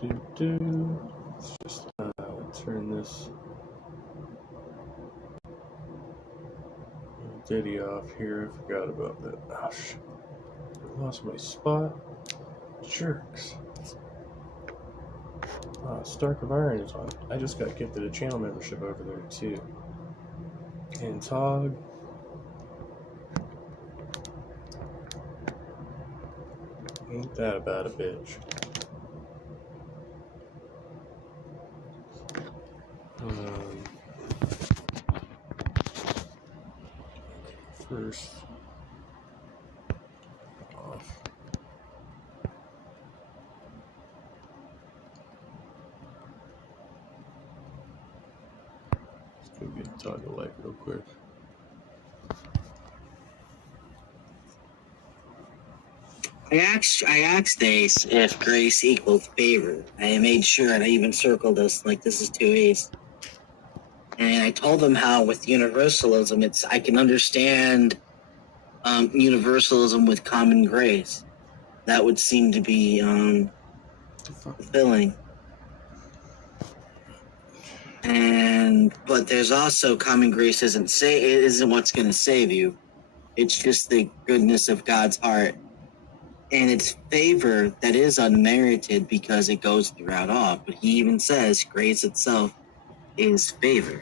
Let's just turn this video off here. I forgot about that. Oh shit. I lost my spot. Jerks. Stark of Iron is on. I just got gifted a channel membership over there too. And Tog. Ain't that about a bitch? First off. Let's go get Tog a like real quick. I asked Ace if grace equals favor. I made sure, and I even circled this, like this is 2 Ace. And I told him how with universalism, I can understand universalism with common grace. That would seem to be fulfilling. But there's also common grace isn't what's going to save you. It's just the goodness of God's heart. And it's favor that is unmerited because it goes throughout all. But he even says grace itself is favor.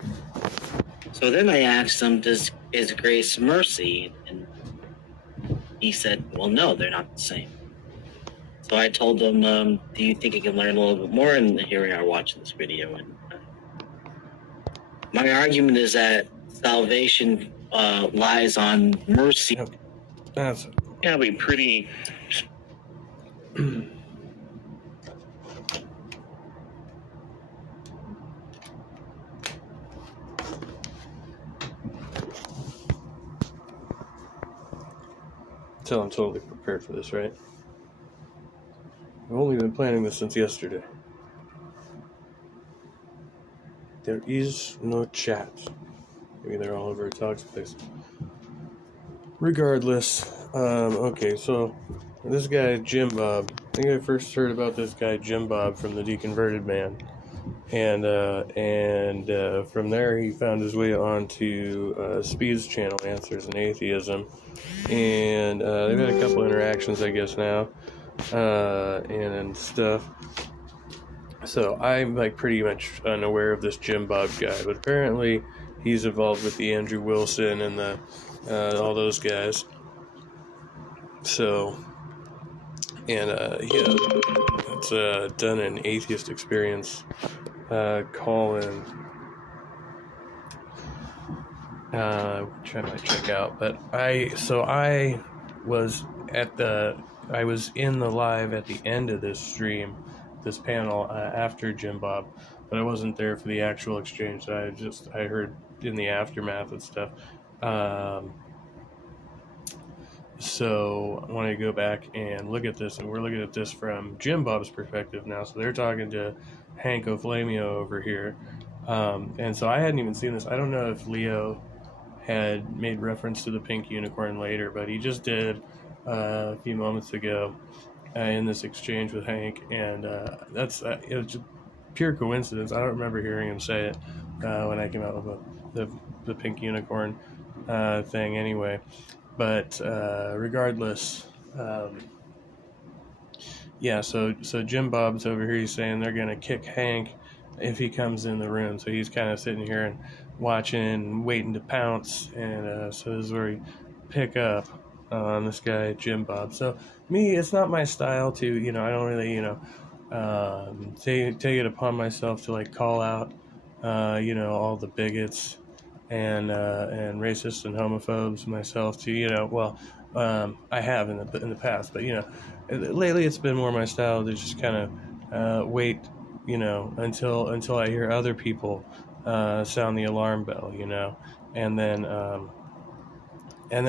So then I asked him, is grace mercy? And he said, well, no, they're not the same. So I told him, do you think he can learn a little bit more? And here we are watching this video. And my argument is that salvation lies on mercy. That's gotta be pretty. Until I'm totally prepared for this, right? I've only been planning this since yesterday. There is no chat. Maybe they're all over Tog's place. Regardless, okay, so this guy Jimbob. I think I first heard about this guy Jimbob from the Deconverted Man, and from there he found his way onto Speed's channel, Answers in Atheism, and they've had a couple interactions, I guess now, and stuff. So I'm like pretty much unaware of this Jimbob guy, but apparently he's involved with the Andrew Wilson and the all those guys. So, and yeah, it's done an atheist experience call-in. Which I might check out. But I was in the live at the end of this stream, this panel after Jimbob, but I wasn't there for the actual exchange. I heard in the aftermath and stuff. So I want to go back and look at this, and we're looking at this from Jimbob's perspective now. So they're talking to Hank O'Flamio over here, and so I hadn't even seen this. I don't know if Leo had made reference to the pink unicorn later, but he just did a few moments ago in this exchange with Hank, and it was just pure coincidence. I don't remember hearing him say it when I came out with the pink unicorn thing anyway. But regardless, yeah, so Jimbob's over here. He's saying they're going to kick Hank if he comes in the room. So he's kind of sitting here and watching, waiting to pounce. And so this is where we pick up on this guy, Jimbob. So me, it's not my style to, I don't really, take it upon myself to like call out, all the bigots and racists and homophobes myself too, I have in the past, but lately it's been more my style to just kind of wait, until I hear other people sound the alarm bell, and then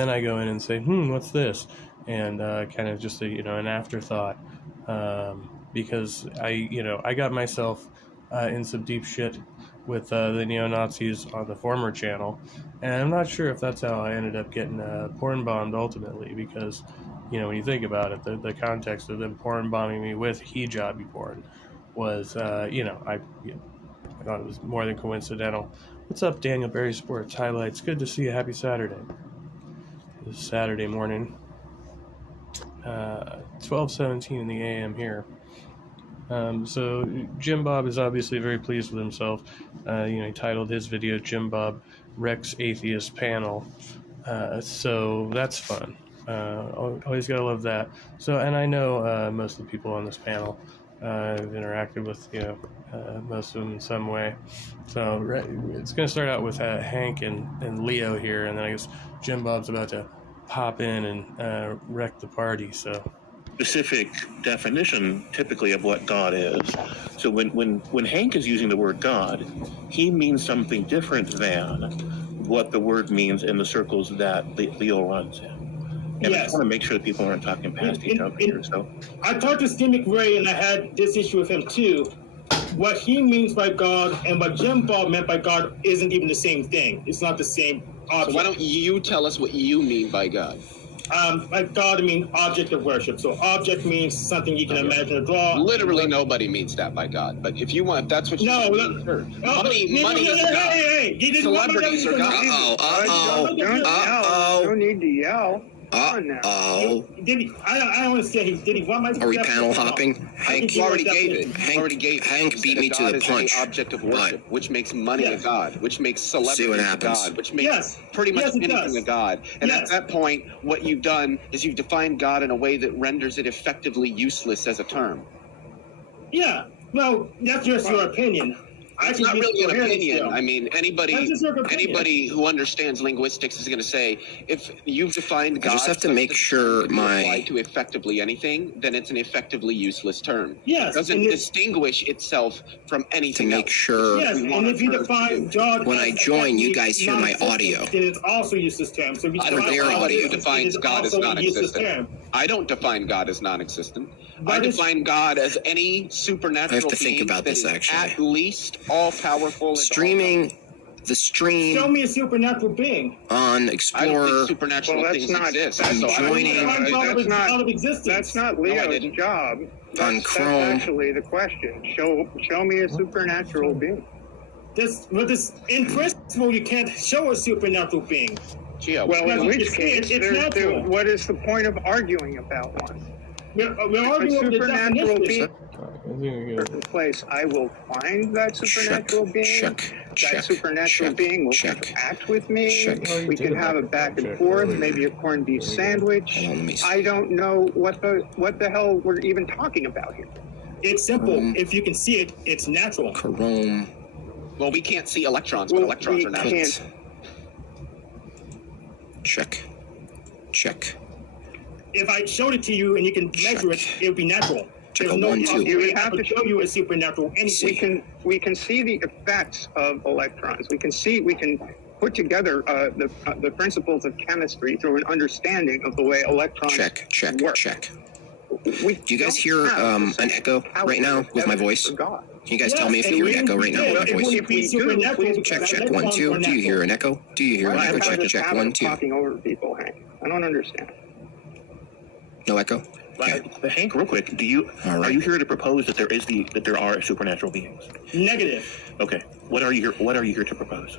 I go in and say, what's this, and kind of just an afterthought, because I got myself in some deep shit with the neo-Nazis on the former channel, and I'm not sure if that's how I ended up getting porn bombed ultimately, because when you think about it, the context of them porn bombing me with hijabi porn was, I thought it was more than coincidental. What's up, Daniel Berry Sports Highlights? Good to see you. Happy Saturday. This is Saturday morning, 12:17 in the a.m. here. So Jimbob is obviously very pleased with himself. He titled his video "Jimbob Wrecks Atheist Panel," so that's fun. Always gotta love that. So, and I know most of the people on this panel. I've interacted with most of them in some way. So it's going to start out with Hank and Leo here, and then I guess Jimbob's about to pop in and wreck the party. So specific definition typically of what God is. So when Hank is using the word God, he means something different than what the word means in the circles that Leo runs in. And I just want to make sure that people aren't talking past each other here. So I talked to Steve McRae, and I had this issue with him too. What he means by God and what Jimbob meant by God isn't even the same thing. It's not the same object. So why don't you tell us what you mean by God? By God, I mean object of worship. So object means something you can imagine or draw. Literally nobody means that by God. But if you want, that's what you mean. Sure. Money is God. Hey, celebrities are God. No need to yell. Did he? I don't understand. Did he want my? Are we panel hopping? Hank, You already gave it. Hank beat me to the punch. The object of worship, which makes money a god, which makes celebrities a god, which makes pretty much anything a god. And at that point, what you've done is you've defined God in a way that renders it effectively useless as a term. Yeah. Well, that's just your opinion. It's not really an opinion. I mean, anybody who understands linguistics is going to say, if you've defined God, I just have to make sure apply to effectively anything, then it's an effectively useless term. Yes, it doesn't distinguish itself from anything to make else. sure. Yes, and if you define God, when I join, you guys hear my audio. Then it's also useless term. So I don't know audio who defines God as non-existent. I don't define God as non-existent. I define God as any supernatural I have to think being about this, that is actually. at least all-powerful. Streaming the stream. Show me a supernatural being. On I Explorer. don't think supernatural things exist. I'm joining. That's not Leo's job. On Chrome. That's actually the question. Show me a supernatural being. In principle, you can't show a supernatural being. Well, in which case, what is the point of arguing about one? We're arguing over the supernatural being. I Certain place, I will find that supernatural being. That supernatural being will interact with me. We can have a back and forth, maybe a corned beef sandwich. I don't know what the hell we're even talking about here. It's simple. If you can see it, it's natural. Chrome. Well, we can't see electrons, but electrons are natural. Check. If I showed it to you and you can measure it, it would be natural. There's no You would have to show you a supernatural anything. We can see the effects of electrons. We can put together the principles of chemistry through an understanding of the way electrons work. Do you guys hear an echo right now with my voice? Can you guys tell me if you hear an echo right now with my voice? Check, 1, 2. Do you hear an echo? Do you hear an echo? Check, 1, 2. Talking over people, Hank. I don't understand. No echo? Okay. Hank, real quick, are you here to propose that there are supernatural beings? Negative. Okay. What are you here to propose?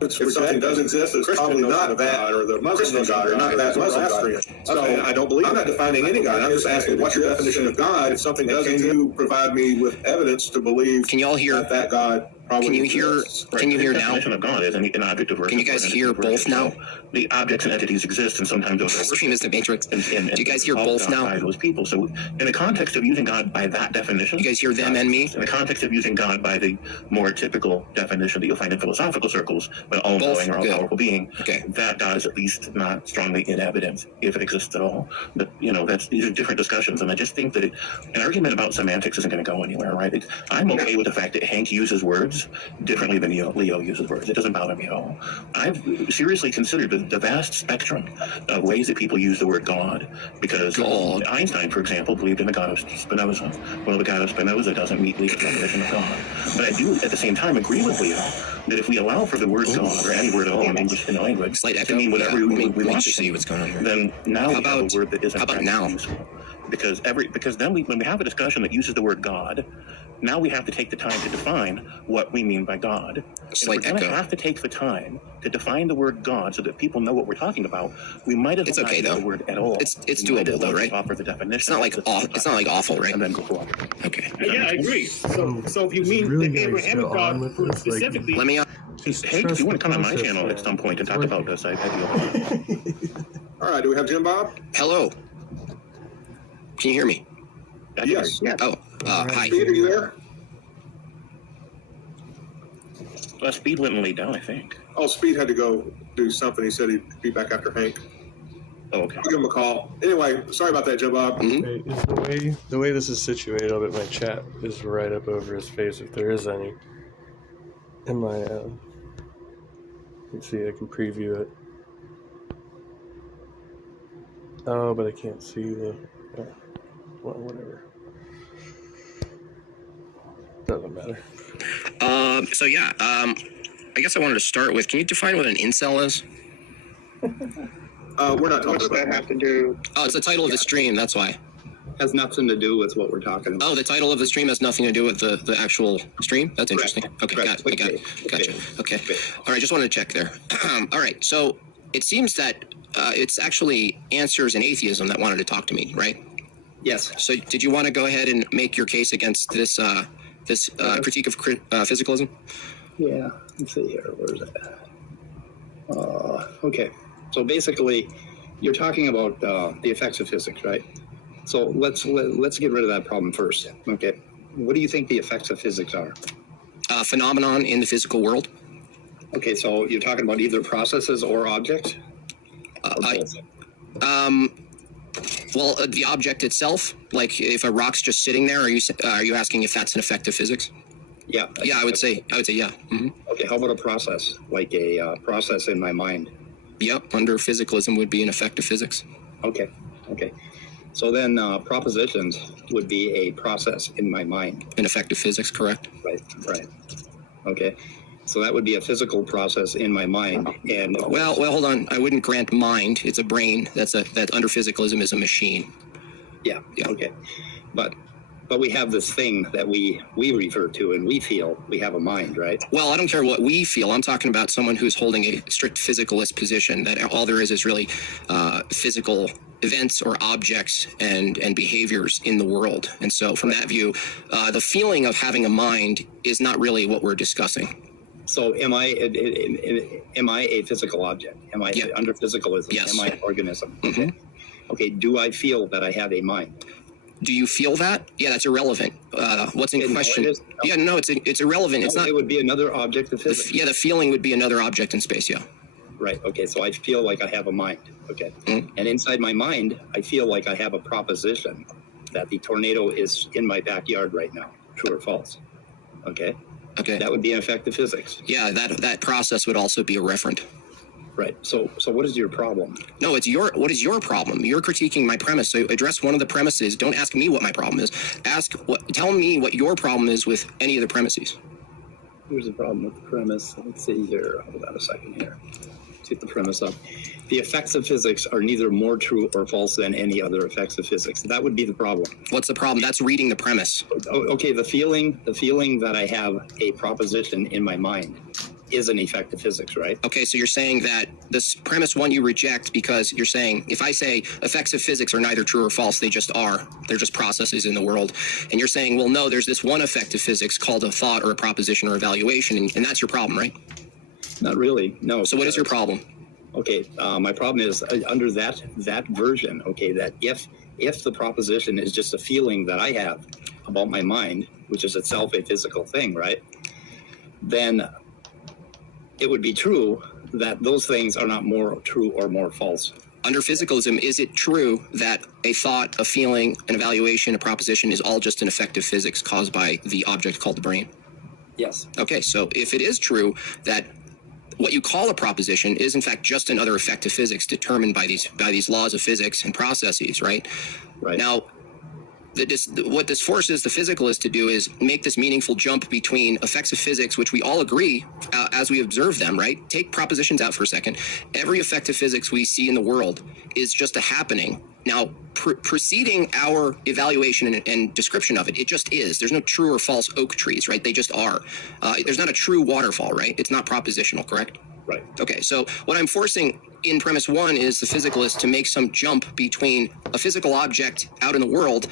If something does exist, it's probably not that or the Muslim God or not that Muslim God. So I don't believe. I'm not defining any God. I'm just asking, what's your definition of God? If something does exist, can you provide me with evidence to believe? Can y'all hear that God? Can you hear? Can you hear now? Of God is an object of worship. Can you guys hear both now? The objects and entities exist, and sometimes those are stream is the Matrix. Do you guys hear both now? By those people. So, in the context of using God by that definition, you guys hear them and me. In the context of using God by the more typical definition that you'll find in philosophical circles, an all-knowing or all-powerful being, that God is at least not strongly in evidence if it exists at all. But these are different discussions, and I just think that an argument about semantics isn't going to go anywhere, right? I'm okay with the fact that Hank uses words differently than Leo uses words. It doesn't bother me at all. I've seriously considered the vast spectrum of ways that people use the word God, because Einstein, for example, believed in the God of Spinoza. Well, the God of Spinoza doesn't meet Leo's definition of God. But I do, at the same time, agree with Leo that if we allow for the word God, or any word at all in English in the language, to mean whatever we want to see what's going on here, then now we have a word that isn't useful. because then when we have a discussion that uses the word God, now we have to take the time to define what we mean by God. If we're going to have to take the time to define the word God so that people know what we're talking about, we might as well not use the word at all. It's doable though, right? Offer the definition. It's not like awful, right? And then go forward. Okay. Yeah, I agree. So if you mean the Abrahamic God specifically, let me. Hey, if you want to come on my channel at some point and talk about this, I'd be open. All right, do we have Jimbob? Hello. Can you hear me? Yes. Oh, hi. Speed, are you there? Speed went and laid down, I think. Oh, Speed had to go do something. He said he'd be back after Hank. Oh, okay. I'll give him a call. Anyway, sorry about that, Jimbob. Okay, the way this is situated, I'll bet my chat is right up over his face if there is any. And my, let's see, I can preview it. Oh, but I can't see the, well, whatever. Doesn't matter. So yeah, I guess I wanted to start with, can you define what an incel is? We're not talking What's about that have to do? Oh, it's the title of the stream, that's why. Has nothing to do with what we're talking about. Oh, the title of the stream has nothing to do with the actual stream? That's interesting. Okay, got it. Gotcha. Okay. All right, just wanted to check there. All right, so it seems that it's actually Answers in Atheism that wanted to talk to me, right? Yes. So did you want to go ahead and make your case against this critique of physicalism? Yeah, let's see here. Where's that? Okay. So basically, you're talking about the effects of physics, right? So let's get rid of that problem first. Okay. What do you think the effects of physics are? Phenomenon in the physical world. Okay, so you're talking about either processes or objects? Well, the object itself, like if a rock's just sitting there, are you asking if that's an effect of physics? Yeah. Yeah, I would say yeah. Mm-hmm. Okay, how about a process, like a process in my mind? Yep, under physicalism would be an effect of physics. Okay. So then propositions would be a process in my mind. An effect of physics, correct? Right. Okay. So that would be a physical process in my mind. And well, hold on. I wouldn't grant mind. It's a brain. That under physicalism is a machine. Yeah. Okay. But we have this thing that we refer to and we feel we have a mind, right? Well, I don't care what we feel. I'm talking about someone who's holding a strict physicalist position, that all there is really physical events or objects and behaviors in the world. And so from that view, the feeling of having a mind is not really what we're discussing. So am I a physical object? Am I under physicalism? Yes. Am I an organism? Mm-hmm. Okay. Do I feel that I have a mind? Do you feel that? Yeah, that's irrelevant. What's in question? No, it's irrelevant. It's not. It would be another object of physics. The feeling would be another object in space. Yeah. Right. Okay. So I feel like I have a mind. Okay. Mm-hmm. And inside my mind, I feel like I have a proposition that the tornado is in my backyard right now. True or false? Okay. Okay. That would be an effect of physics. Yeah. That process would also be a referent. Right. So what is your problem? No, what is your problem? You're critiquing my premise. So address one of the premises. Don't ask me what my problem is. Tell me what your problem is with any of the premises. Here's the problem with the premise. Let's see here. Hold on a second here. Let's get the premise up. The effects of physics are neither more true or false than any other effects of physics. That would be the problem. What's the problem? That's reading the premise. Okay, the feeling that I have a proposition in my mind is an effect of physics, right? Okay, so you're saying that this premise one you reject because you're saying, if I say effects of physics are neither true or false, they just are. They're just processes in the world. And you're saying, well, no, there's this one effect of physics called a thought or a proposition or evaluation, and that's your problem, right? Not really, no. So what is your problem? Okay, my problem is under that version, okay, that if the proposition is just a feeling that I have about my mind, which is itself a physical thing, right, then it would be true that those things are not more true or more false. Under physicalism, is it true that a thought, a feeling, an evaluation, a proposition is all just an effect of physics caused by the object called the brain? Yes. Okay, so if it is true that what you call a proposition is in fact just another effect of physics determined by these laws of physics and processes, right? Right. Now, what this forces the physicalist to do is make this meaningful jump between effects of physics, which we all agree as we observe them, right? Take propositions out for a second. Every effect of physics we see in the world is just a happening. Now, preceding our evaluation and description of it, it just is. There's no true or false oak trees, right? They just are. There's not a true waterfall, right? It's not propositional, correct? Right. Okay, so what I'm forcing in premise one is the physicalist to make some jump between a physical object out in the world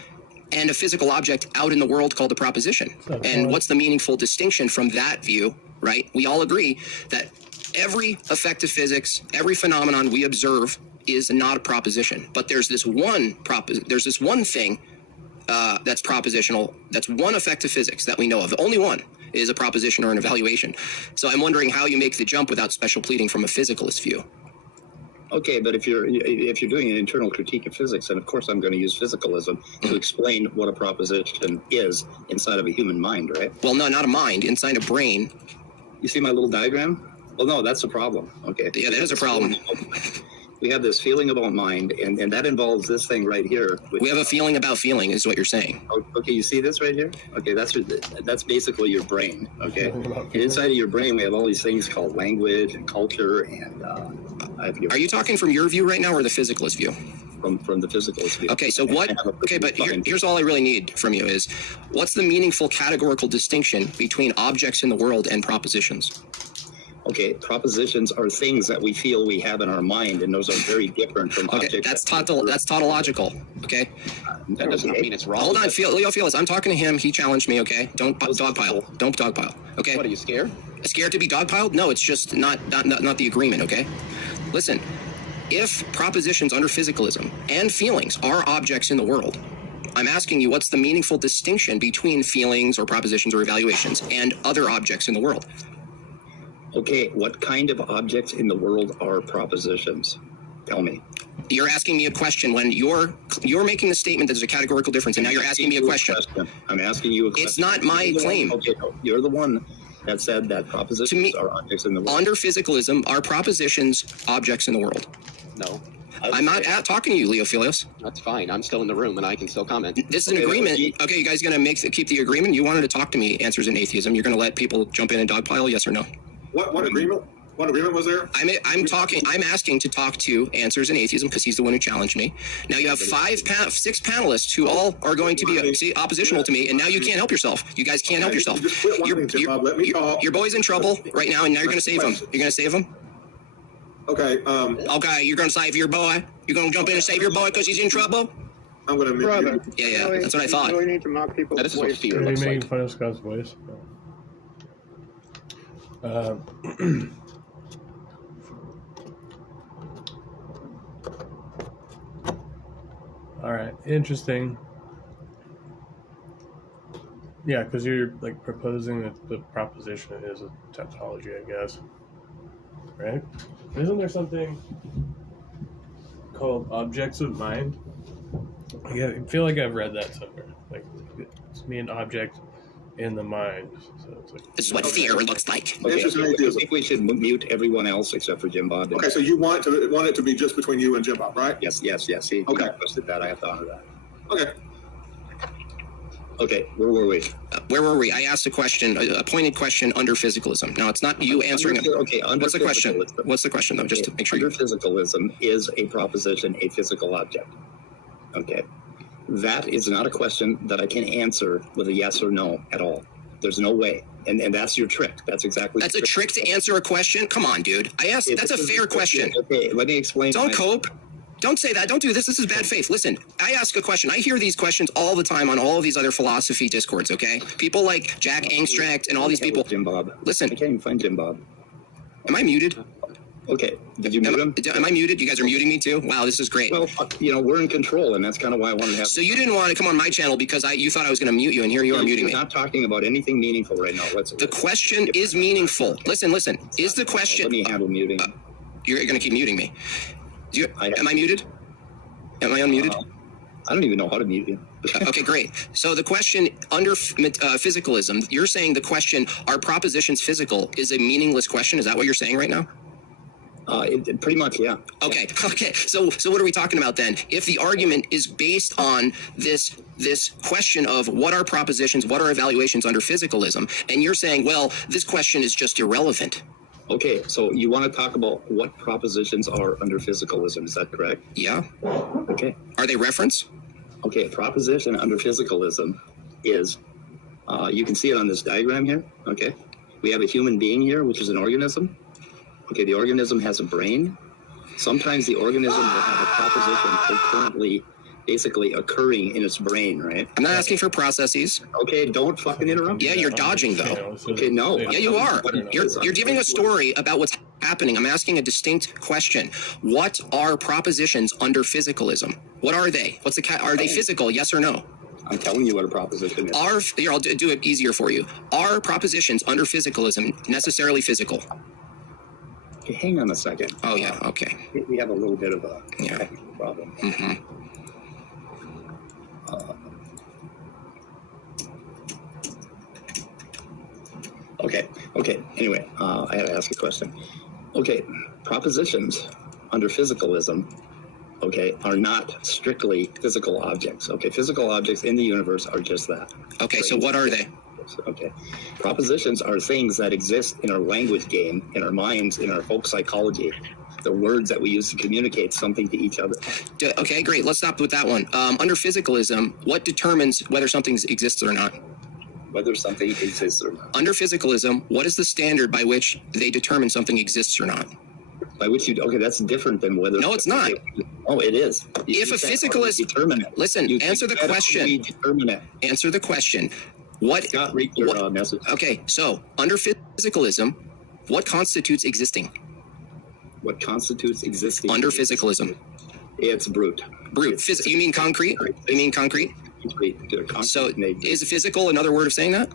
and a physical object out in the world called a proposition. And what's the meaningful distinction from that view, right? We all agree that every effect of physics, every phenomenon we observe is not a proposition. But there's this one thing that's propositional, that's one effect of physics that we know of. Only one is a proposition or an evaluation. So I'm wondering how you make the jump without special pleading from a physicalist view. Okay, but if you're doing an internal critique of physics, then of course I'm going to use physicalism to explain what a proposition is inside of a human mind, right? Well, no, not a mind, inside a brain. You see my little diagram? Well, no, that's a problem. Okay. Yeah, that is a problem. We have this feeling about mind, and that involves this thing right here. We have a feeling about feeling, is what you're saying. Okay, you see this right here? Okay, that's basically your brain. Okay, and inside of your brain, we have all these things called language and culture, and Are you talking from your view right now, or the physicalist view? From the physicalist view. Okay, so what? Okay, but here's all I really need from you is, what's the meaningful categorical distinction between objects in the world and propositions? Okay, propositions are things that we feel we have in our mind, and those are very different from objects. That's tautological, okay? That doesn't mean it's wrong. Hold on, Leo Felix, I'm talking to him. He challenged me, okay? Don't dogpile. Don't dogpile, okay? What, are you scared? Scared to be dogpiled? No, it's just not the agreement, okay? Listen, if propositions under physicalism and feelings are objects in the world, I'm asking you, what's the meaningful distinction between feelings or propositions or evaluations and other objects in the world? Okay, what kind of objects in the world are propositions? Tell me. You're asking me a question when you're making the statement that there's a categorical difference, and now you're asking me a question. I'm asking you a question. It's not my claim. Okay, no, you're the one that said that propositions are objects in the world. Under physicalism, are propositions objects in the world? No. I'm not talking to you, Leo Filios. That's fine. I'm still in the room, and I can still comment. This is an agreement. Okay, you guys going to keep the agreement? You wanted to talk to me, answers in atheism. You're going to let people jump in and dogpile, yes or no? What agreement? What agreement was there? I'm asking to talk to Answers in Atheism because he's the one who challenged me. Now you have 6 panelists who all are going to be oppositional to me, and now you can't help yourself. You guys can't help yourself. Your boy's in trouble right now, and now you're going to save him. You're going to save him? Okay. Okay, you're going to save your boy? You're going to jump in and save your boy because he's in trouble? I'm going to admit. Brother. Yeah, that's what I thought. You really need to mock people's That is what fear Are looks you making like. fun of Scott's voice? All right, interesting. Yeah, because you're like proposing that the proposition is a tautology, I guess. Right? Isn't there something called objects of mind? I feel like I've read that somewhere. Like, it's me an object in the mind. So it's like, this is what fear looks like. Okay, I think we should mute everyone else except for Jimbob. Okay, so you want it to be just between you and Jimbob, right? Yes. He requested that. I have to honor that. Okay. Okay, where were we? I asked a question, a pointed question under physicalism. Now, it's not you answering it. Okay, what's the question? What's the question, though, just to make sure under physicalism, is a proposition a physical object? Okay. That is not a question that I can answer with a yes or no at all. There's no way. And that's your trick. That's exactly. That's a trick to answer a question? Come on, dude. I asked. That's a fair question. Okay, let me explain. Don't cope. Don't say that. Don't do this. This is bad faith. Listen, I ask a question. I hear these questions all the time on all of these other philosophy discords, okay? People like Jack Angstracht and all these people. Jimbob. Listen. I can't even find Jimbob. Am I muted? Okay. Did you mute him? Am I muted? You guys are muting me too? Wow, this is great. Well, we're in control, and that's kind of why I wanted to have. So you didn't want to come on my channel because you thought I was going to mute you, and here you are muting me. We're not talking about anything meaningful right now. The question is meaningful. Listen. Is the question... Let me handle muting. You're going to keep muting me. Am I muted? Am I unmuted? I don't even know how to mute you. Okay, great. So the question under physicalism, you're saying the question, are propositions physical, is a meaningless question? Is that what you're saying right now? Pretty much, yeah. Okay. So what are we talking about then? If the argument is based on this question of what are propositions, what are evaluations under physicalism, and you're saying, well, this question is just irrelevant. Okay, so you want to talk about what propositions are under physicalism, is that correct? Yeah. Okay. Are they reference? Okay, proposition under physicalism is, you can see it on this diagram here, okay? We have a human being here, which is an organism. Okay, the organism has a brain. Sometimes the organism will have a proposition concurrently basically occurring in its brain, right? I'm not asking for processes. Okay, don't fucking interrupt. Yeah, you're dodging though. Okay, no. Yeah, you are. You're giving a story about what's happening. I'm asking a distinct question. What are propositions under physicalism? What are they? Are they physical? Yes or no? I'm telling you what a proposition is. I'll do it easier for you. Are propositions under physicalism necessarily physical? Okay, hang on a second. Oh yeah. Okay. We have a little bit of a technical problem. Mm-hmm. Okay. Anyway, I had to ask a question. Okay, propositions under physicalism, okay, are not strictly physical objects. Okay, physical objects in the universe are just that. Okay, so what are they? Okay, propositions are things that exist in our language game, in our minds, in our folk psychology. The words that we use to communicate something to each other. Okay, great. Let's stop with that one. Under physicalism, what determines whether something exists or not? Whether something exists or not. Under physicalism, what is the standard by which they determine something exists or not? By which okay, that's different than whether. No, it's not. Oh, it is. If a physicalist, determine it. Listen, answer the question. Determine it. Answer the question. What? Scott, read your message. Okay, so under physicalism, what constitutes existing? What constitutes existing? Under physicalism. It's brute. Brute. You mean concrete? You mean concrete? So is physical another word of saying that?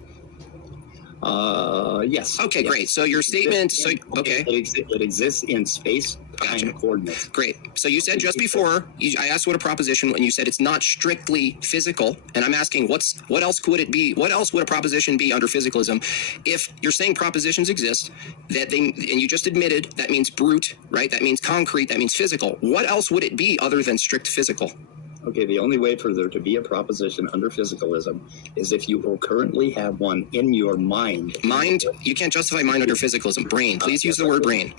Yes. Okay, yes. Great. So your statement, okay. It exists in space, time, coordinates. Great. So you said just before, I asked what a proposition, and you said it's not strictly physical, and I'm asking what else could it be? What else would a proposition be under physicalism? If you're saying propositions exist, and you just admitted that means brute, right? That means concrete, that means physical. What else would it be other than strict physical? Okay, the only way for there to be a proposition under physicalism is if you will currently have one in your mind. Mind? You can't justify mind under physicalism. Brain. Please use the word brain.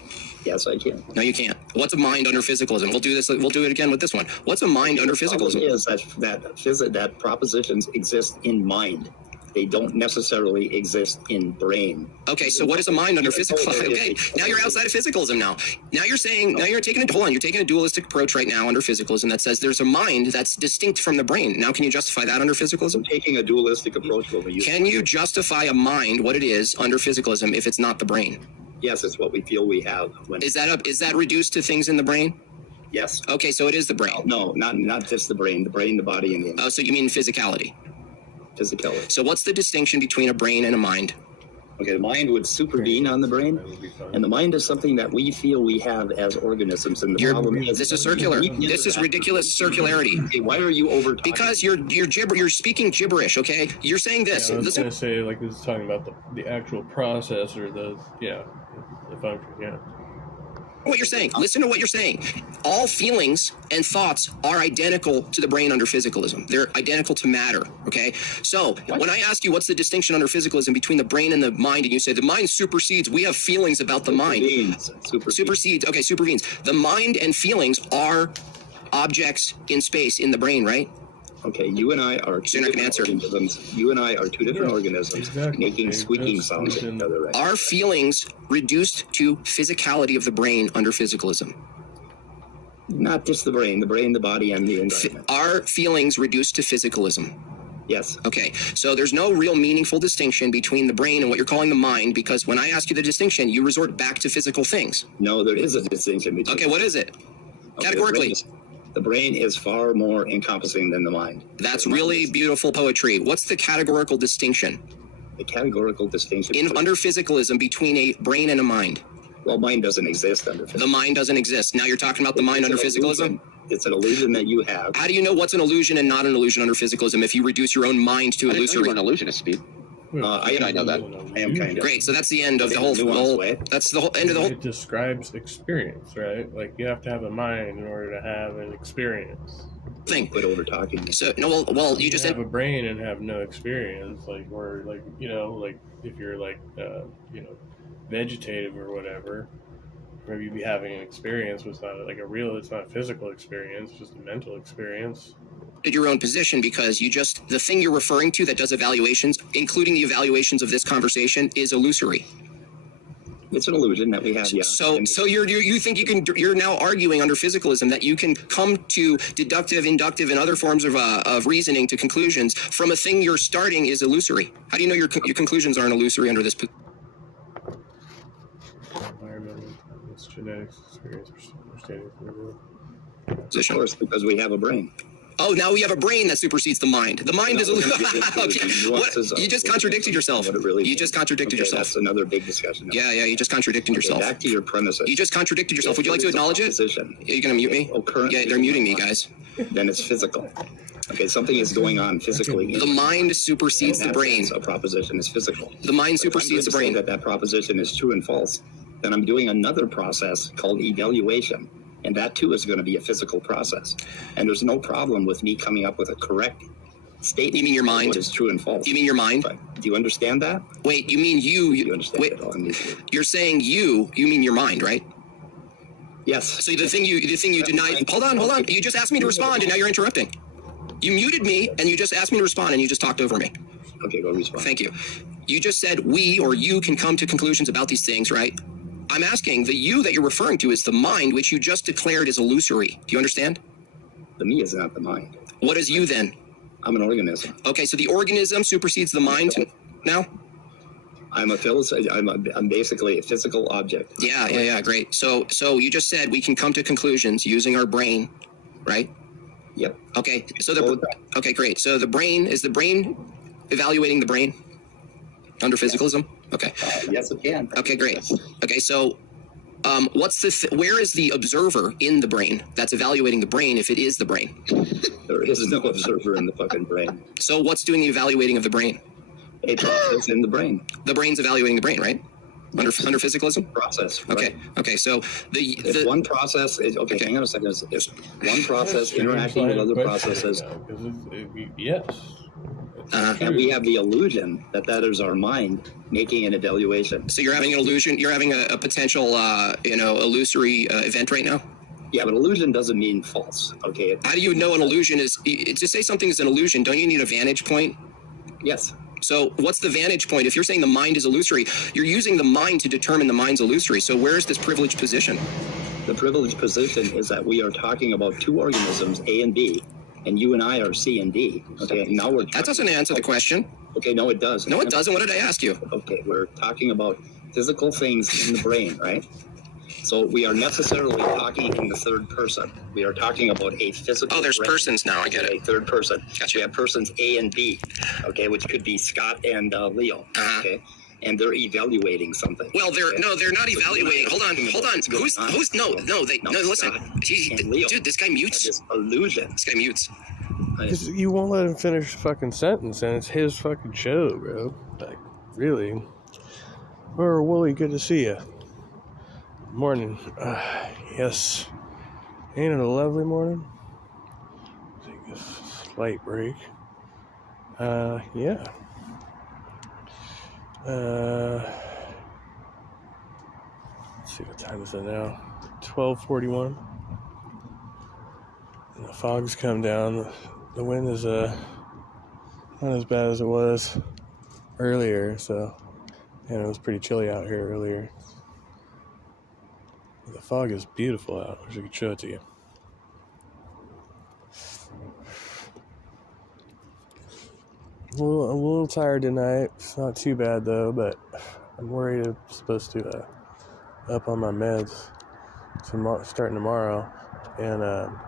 Yes, I can. No, you can't. What's a mind under physicalism? We'll do this. We'll do it again with this one. What's a mind under physicalism? Is that propositions exist in mind. They don't necessarily exist in brain. Okay, so what is a mind under physical? Okay, now you're outside of physicalism now. Now you're taking a dualistic approach right now under physicalism that says there's a mind that's distinct from the brain. Now can you justify that under physicalism? I'm taking a dualistic approach. Can you justify a mind, what it is, under physicalism if it's not the brain? Yes, it's what we feel we have. Is that reduced to things in the brain? Yes. Okay, so it is the brain. No, not just the brain, the body, and the mind. Oh, so you mean physicality? Physicality. So what's the distinction between a brain and a mind? Okay, the mind would supervene on the brain, and the mind is something that we feel we have as organisms. And the problem is, this is circular. This is ridiculous circularity. Okay, why are you over? Because you're speaking gibberish. Okay, you're saying this. Yeah, I was going to say this is talking about the actual process or the function. Yeah. What you're saying. Listen to what you're saying. All feelings and thoughts are identical to the brain under physicalism. They're identical to matter. Okay. So when I ask you what's the distinction under physicalism between the brain and the mind, and you say the mind supersedes, we have feelings about the mind. Supersedes. Okay, supervenes. The mind and feelings are objects in space in the brain, right? Okay, you and I are two different organisms. You and I are two different organisms making squeaking sounds at each other. Right? Are feelings reduced to physicality of the brain under physicalism? Not just the brain, the body, and the environment. Are feelings reduced to physicalism? Yes. Okay, so there's no real meaningful distinction between the brain and what you're calling the mind, because when I ask you the distinction, you resort back to physical things. No, there is a distinction between. Okay, what is it? Categorically. The brain is far more encompassing than the mind. That's really beautiful poetry. What's the categorical distinction? The categorical distinction under physicalism between a brain and a mind. Well, mind doesn't exist under physicalism. The mind doesn't exist. Now you're talking about the mind under physicalism? It's an illusion that you have. How do you know what's an illusion and not an illusion under physicalism if you reduce your own mind to illusory? You're an illusionist, Speed. I know that. I am kind of. Great. So that's the end of the whole. That's the whole end of the whole. It describes experience, right? Like you have to have a mind in order to have an experience. Thing. Quit over talking. So no, well, you just have a brain and have no experience, like, or like, you know, like if you're like, you know, vegetative or whatever, maybe you'd be having an experience, but it's not like it's not a physical experience, just a mental experience. Your own position, because the thing you're referring to that does evaluations, including the evaluations of this conversation, is illusory. It's an illusion that we have, yeah. So you think you're now arguing under physicalism that you can come to deductive, inductive, and other forms of reasoning to conclusions from a thing you're starting is illusory. How do you know your conclusions aren't illusory under this? Environmental, it's genetics, experience, understanding. Of course, because we have a brain. Oh, now we have a brain that supersedes the mind. The mind is okay. What? You just contradicted yourself. You just contradicted yourself. That's another big discussion. Yeah, you just contradicted yourself. Back to your premises. You just contradicted yourself. Would you like to acknowledge it? Are you going to mute me? Yeah, they're muting me, guys. Then it's physical. Okay, something is going on physically. The mind supersedes the brain. A proposition is physical. The mind supersedes the brain. That proposition is true and false. Then I'm doing another process called evaluation. And that, too, is going to be a physical process. And there's no problem with me coming up with a correct statement. You mean your mind? What is true and false. You mean your mind? Do you understand that? Wait, you mean you? You understand wait, it all. You're saying you mean your mind, right? Yes. So the thing you denied. Hold on. You just asked me to respond, and now you're interrupting. You muted me, and you just asked me to respond, and you just talked over me. Okay, go respond. Thank you. You just said we or you can come to conclusions about these things, right? I'm asking, the you that you're referring to is the mind, which you just declared is illusory. Do you understand? The me is not the mind. What is you then? I'm an organism. Okay, so the organism supersedes the mind now? I'm basically a physical object. Yeah, great. So you just said we can come to conclusions using our brain, right? Yep. Okay, so okay, great. So the brain evaluating the brain under physicalism? Okay. Yes, it can. Okay, great. Okay, so where is the observer in the brain that's evaluating the brain if it is the brain? There is no observer in the fucking brain. So what's doing the evaluating of the brain? A process in the brain. The brain's evaluating the brain, right? Under physicalism? Process. Right? Okay. So if one process is okay. Hang on a second. If one process interacting with other processes. Yes. And we have the illusion that is our mind making an evaluation. So you're having an illusion. You're having a potential, illusory event right now. Yeah, but illusion doesn't mean false. Okay. How do you know an illusion is? To say something is an illusion, don't you need a vantage point? Yes. So what's the vantage point? If you're saying the mind is illusory, you're using the mind to determine the mind's illusory. So where is this privileged position? The privileged position is that we are talking about two organisms, A and B, and you and I are C and D. Okay, now that doesn't answer the question. Okay, no, it does. No, it doesn't. What did I ask you? Okay, we're talking about physical things in the brain, right? So we are necessarily talking in the third person. We are talking about a physical. Oh, there's brain. Persons now. I get it. A third person. Gotcha. We have persons A and B, okay, which could be Scott and Leo. Okay. And they're evaluating something. Well, they're not evaluating. Hold on. Who's no, listen. Dude, this guy mutes. This illusion. This guy mutes. Because you won't let him finish the fucking sentence, and it's his fucking show, bro. Like, really. Or Wooly, good to see you. Morning. Yes. Ain't it a lovely morning? Take a slight break. Yeah. Let's see, what time is it now? 12:41. And the fog's come down. The wind is not as bad as it was earlier, so, and it was pretty chilly out here earlier. The fog is beautiful out. I wish I could show it to you. I'm a little tired tonight. It's not too bad though, but I'm worried I'm supposed to up on my meds starting tomorrow, and I'm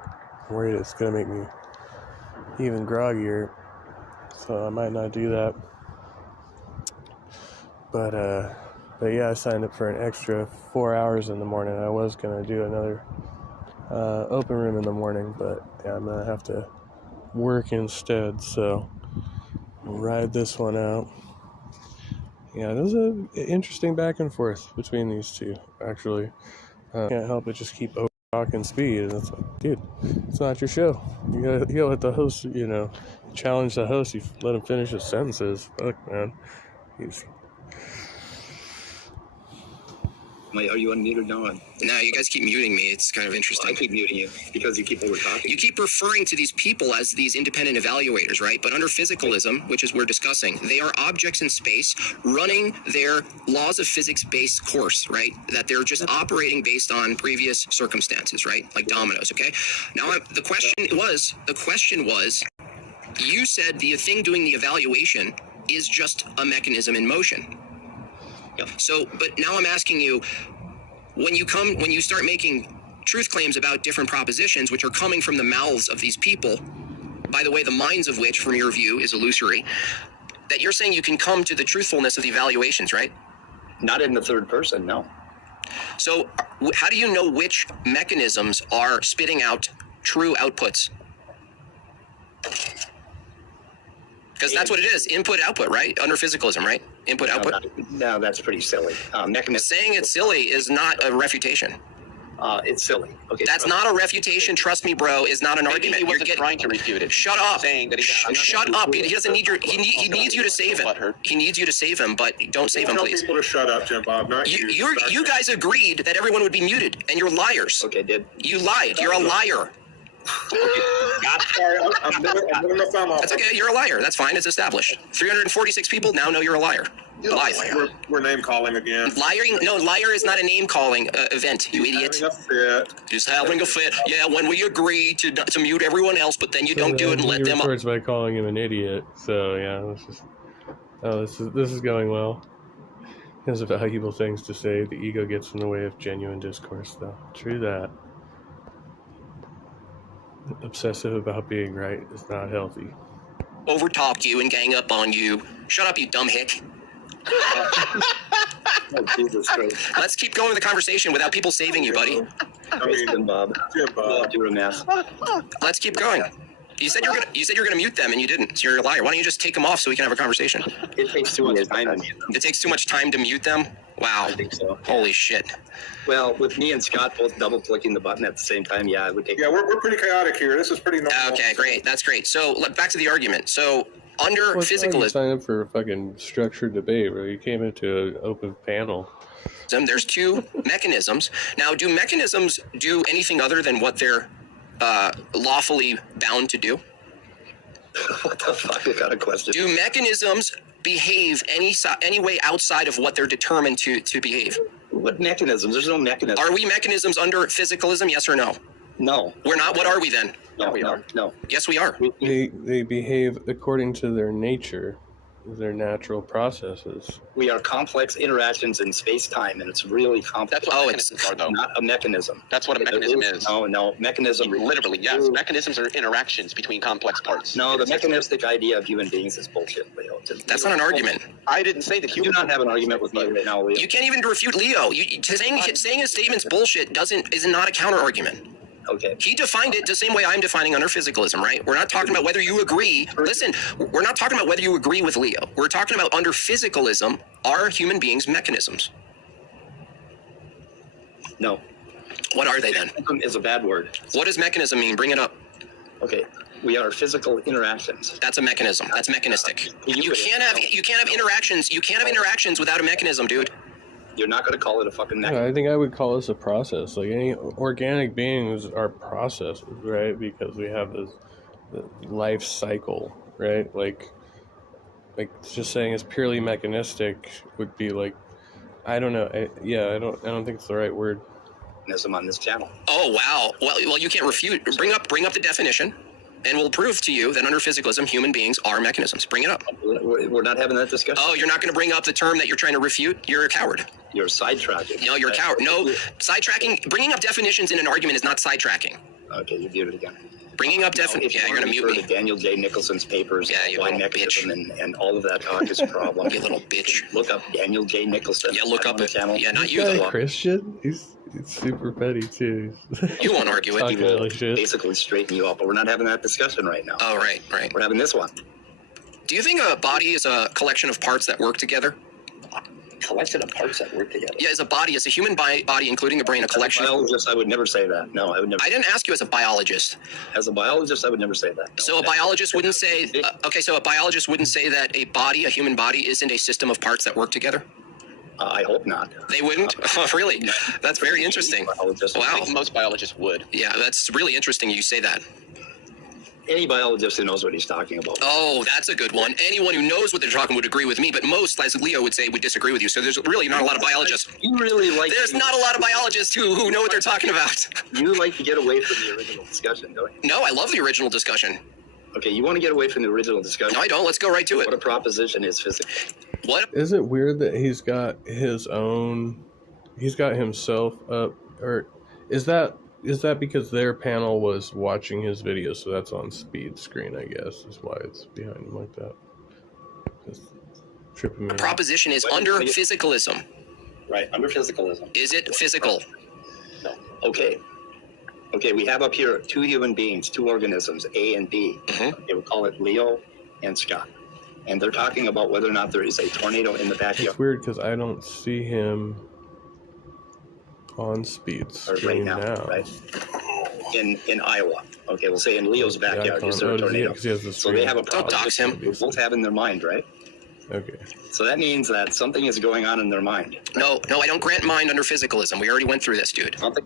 worried it's gonna make me even groggier. So I might not do that. But yeah, I signed up for an extra 4 hours in the morning. I was going to do another open room in the morning, but yeah, I'm going to have to work instead. So we'll ride this one out. Yeah, there's an interesting back and forth between these two, actually. Can't help but just keep talking speed, and it's like, dude, it's not your show. You gotta let the host, challenge the host. You let him finish his sentences. Fuck, man. Are you unmuted now? No, you guys keep muting me. It's kind of interesting. I keep muting you because you keep over talking. You keep referring to these people as these independent evaluators, right? But under physicalism, which is we're discussing, they are objects in space running their laws of physics-based course, right? That they're just operating based on previous circumstances, right? Like dominoes, okay? Now, the question was, you said the thing doing the evaluation is just a mechanism in motion. So, but now I'm asking you, when you start making truth claims about different propositions, which are coming from the mouths of these people, by the way, the minds of which, from your view, is illusory, that you're saying you can come to the truthfulness of the evaluations, right? Not in the third person, no. So, how do you know which mechanisms are spitting out true outputs? Because that's what it is, input-output, right? Under physicalism, right? Input-output. No, that's pretty silly. Saying it's silly is not a refutation. It's silly. Okay. That's not a refutation. Trust me, bro. Is not an argument. He wasn't trying to refute it. Shut up. Saying that shut up. He doesn't need your. He needs you to save him. He needs you to save him, but don't save him, please. Tell people to shut up, Jimbob. Not you. You guys agreed that everyone would be muted, and you're liars. Okay, you lied. You're a liar. Sorry, I'm doing the thumb off. That's okay. You're a liar. That's fine. It's established. 346 people now know you're a liar. Liar. We're name calling again. Liar is not a name calling event. You idiot. Just having a fit. Yeah, when we agree to mute everyone else, but then you don't do it and let them up. He retorts by calling him an idiot. So yeah, this is going well. He has valuable things to say. The ego gets in the way of genuine discourse, though. True that. Obsessive about being right is not healthy. Overtalk you and gang up on you. Shut up, you dumb hick. Oh, Jesus Christ. Let's keep going with the conversation without people saving you, buddy. Jimbob. You're a mess. Let's keep going. You said you're gonna mute them and you didn't. So you're a liar. Why don't you just take them off so we can have a conversation? It takes too much time to mute them. It takes too much time to mute them? Wow. I think so. Holy shit. Well, with me and Scott both double clicking the button at the same time, yeah, it would take. Yeah, we're pretty chaotic here. This is pretty normal. Okay, great. That's great. So back to the argument. So under physicalism, you sign up for a fucking structured debate where you came into an open panel. There's two mechanisms. Now, do mechanisms do anything other than what they're lawfully bound to do? What the fuck? I got a question. Do mechanisms behave any way outside of what they're determined to behave? What mechanisms? There's no mechanism. Are we mechanisms under physicalism? Yes or no? No. We're not. What are we then? No, we are. No. Yes, we are. They behave according to their nature, their natural processes. We are complex interactions in space-time, and it's really complex. That's what mechanisms are, though. Not a mechanism. That's what a mechanism is. No. Mechanism. Literally, yes. Mechanisms are interactions between complex parts. No, the mechanistic idea of human beings is bullshit, Leo. That's not an argument. I didn't say that. You do not have an argument with me right now, Leo. You can't even refute Leo. Saying a statement's bullshit is not a counter-argument. Okay. He defined it the same way I'm defining under physicalism, right? We're not talking about whether you agree. Listen, we're not talking about whether you agree with Leo. We're talking about under physicalism, are human beings mechanisms? No. What are they then? Mechanism is a bad word. What does mechanism mean? Bring it up. Okay. We are physical interactions. That's a mechanism. That's mechanistic. You can't have interactions. You can't have interactions without a mechanism, dude. You're not going to call it a fucking mechanism. I think I would call this a process. Like any organic beings are processes, right? Because we have this life cycle, right? Like just saying it's purely mechanistic would be like, I don't know. I don't think it's the right word. Mechanism on this channel. Oh wow. Well, you can't refute. Bring up the definition. And we'll prove to you that under physicalism, human beings are mechanisms. Bring it up. We're not having that discussion. Oh, you're not going to bring up the term that you're trying to refute? You're a coward. You're sidetracking. No, you're a coward. No, sidetracking. Bringing up definitions in an argument is not sidetracking. Okay, you muted again. Bringing up definitions. Yeah, you're going to mute me. Daniel J. Nicholson's papers. Yeah, you little bitch. And all of that talk is a problem. You little bitch. Look up Daniel J. Nicholson. Yeah, look up it. Channel. Yeah, not you though. Christian? He's super petty too. You won't argue it. He will basically straighten you up, but we're not having that discussion right now. Oh, right. We're having this one. Do you think a body is a collection of parts that work together? collection of parts that work together. Yeah, as a body, as a human body, including the brain, a collection. As a biologist, I would never say that. No, I would never. I didn't ask you as a biologist. As a biologist, I would never say that. No. So a biologist wouldn't say. Okay, so a biologist wouldn't say that a body, a human body, isn't a system of parts that work together. I hope not. They wouldn't? Oh, really? That's very interesting. Wow. I think most biologists would. Yeah, that's really interesting you say that. Any biologist who knows what he's talking about. Oh, that's a good one. Anyone who knows what they're talking would agree with me, but most, as Leo would say, would disagree with you. So there's really not a lot of biologists. You really like. There's not a lot of biologists who know what they're talking about. You like to get away from the original discussion, don't you? No, I love the original discussion. Okay, you want to get away from the original discussion? No, I don't. Let's go right to it. What a proposition is physics. What? Is it weird that he's got his own? He's got himself up, or is that because their panel was watching his video, so that's on speed screen? I guess is why it's behind him like that. Just tripping me. Proposition is under physicalism. Right, under physicalism. Is it physical? No. Okay, we have up here two human beings, two organisms, A and B. Mm-hmm. They would call it Leo and Scott. And they're talking about whether or not there is a tornado in the backyard. It's weird because I don't see him on speed screen right now. Right? In Iowa. Okay, we'll say in Leo's backyard. Is there a tornado? So they have a problem. Don't dox him. They both have in their mind, right? Okay. So that means that something is going on in their mind. No, I don't grant mind under physicalism. We already went through this, dude. Something.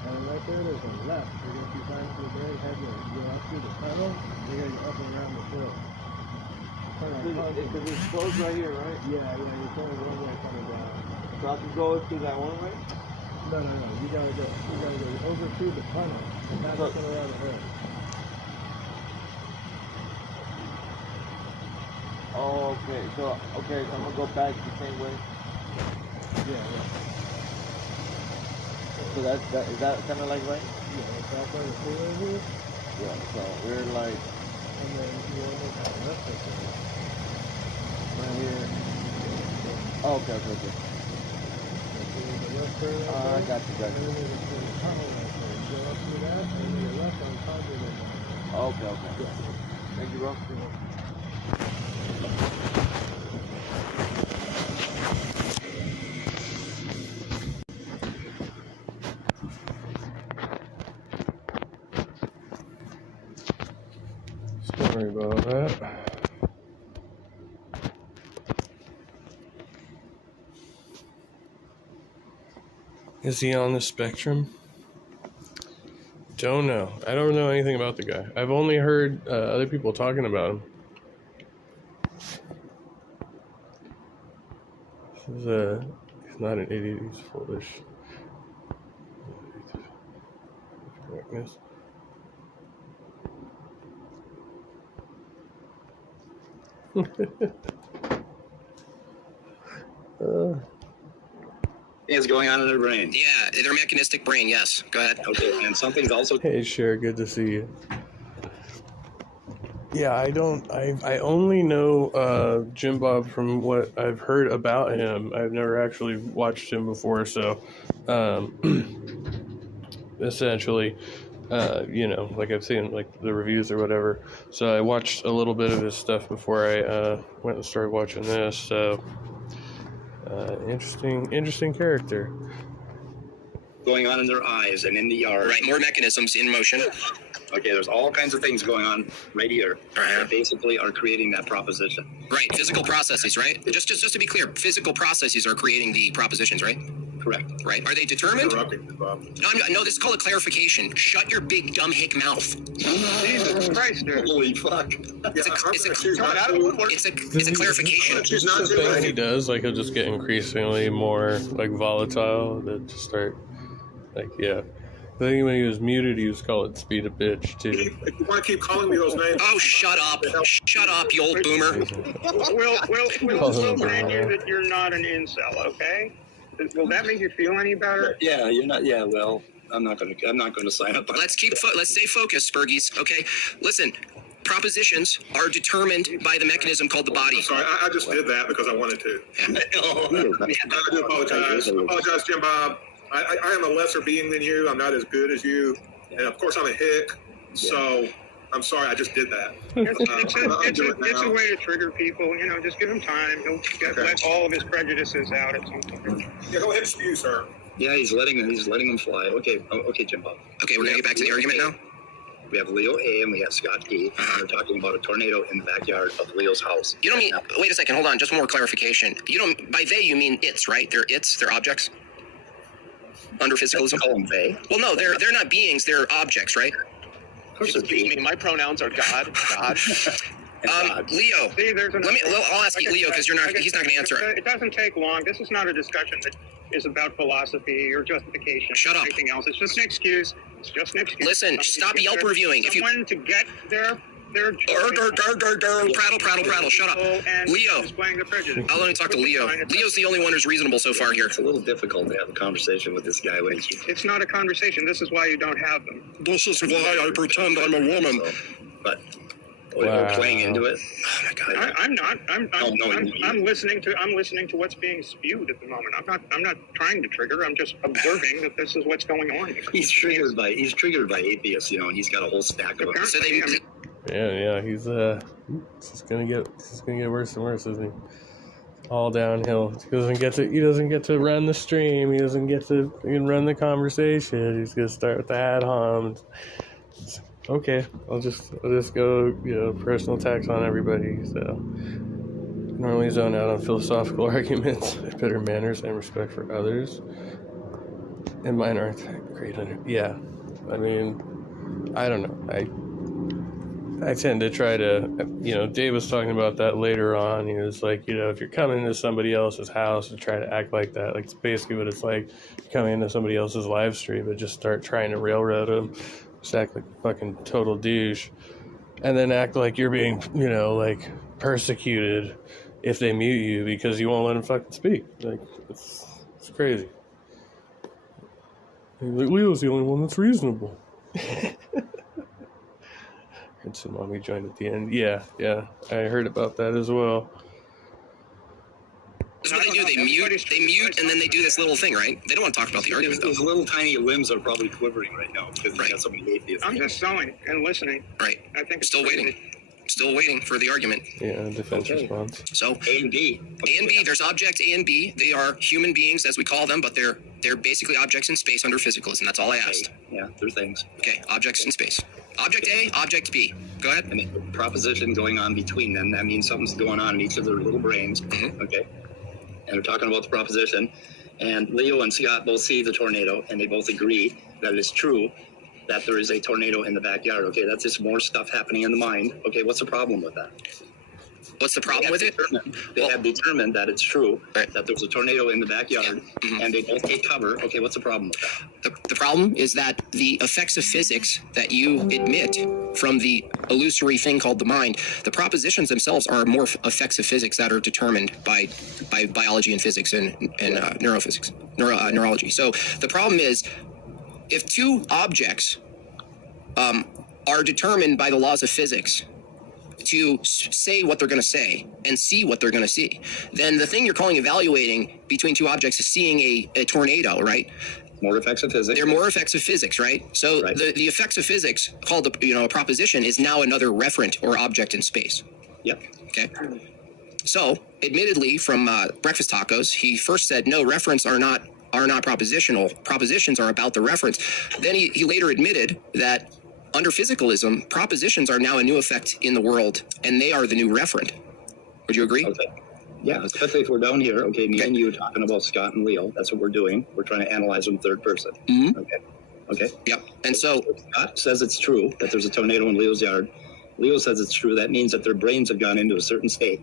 And right there, there's a left. You're going to be flying through the very headway. You go out through the tunnel, you're going to go up and around the hill. Because it's closed right here, right? Yeah, you're going one way coming down. So I can go through that one way? No. You got to go over through the tunnel, and not just come around the hill. Oh, okay. So I'm going to go back the same way? Yeah. So is that kind of like right? Yeah, it's out by the freeway here. Yeah, so we're like, and then you almost have left us there. Right here. Oh, okay. I got you. And then there's a tunnel right there. You go up through that, and then you're left on top of it. Okay. Yeah. Thank you, bro. Sorry about that. Is he on the spectrum? Don't know. I don't know anything about the guy. I've only heard other people talking about him. He's not an idiot, he's foolish. Correctness. Is going on in their brain. Yeah, their mechanistic brain, yes. Go ahead. Okay, and something's also... Hey, Cher, good to see you. Yeah, I only know Jimbob from what I've heard about him. I've never actually watched him before, so essentially, like I've seen like the reviews or whatever. So I watched a little bit of his stuff before I went and started watching this. So interesting character. Going on in their eyes and in the yard. Right, more mechanisms in motion. Okay, there's all kinds of things going on right here that basically are creating that proposition. Right, physical processes, right? Just to be clear, physical processes are creating the propositions, right? Correct. Right. Are they determined? No, this is called a clarification. Shut your big dumb hick mouth. Jesus Christ, dude. Holy fuck. It's a clarification. It's not the thing he does, like he'll just get increasingly more like volatile to just start I think when he was muted, he was called speed a bitch, too. If you want to keep calling me those names... Oh, shut up. Shut up, you old boomer. We'll grant you that you're not an incel, okay? Will that make you feel any better? Yeah, you're not... Yeah, well, I'm not going to sign up. Let's stay focused, Spurgies, okay? Listen, propositions are determined by the mechanism called the body. I'm sorry, I just did that because I wanted to. I do apologize. I apologize, Jimbob. I am a lesser being than you. I'm not as good as you. And of course, I'm a hick. So I'm sorry, I just did that. It's a way to trigger people. You know, just give him time. He'll let all of his prejudices out at some point. Yeah, go ahead and spew, sir. Yeah, he's letting them fly. Okay, Jimbob. Okay, we're going to get back to the argument now? We have Leo A and we have Scott D. And we're talking about a tornado in the backyard of Leo's house. You don't mean, wait a second, hold on, just more clarification. You don't, by they, you mean it's, right? They're it's, they're objects? Under physicalism? Call them they. Well, no, they're not beings, they're objects, right? Of course they're Excuse me, my pronouns are God. Leo, See, I'll ask you, Leo, because he's not going to answer it. It doesn't take long. This is not a discussion that is about philosophy or justification. Shut up. Or anything else. It's just an excuse. It's just an excuse. Listen, stop Yelp reviewing. If you someone to get their prattle, shut up. Leo, displaying the prejudice. I'll only talk to Leo. Leo's the only one who's reasonable so far here. It's a little difficult to have a conversation with this guy when he's... It's not a conversation. This is why you don't have them. This is why I pretend I'm a woman. But we're playing into it. Oh my God. I'm not. I'm listening to what's being spewed at the moment. I'm not trying to trigger. I'm just observing that this is what's going on here. He's triggered by atheists, you know, and he's got a whole stack of them. So they, Yeah, he's it's gonna get worse and worse, isn't he? All downhill. He doesn't get to run the stream. He doesn't get to even run the conversation. He's gonna start with the ad homs. Okay, I'll just go, personal attacks on everybody. So normally zone out on philosophical arguments, better manners and respect for others. And mine aren't great. Yeah, I mean, I don't know. I tend to try to, Dave was talking about that later on. He was like, if you're coming into somebody else's house and try to act like that, like it's basically what it's like coming into somebody else's live stream, but just start trying to railroad them, just act like a fucking total douche, and then act like you're being, like persecuted if they mute you because you won't let them fucking speak. Like, it's crazy. Like, Leo's the only one that's reasonable. And so mommy joined at the end. Yeah, I heard about that as well. That's what they do. They mute, and then they do this little thing, right? They don't want to talk about the argument, though. His little tiny limbs are probably quivering right now because he got so many atheists. I'm just selling and listening. Right. I think Still waiting for the argument. Yeah, defense response. So A and B. A and B. There's object A and B. They are human beings, as we call them, but they're basically objects in space under physicalism. That's all I asked. Yeah, they're things. Okay, objects in space. Object A, object B. Go ahead. And the proposition going on between them, that means something's going on in each of their little brains. Mm-hmm. Okay. And they're talking about the proposition. And Leo and Scott both see the tornado, and they both agree that it's true that there is a tornado in the backyard. Okay, that's just more stuff happening in the mind. Okay, what's the problem with that? What's the problem with it? They have determined that it's true, that there's a tornado in the backyard, and they both take cover. Okay, what's the problem with that? The problem is that the effects of physics that you admit from the illusory thing called the mind, the propositions themselves are more effects of physics that are determined by biology and physics and neurophysics, neurology. So the problem is, if two objects are determined by the laws of physics to say what they're going to say and see what they're going to see, then the thing you're calling evaluating between two objects is seeing a tornado, right? More effects of physics. They're more effects of physics, right? So the effects of physics called a proposition is now another referent or object in space. Yep. Okay. So, admittedly, from Breakfast Tacos, he first said no, referents are not propositional. Propositions are about the reference. Then he later admitted that under physicalism, propositions are now a new effect in the world, and they are the new referent. Would you agree? Okay. Yeah, especially if we're down here. Okay, me and you are talking about Scott and Leo. That's what we're doing. We're trying to analyze them third person. Mm-hmm. Okay. Yep. And so Scott says it's true that there's a tornado in Leo's yard. Leo says it's true. That means that their brains have gone into a certain state.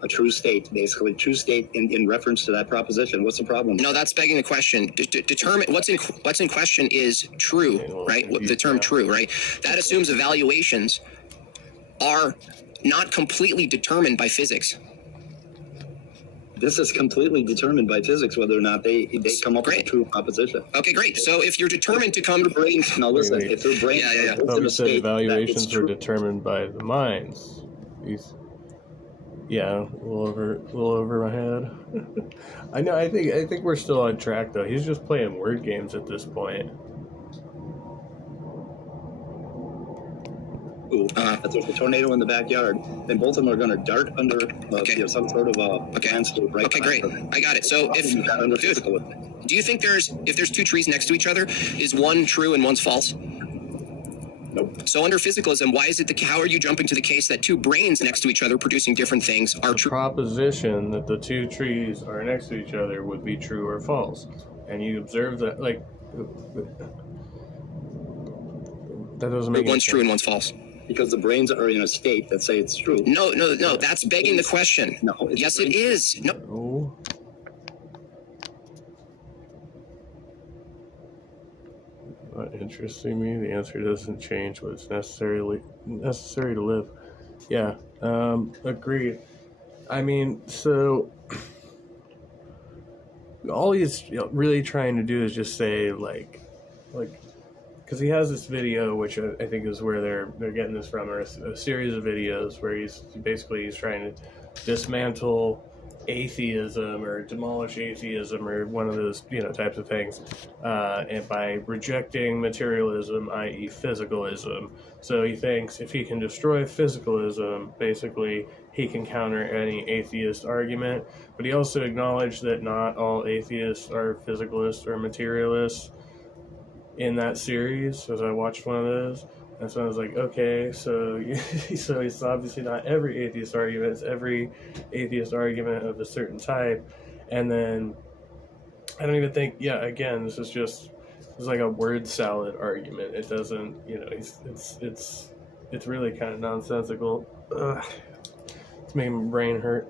A true state, basically. True state in reference to that proposition. What's the problem? No, that's begging the question. Determine what's in question is true, right? The term true, right? That assumes evaluations are not completely determined by physics. This is completely determined by physics whether or not they come up with a true proposition. Okay, great. So if you're determined to come to brains, now listen, if their brains we said evaluations are determined by the minds. Yeah, a little over my head. I know. I think we're still on track though. He's just playing word games at this point. If there's a tornado in the backyard, then both of them are going to dart under some sort of landscape. Right. Okay, great. I got it. So do you think if there's two trees next to each other, is one true and one's false? Nope. So under physicalism, why is it how are you jumping to the case that two brains next to each other producing different things are true? The proposition that the two trees are next to each other would be true or false, and you observe that that doesn't make one's true and one's false. Because the brains are in a state that say it's true. No. That's begging the question. No. Yes, it is. No. Interesting me. The answer doesn't change what's necessary to live. Yeah. Agreed. I mean, so all he's really trying to do is just say like. Because he has this video, which I think is where they're getting this from, or a series of videos where he's trying to dismantle atheism or demolish atheism or one of those types of things, and by rejecting materialism, i.e., physicalism. So he thinks if he can destroy physicalism, basically he can counter any atheist argument. But he also acknowledged that not all atheists are physicalists or materialists. In that series, as I watched one of those, and so I was like, okay, so it's obviously not every atheist argument, it's every atheist argument of a certain type. And then I don't even think, again, this is like a word salad argument. It doesn't, it's really kind of nonsensical. Ugh. It's making my brain hurt.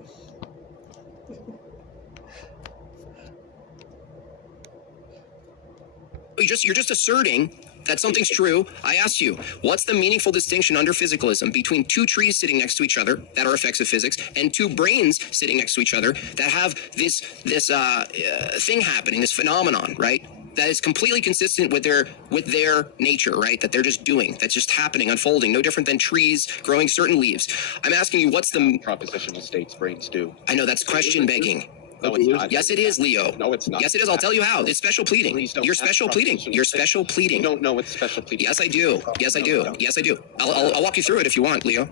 You're just asserting that something's true. I asked you, what's the meaningful distinction under physicalism between two trees sitting next to each other that are effects of physics and two brains sitting next to each other that have this thing happening, this phenomenon, right? That is completely consistent with their nature, right? That they're just doing, that's just happening, unfolding, no different than trees growing certain leaves. I'm asking you, what's the propositional states brains do? I know that's question begging. No, it's not. Yes, it is, Leo. No, it's not. Yes, it is. I'll tell you how. It's special pleading. You're special pleading. You're special pleading. You don't know what's special pleading. Yes, I do. Yes, I do. Yes, I do. I'll walk you through it if you want, Leo.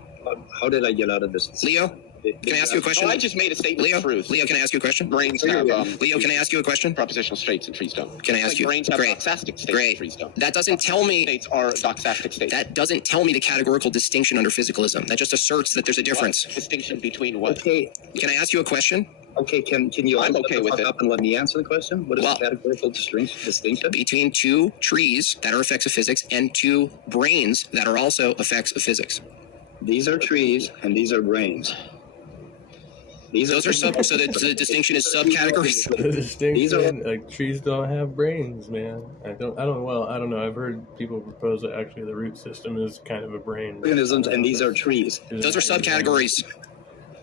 How did I get out of this? Leo, can I ask you a question? Oh, I just made a statement of truth. Leo, can I ask you a question? Brains have... Leo, can I ask you a question? Propositional states and trees don't. Can I ask you? Brains have doxastic states and trees don't. That doesn't tell me... States are doxastic states. That doesn't tell me the categorical distinction under physicalism. That just asserts that there's a difference. What? Distinction between what? Okay. Can I ask you a question? Okay, can you I'm okay with it. Up and let me answer the question? What is the categorical distinction? Between two trees that are effects of physics and two brains that are also effects of physics. These are trees and these are brains. Those are so the distinction is subcategories. The distinction, like trees don't have brains, man. I don't know. I've heard people propose that actually the root system is kind of a brain. Organisms, and these are trees. Those are subcategories.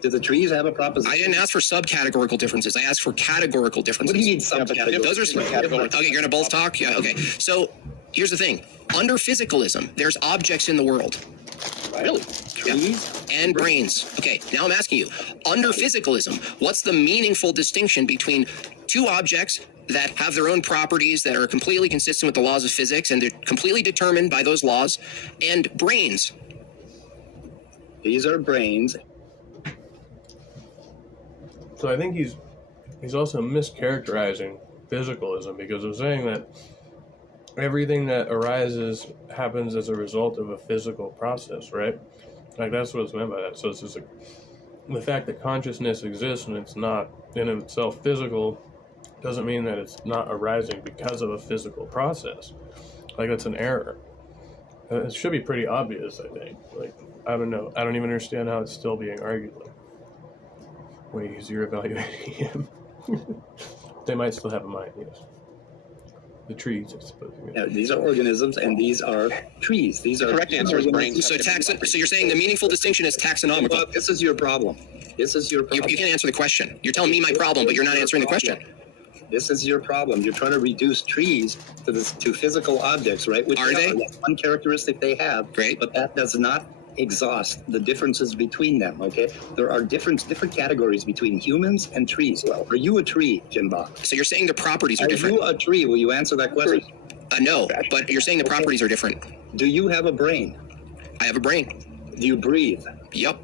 Do the trees have a proposition? I didn't ask for subcategorical differences. I asked for categorical differences. What do you mean subcategorical? Those are subcategorical. Okay, you're gonna both talk? Yeah, okay. So here's the thing. Under physicalism, there's objects in the world. Really? Trees? Yeah. And brains. Okay, now I'm asking you, under physicalism, what's the meaningful distinction between two objects that have their own properties that are completely consistent with the laws of physics and they're completely determined by those laws, and brains? These are brains. So I think he's also mischaracterizing physicalism because of saying that everything that arises happens as a result of a physical process, right? Like that's what's meant by that. So it's just like the fact that consciousness exists and it's not in itself physical doesn't mean that it's not arising because of a physical process. Like that's an error. It should be pretty obvious, I think. Like I don't know. I don't even understand how it's still being argued. Like, when you're evaluating him, they might still have a mind, yes. The trees, I suppose. Yeah, these are organisms, and these are trees. These are correct answer is brains. So so you're saying the meaningful distinction is taxonomical. Well, this is your problem. This is your problem. You can't answer the question. You're telling me my problem, but you're not answering the question. This is your problem. You're trying to reduce trees to physical objects, right? Which are they? That's one characteristic they have. Great. But that does not exhaust the differences between them, okay? There are different categories between humans and trees. Well, are you a tree, Jimbob? So you're saying the properties are different? Are you a tree? Will you answer that question? No, but you're saying the properties are different. Do you have a brain? I have a brain. Do you breathe? Yep.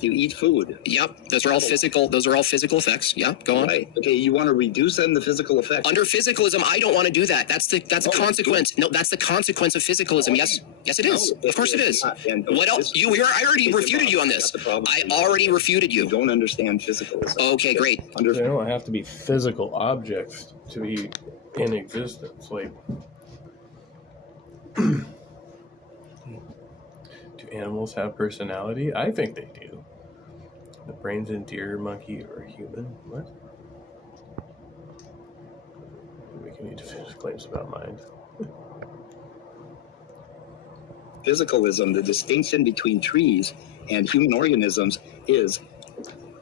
Do you eat food? Yep. Those are all physical effects. Yep. Go on. Right. Okay, you want to reduce them, the physical effects? Under physicalism, I don't want to do that. That's a consequence. No, that's the consequence of physicalism. Yes, it is. Of course it is. What else? I already refuted you on this. I already refuted you. You don't understand physicalism. Okay, great. They don't have to be physical objects to be in existence. Like, do animals have personality? I think they do. The brains in deer, monkey, or human? What? Making any definitive claims about mind. Physicalism, the distinction between trees and human organisms is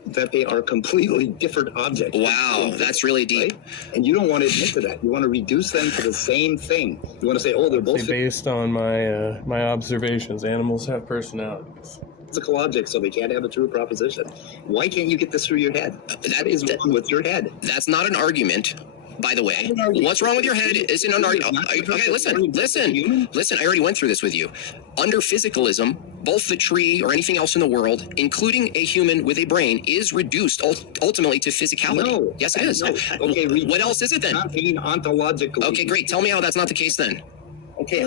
that they are completely different objects. Wow, that's really deep. Right? And you don't want to admit to that. You want to reduce them to the same thing. You want to say, oh, they're both based on my observations. Animals have personalities. Physical objects, so they can't have a true proposition. Why can't you get this through your head? That is wrong with your head. That's not an argument, by the way. What's wrong with your head isn't an argument. Okay, listen. I already went through this with you. Under physicalism, both the tree or anything else in the world, including a human with a brain, is reduced ultimately to physicality. No, yes, it is. No. Okay, what else is it then? Not being ontological. Okay, great. Tell me how that's not the case then. Okay,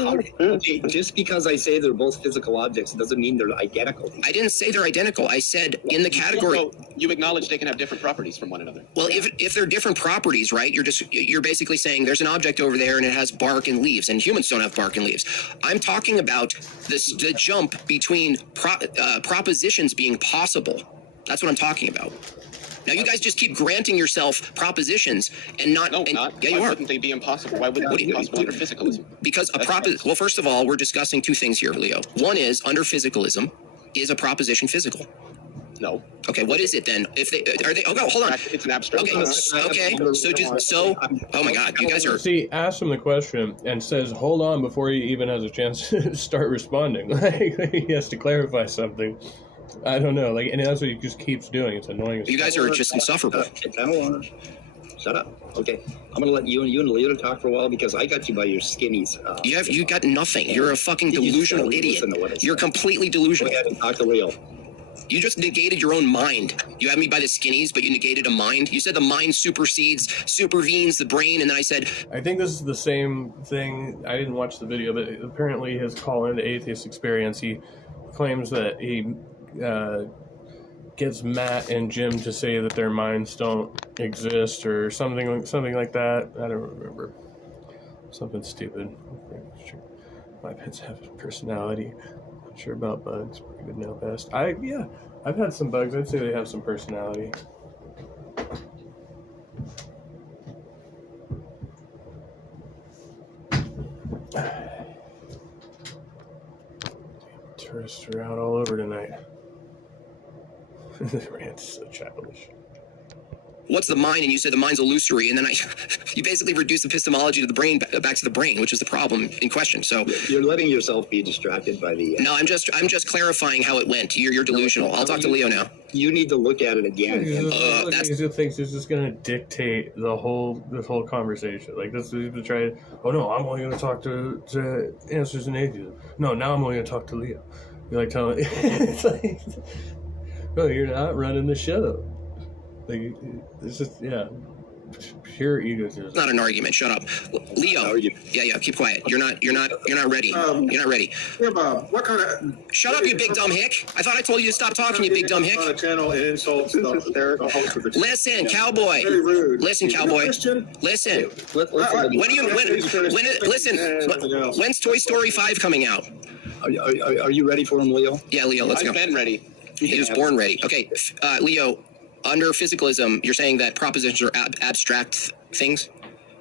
just because I say they're both physical objects doesn't mean they're identical. I didn't say they're identical. I said in the category. So you acknowledge they can have different properties from one another. Well, if they're different properties, right? You're basically saying there's an object over there and it has bark and leaves, and humans don't have bark and leaves. I'm talking about the jump between propositions being possible. That's what I'm talking about. Now you guys just keep granting yourself propositions and not. No, not. Yeah, you Why are. wouldn't they be impossible? Why wouldn't they be possible under physicalism? Because well, first of all, we're discussing two things here, Leo. One is under physicalism, is a proposition physical? No. Okay, what is it then? If they are they? Oh, hold on. It's an abstract. Okay. Oh my God, you guys are. See, ask him the question and says, "Hold on," before he even has a chance to start responding. Like he has to clarify something. I don't know, and that's what he just keeps doing. It's annoying. You guys are just insufferable. Shut up. Okay, I'm gonna let you and Leo talk for a while because I got you by your skinnies. You got nothing. You're a fucking delusional idiot. You're completely delusional. Go ahead and talk to Leo. You just negated your own mind. You had me by the skinnies, but you negated a mind. You said the mind supervenes the brain, and then I said... I think this is the same thing. I didn't watch the video, but apparently his call into atheist experience, he claims that he gets Matt and Jim to say that their minds don't exist or something like that. I don't remember. Something stupid. My pets have a personality. Not sure about bugs. Pretty good know best. I've had some bugs. I'd say they have some personality. Tourists are out all over tonight. This rant's so childish. What's the mind? And you said the mind's illusory, and then you basically reduced epistemology to the brain, back to the brain, which is the problem in question. So you're letting yourself be distracted by the. No, I'm just clarifying how it went. You're delusional. I'll talk to Leo now. You need to look at it again. He thinks he's just going to dictate this whole conversation. Like this is to try. Oh no, I'm only going to talk to Answers in Atheism. No, now I'm only going to talk to Leo. You're like telling. It's like, no, you're not running the show. Like, it's just, pure egotism. It's not an argument. Shut up, Leo. Yeah. Keep quiet. You're not ready. You're not ready. Jimbob, what kind of? Shut up, you big dumb hick! I thought I told you to stop talking, you big dumb hick. On a channel and insults the host of the. Listen, cowboy. Very rude. Listen, cowboy. Listen. Listen. When's Toy Story 5 coming out? Are you ready for him, Leo? Yeah, Leo. Let's go. I've been ready. He was born ready. Okay, Leo. Under physicalism, you're saying that propositions are abstract things?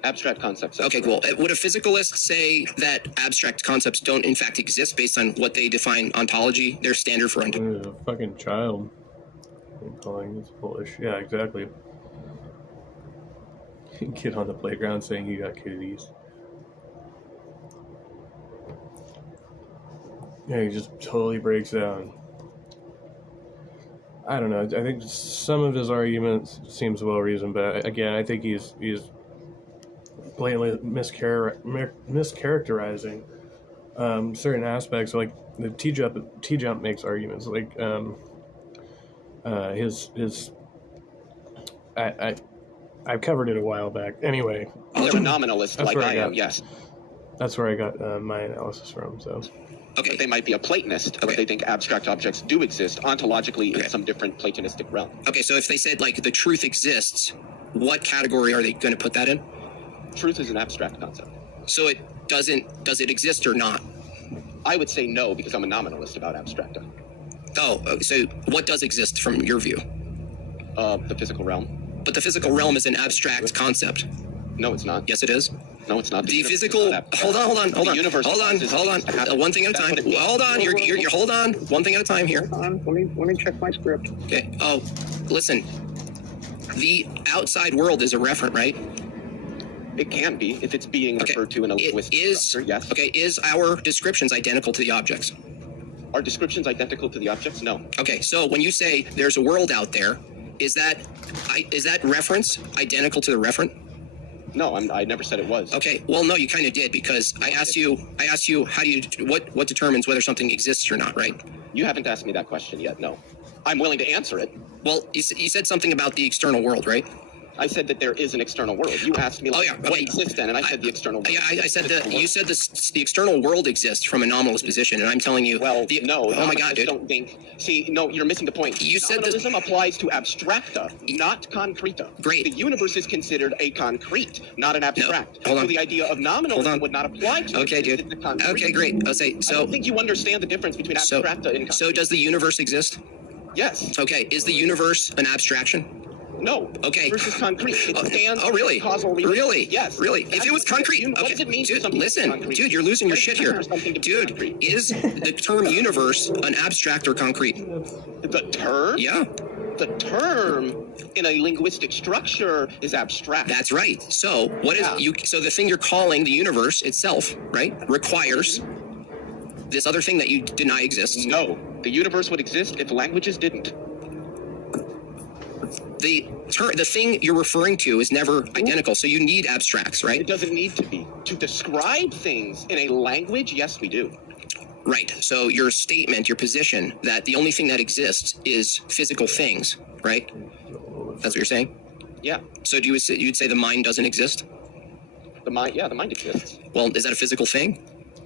Abstract concepts. Okay, cool. Would a physicalist say that abstract concepts don't in fact exist based on what they define ontology, their standard for ontology? A fucking child. I'm calling this bullish. Yeah, exactly. Kid on the playground saying you got kitties. Yeah, he just totally breaks down. I don't know. I think some of his arguments seems well reasoned, but again, I think he's blatantly mischaracterizing certain aspects. Like the T-jump makes arguments like I covered it a while back. Anyway, they're a nominalist like I am. Yes, that's where I got my analysis from. So. Okay. But they might be a Platonist, but they think abstract objects do exist ontologically in some different Platonistic realm. Okay, so if they said, like, the truth exists, what category are they going to put that in? Truth is an abstract concept. So does it exist or not? I would say no, because I'm a nominalist about abstracta. Oh, so what does exist from your view? The physical realm. But the physical realm is an abstract concept. No, it's not. Yes, it is. No, it's not. The physical. Hold on. One thing at a time. Hold on. You're hold on. One thing at a time here. Hold on. Let me check my script. Okay. Oh, listen. The outside world is a referent, right? It can be if it's being referred to in a linguistic structure. Yes. Okay. Is our descriptions identical to the objects? Are descriptions identical to the objects? No. Okay. So when you say there's a world out there, is that reference identical to the referent? No, I never said it was. Okay, well, no, you kind of did, because I asked you, how do you, what determines whether something exists or not, right? You haven't asked me that question yet, no. I'm willing to answer it. Well, you said something about the external world, right? I said that there is an external world. You asked me what exists then, and I said the external world. Yeah, I said that you said the external world exists from a nominalist position, and I'm telling you. Well, no. Oh my God, dude! Don't think. See, no, you're missing the point. You said nominalism applies to abstracta, not concreta. Great. The universe is considered a concrete, not an abstract. No, hold on. So the idea of nominalism would not apply to. Okay, dude. Okay, great. I'll say so. I don't think you understand the difference between abstracta and concrete. So does the universe exist? Yes. Okay. Is the universe an abstraction? No. Okay. Versus concrete. It stands really? Causal relation. Really? Yes. If it was concrete. What does it mean? Dude, listen, dude, you're losing your shit here. Dude, is the term universe an abstract or concrete? The term? Yeah. The term in a linguistic structure is abstract. That's right. So what is so the thing you're calling the universe itself, right, requires this other thing that you deny exists. No. The universe would exist if languages didn't. The thing you're referring to is never identical, so you need abstracts, right? It doesn't need to be. To describe things in a language, yes, we do. Right. So your statement, your position, that the only thing that exists is physical things, right? That's what you're saying? Yeah. So you'd say the mind doesn't exist? The mind exists. Well, is that a physical thing?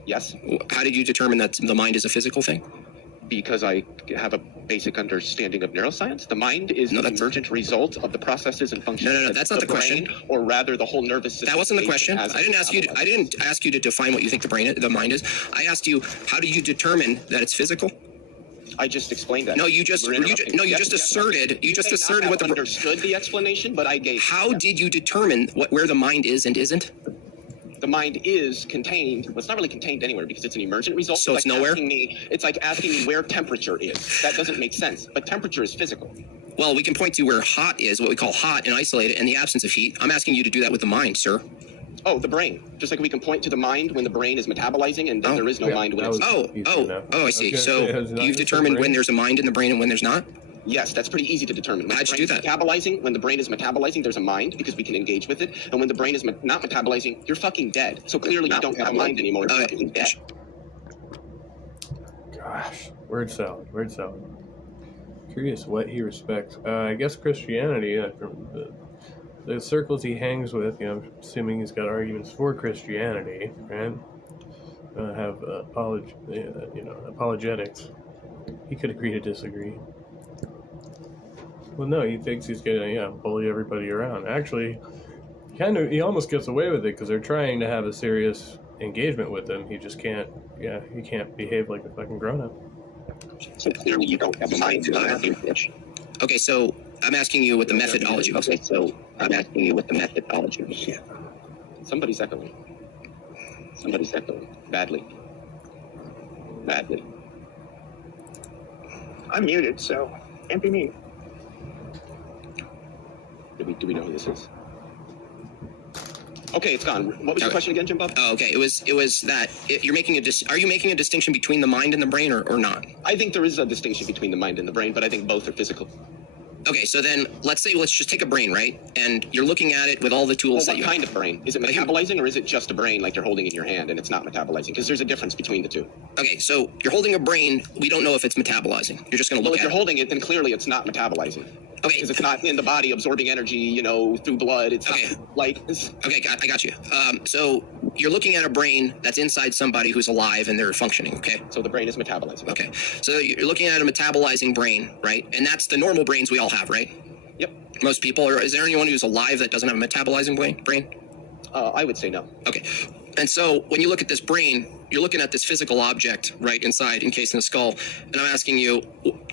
Yes. How did you determine that the mind is a physical thing? Because I have a basic understanding of neuroscience. The mind is the emergent result of the processes and functions. No, that's not the question. Or rather, the whole nervous system. That wasn't the question. I didn't ask you to define what you think the mind is. I asked you, how do you determine that it's physical? I just explained that. No, you just asserted. You just asserted what the understood the explanation, but I gave. How did you determine where the mind is and isn't? The mind is contained. Well, it's not really contained anywhere because it's an emergent result. So it's nowhere? It's like asking me where temperature is. That doesn't make sense. But temperature is physical. Well, we can point to where hot is, what we call hot, and isolate it in the absence of heat. I'm asking you to do that with the mind, sir. Oh, the brain. Just like we can point to the mind when the brain is metabolizing, and then there is no mind when it's... I see. So you've determined when there's a mind in the brain and when there's not? Yes, that's pretty easy to determine. How'd you do that? When the brain is metabolizing, there's a mind because we can engage with it. And when the brain is not metabolizing, you're fucking dead. So clearly you don't have a mind anymore. You're fucking dead. Gosh, word salad. Curious what he respects. I guess Christianity, from the circles he hangs with, I'm assuming he's got arguments for Christianity, right? Have apologetics. He could agree to disagree. Well, no, he thinks he's gonna, bully everybody around. Actually, he almost gets away with it because they're trying to have a serious engagement with him. He just can't. Yeah, he can't behave like a fucking grown-up. So clearly, you don't have a mind to bitch. Okay, so I'm asking you with the methodology. Okay, so I'm asking you with the methodology. Yeah. Somebody's echoing. Somebody's echoing. Badly. Badly. I'm muted, so can't be me. Do we know who this is? Okay, it's gone. What was your question again, Jimbob? Oh, okay, it was that you're making are you making a distinction between the mind and the brain, or not? I think there is a distinction between the mind and the brain, but I think both are physical. Okay, so then let's just take a brain, right? And you're looking at it with all the tools that you have. What kind of brain? Is it metabolizing, or is it just a brain like you're holding in your hand and it's not metabolizing? Because there's a difference between the two. Okay, so you're holding a brain. We don't know if it's metabolizing. You're just going to look at it. Well, if you're holding it, then clearly it's not metabolizing. Okay. Because it's not in the body absorbing energy, through blood. It's okay. Okay, I got you. So you're looking at a brain that's inside somebody who's alive and they're functioning, okay? So the brain is metabolizing. Okay. So you're looking at a metabolizing brain, right? And that's the normal brains we all have, right? Yep. Most people, or is there anyone who's alive that doesn't have a metabolizing brain? I would say no. Okay. And so when you look at this brain, you're looking at this physical object right inside, encased in the skull. And I'm asking you,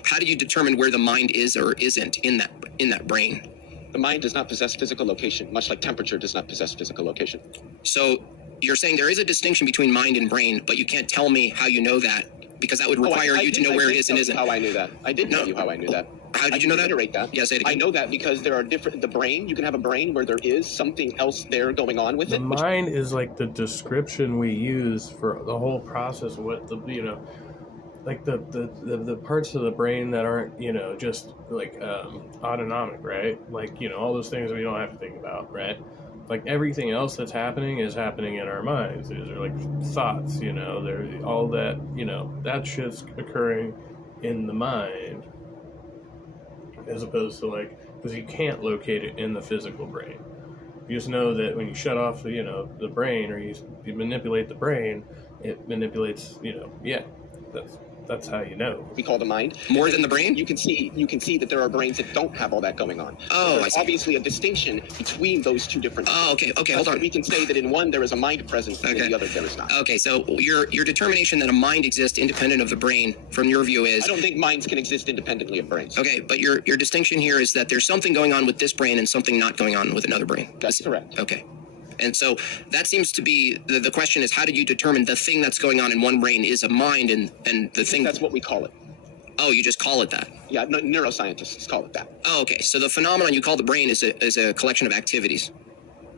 how do you determine where the mind is or isn't in that brain? The mind does not possess physical location, much like temperature does not possess physical location. So you're saying there is a distinction between mind and brain, but you can't tell me how you know that, because that would require you to know where it is and isn't. How I knew that. I did tell you how I knew that. How did you know that? Reiterate that. Yeah, say it again. I know that because there are the brain, you can have a brain where there is something else there going on with it. The mind is like the description we use for the whole process of what like the parts of the brain that aren't, just like autonomic, right? Like, all those things we don't have to think about, right? Like everything else that's happening is happening in our minds. These are like thoughts, they're all that, that shit's occurring in the mind, as opposed to because you can't locate it in the physical brain. You just know that when you shut off the brain, or you manipulate the brain, it manipulates, that's how you know. We call the mind. More than the brain? You can see that there are brains that don't have all that going on. Oh, so there's obviously a distinction between those two different things. Oh, okay, hold on. We can say that in one there is a mind present, and in the other there is not. Okay, so your determination that a mind exists independent of the brain, from your view, is... I don't think minds can exist independently of brains. Okay, but your distinction here is that there's something going on with this brain and something not going on with another brain. That's correct. Okay. And so that seems to be the question is, how do you determine the thing that's going on in one brain is a mind and the thing... That's what we call it. Oh, you just call it that? Yeah, neuroscientists call it that. Oh, okay. So the phenomenon you call the brain is a collection of activities.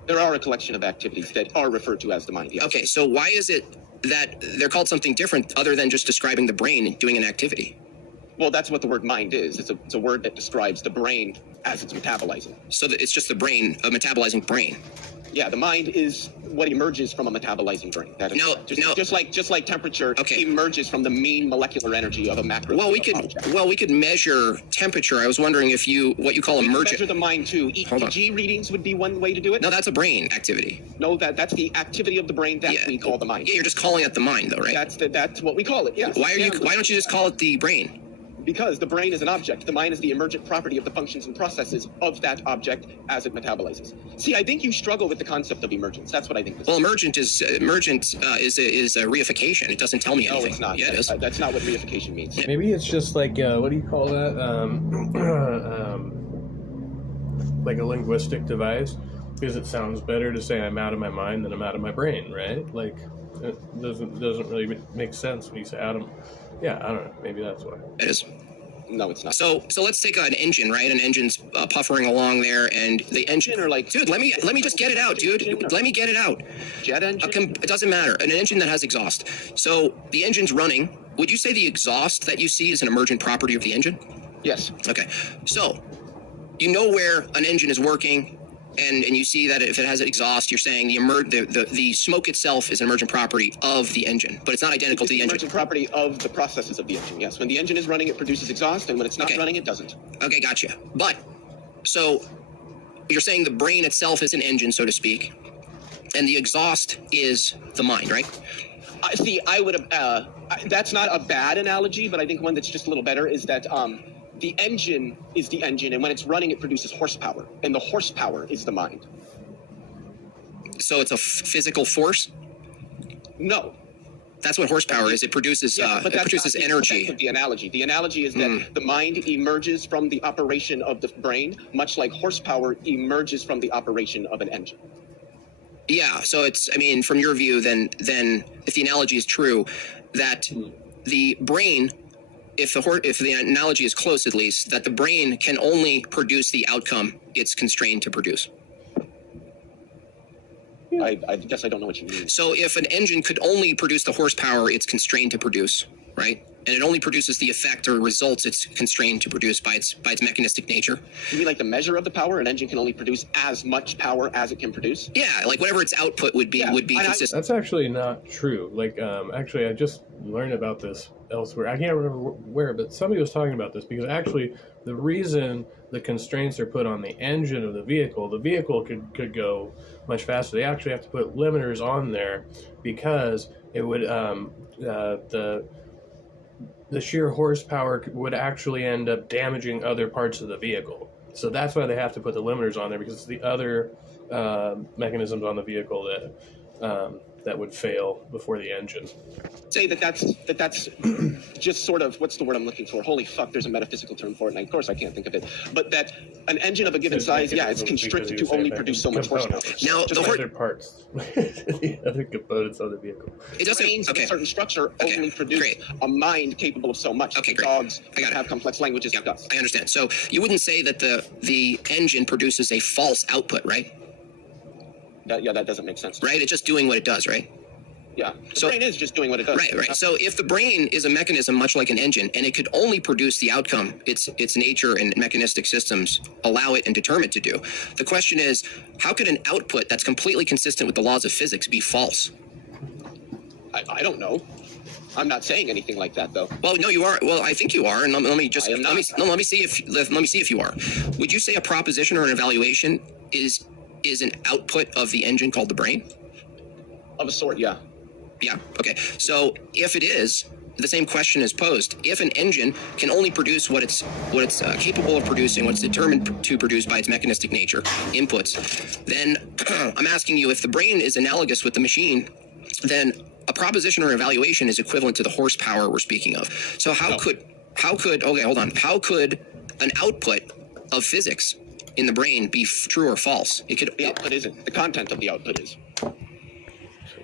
There are a collection of activities that are referred to as the mind, yes. Okay, so why is it that they're called something different other than just describing the brain doing an activity? Well, that's what the word mind is. It's a word that describes the brain as it's metabolizing. So it's just the brain, a metabolizing brain. Yeah, the mind is what emerges from a metabolizing brain. That is just like temperature emerges from the mean molecular energy of a macro. Well, we could measure temperature. I was wondering if what you call emergent. Measure the mind too. EEG readings would be one way to do it. No, that's a brain activity. No, that's the activity of the brain that we call the mind. Yeah, you're just calling it the mind, though, right? That's what we call it. Yes. Why don't you just call it the brain? Because the brain is an object. The mind is the emergent property of the functions and processes of that object as it metabolizes. See, I think you struggle with the concept of emergence. That's what I think. Emergent is a reification. It doesn't tell me anything. No, it's not. Yeah, it is. That's not what reification means. Maybe it's just like what do you call that? Like a linguistic device, because it sounds better to say I'm out of my mind than I'm out of my brain, right? Like it doesn't really make sense when you say out of. Yeah, I don't know. Maybe that's why. It is. No, it's not. So let's take an engine, right? An engine's puffering along there, and the engine are like, dude, let me just get it out, dude. Let me get it out. Jet engine? It doesn't matter. An engine that has exhaust. So the engine's running. Would you say the exhaust that you see is an emergent property of the engine? Yes. Okay. So you know where an engine is working, and you see that if it has an exhaust, you're saying the smoke itself is an emergent property of the engine, but it's not identical to the engine. Emergent property of the processes of the engine, yes. When the engine is running, it produces exhaust, and when it's not running, it doesn't. Okay, gotcha. But, so, you're saying the brain itself is an engine, so to speak, and the exhaust is the mind, right? See, I would have, that's not a bad analogy, but I think one that's just a little better is that, the engine is the engine, and when it's running, it produces horsepower, and the horsepower is the mind. So it's a physical force? No. That's what horsepower is. It produces energy. That's the analogy. The analogy is that the mind emerges from the operation of the brain, much like horsepower emerges from the operation of an engine. Yeah, so it's, I mean, from your view, then if the analogy is true, that the brain, if the analogy is close at least, that the brain can only produce the outcome it's constrained to produce. I guess I don't know what you mean. So if an engine could only produce the horsepower it's constrained to produce, right? And it only produces the effect or results it's constrained to produce by its mechanistic nature. You mean like the measure of the power? An engine can only produce as much power as it can produce? Yeah, like whatever its output would be consistent. That's actually not true. Like, actually, I just learned about this elsewhere. I can't remember where, but somebody was talking about this because actually the reason the constraints are put on the engine of the vehicle could go much faster. They actually have to put limiters on there because it would the sheer horsepower would actually end up damaging other parts of the vehicle. So that's why they have to put the limiters on there, because it's the other mechanisms on the vehicle that would fail before the engine. Say that's just sort of, what's the word I'm looking for? Holy fuck, there's a metaphysical term for it, and of course I can't think of it. But that an engine of a given size, yeah, it's constricted to only produce so much horsepower. Now, the other parts, the other components of the vehicle. It doesn't mean a certain structure only produce a mind capable of so much. Okay, great. Dogs have complex languages. Yeah, I understand. So you wouldn't say that the engine produces a false output, right? That doesn't make sense. Right? It's just doing what it does, right? Yeah. The brain is just doing what it does. Right. So if the brain is a mechanism much like an engine, and it could only produce the outcome its nature and mechanistic systems allow it and determine it to do, the question is, how could an output that's completely consistent with the laws of physics be false? I don't know. I'm not saying anything like that, though. Well, no, you are. Well, I think you are, and let me see if you are. Would you say a proposition or an evaluation is an output of the engine called the brain? Of a sort, yeah. Yeah, okay. So if it is, the same question is posed. If an engine can only produce what it's capable of producing, what's determined to produce by its mechanistic nature, inputs, then I'm asking you, if the brain is analogous with the machine, then a proposition or evaluation is equivalent to the horsepower we're speaking of. So how could an output of physics in the brain be true or false? The output isn't. The content of the output is.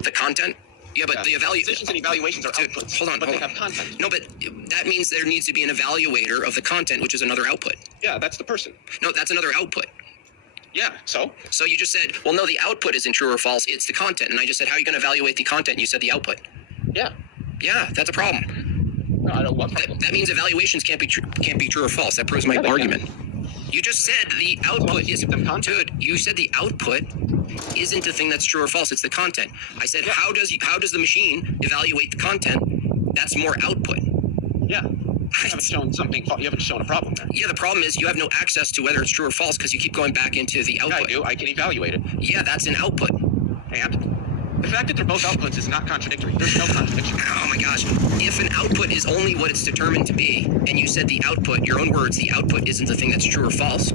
The content? Yeah, but the Positions and evaluations are outputs. Hold on. They have content. No, but that means there needs to be an evaluator of the content, which is another output. Yeah, that's the person. No, that's another output. Yeah, so? So you just said, well, no, the output isn't true or false, it's the content. And I just said, how are you going to evaluate the content? And you said the output. Yeah. Yeah, that's a problem. No, I don't want problem. That means evaluations can't be true or false. That proves my argument. You just said the output is dude. You said the output isn't the thing that's true or false. It's the content. I said, how does the machine evaluate the content? That's more output. Yeah. You haven't shown something. You haven't shown a problem there. Yeah, the problem is you have no access to whether it's true or false because you keep going back into the output. Yeah, I do. I can evaluate it. Yeah, that's an output. And the fact that they're both outputs is not contradictory. There's no contradiction. Oh my gosh. If an output is only what it's determined to be, and you said the output, your own words, the output isn't the thing that's true or false,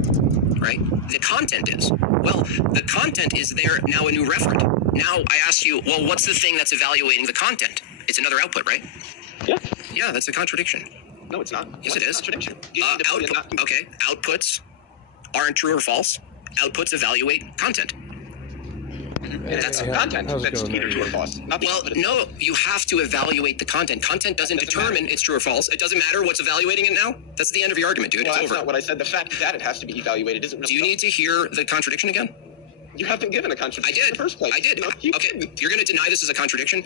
right? The content is. Well, the content is there now a new referent. Now I ask you, well, what's the thing that's evaluating the content? It's another output, right? Yeah. Yeah, that's a contradiction. No, it's not. Yes, it is. Contradiction. Okay, outputs aren't true or false. Outputs evaluate content. That's content that's either true or false. Well, no, you have to evaluate the content. Content doesn't determine it's true or false. It doesn't matter what's evaluating it now. That's the end of your argument, dude. Well, it's that's over. Not what I said. The fact that it has to be evaluated isn't really. Do you need to hear the contradiction again? You haven't given a contradiction. I did. In the first place. I did. Okay, you're going to deny this as a contradiction?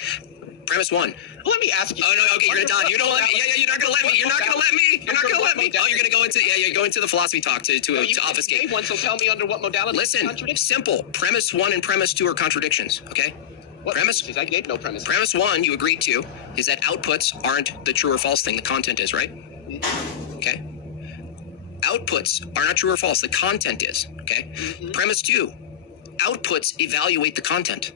Premise one. Well, let me ask you. Oh, no, okay, you're going to deny. You don't let me. Yeah, you're not going to let me. You're not going to let me. You're not going to let me. Oh, you're going to go into, you're going to the philosophy talk to obfuscate. One, so tell me under what modality. Listen, simple. Premise one and premise two are contradictions, okay? What premise? I gave no premise. Premise one, you agreed to, is that outputs aren't the true or false thing. The content is, right? Okay. Outputs are not true or false. The content is, okay? Premise two, outputs evaluate the content.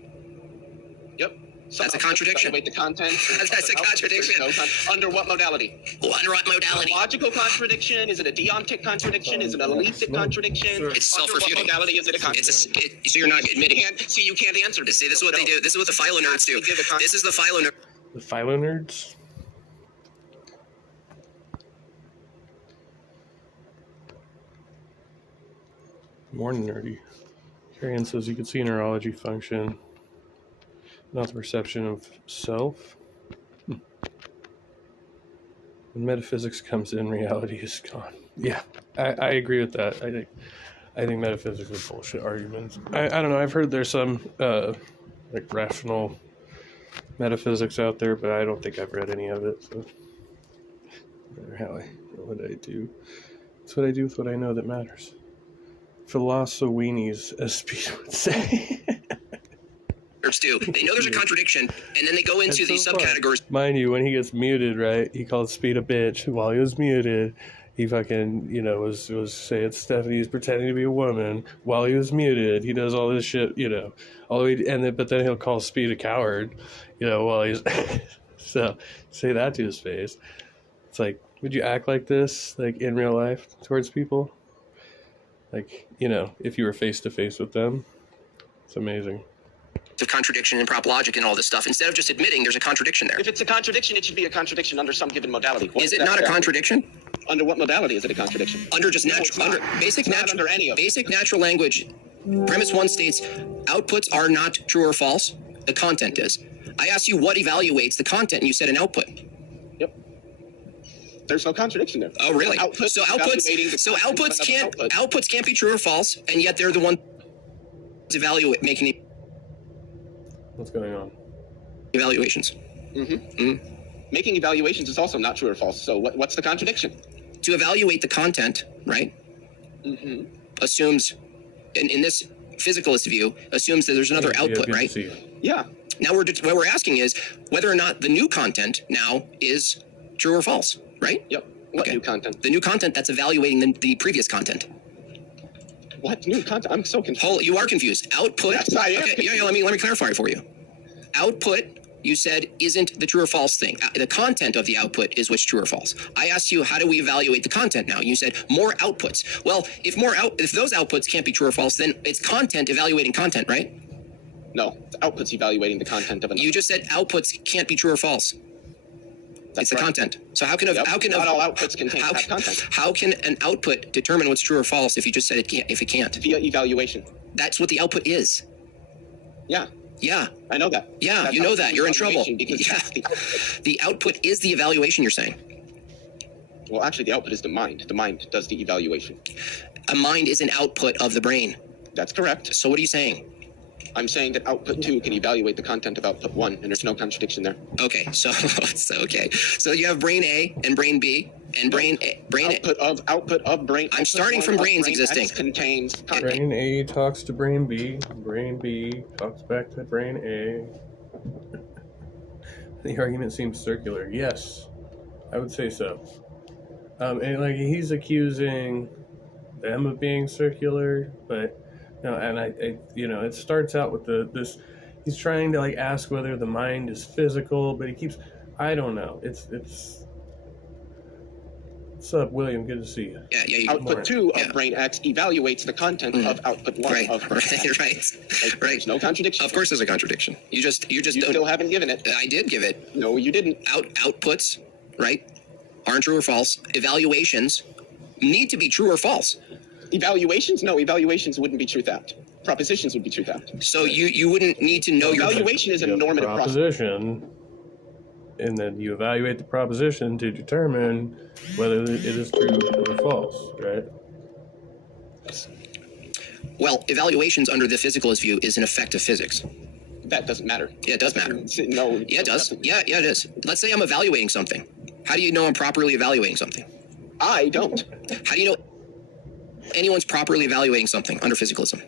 Yep. That's a contradiction. Evaluate the content. That's a contradiction. Under what modality? Under what modality? A logical contradiction? Is it a deontic contradiction? Is it an alethetic contradiction? It's self-refuting. What modality is it a contradiction? So you're not admitting. You can't answer this. See, this is what they do. This is what the philo nerds do. This is the philo nerds. The philo nerds? More nerdy. Arian says you can see neurology function, not the perception of self. When metaphysics comes in, reality is gone. Yeah, I agree with that. I think metaphysics is bullshit arguments. I don't know. I've heard there's some like rational metaphysics out there, but I don't think I've read any of it. So, no matter what I do, it's what I do with what I know that matters. Philosophies, as Speed would say. Do. They know there's a contradiction, and then they go into these subcategories. Mind you, when he gets muted, right, he called Speed a bitch while he was muted. He fucking, was saying Stephanie's pretending to be a woman while he was muted. He does all this shit, all the way, but then he'll call Speed a coward, while he's so say that to his face. It's like, would you act like this, like in real life towards people? Like, if you were face to face with them, it's amazing. Of contradiction and prop logic and all this stuff, instead of just admitting there's a contradiction there. If it's a contradiction, it should be a contradiction under some given modality. Is it not a contradiction? Under what modality is it a contradiction? Under just basic natural language. Premise 1 states outputs are not true or false. The content is. I asked you what evaluates the content, and you said an output. Yep. There's no contradiction there. Oh, really? Outputs can't be true or false, and yet they're the ones making. What's going on? Evaluations. Making evaluations is also not true or false. So what's the contradiction? To evaluate the content, right? Assumes, in this physicalist view, assumes that there's another output, right? Yeah. Now what we're asking is whether or not the new content now is true or false, right? Yep. What new content? The new content that's evaluating the previous content. What new content? I'm so confused. You are confused. Output. Yes, I am. Okay, yeah, let me clarify it for you. Output, you said, isn't the true or false thing. The content of the output is what's true or false. I asked you, how do we evaluate the content now? You said more outputs. Well, if those outputs can't be true or false, then it's content evaluating content, right? No, outputs evaluating the content of an. You just said outputs can't be true or false. It's the content. So not all outputs contain content. How can an output determine what's true or false if you just said it can't? If it can't, via evaluation. That's what the output is. Yeah. Yeah. I know that. Yeah, That's you know that. You're in trouble. Yeah. The output is the evaluation. You're saying. Well, actually, the output is the mind. The mind does the evaluation. A mind is an output of the brain. That's correct. So what are you saying? I'm saying that output 2 can evaluate the content of output 1, and there's no contradiction there. Okay, so you have brain A and brain B and brain output of brain. I'm starting from brains brain existing. X contains content. Brain A talks to brain B. Brain B talks back to brain A. The argument seems circular. Yes, I would say so. And like he's accusing them of being circular, but. No, and I it starts out with this. He's trying to like ask whether the mind is physical, but he keeps. I don't know. It's. What's up, William? Good to see you. Yeah. Output 2 of brain X evaluates the content of output 1. Right. Right. There's no contradiction. Of course, there's a contradiction. You still haven't given it. I did give it. No, you didn't. Outputs, right, aren't true or false. Evaluations need to be true or false. Evaluations? No, evaluations wouldn't be true theft. Propositions would be true theft. So you wouldn't need to know evaluation is a normative proposition, and then you evaluate the proposition to determine whether it is true or false, right? Well, evaluations under the physicalist view is an effect of physics. That doesn't matter. Yeah, it does matter. No. Yeah, it does. Yeah, it is. Let's say I'm evaluating something. How do you know I'm properly evaluating something? I don't. How do you know anyone's properly evaluating something under physicalism?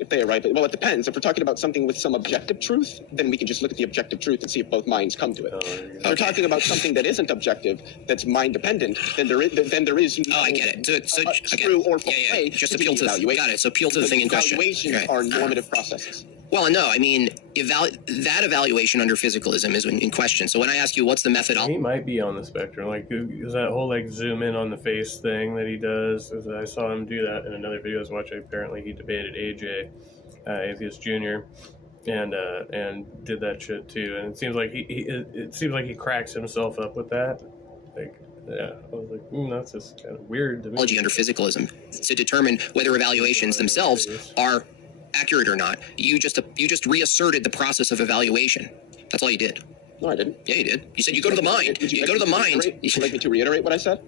If they arrive at, well, it depends. If we're talking about something with some objective truth, then we can just look at the objective truth and see if both minds come to it. If we're talking about something that isn't objective, that's mind dependent, then there is no I get it. So true or false way. Just appeal to the, got it. So appeal to the thing in question. Evaluations are normative processes. Well, no, I mean, that evaluation under physicalism is in question. So when I ask you, what's the methodology? He might be on the spectrum. Like, is that whole, like, zoom in on the face thing that he does? I saw him do that in another video I was watching. Apparently, he debated AJ, Atheist Jr., and did that shit, too. And it seems like he cracks himself up with that. Like, yeah, I was like, that's just kind of weird to me. Under physicalism to determine whether evaluations themselves are accurate or not. You just reasserted the process of evaluation. That's all you did. No, I didn't. Yeah, you did. You said you go to the mind. You go to the mind. Would you like me to reiterate what I said?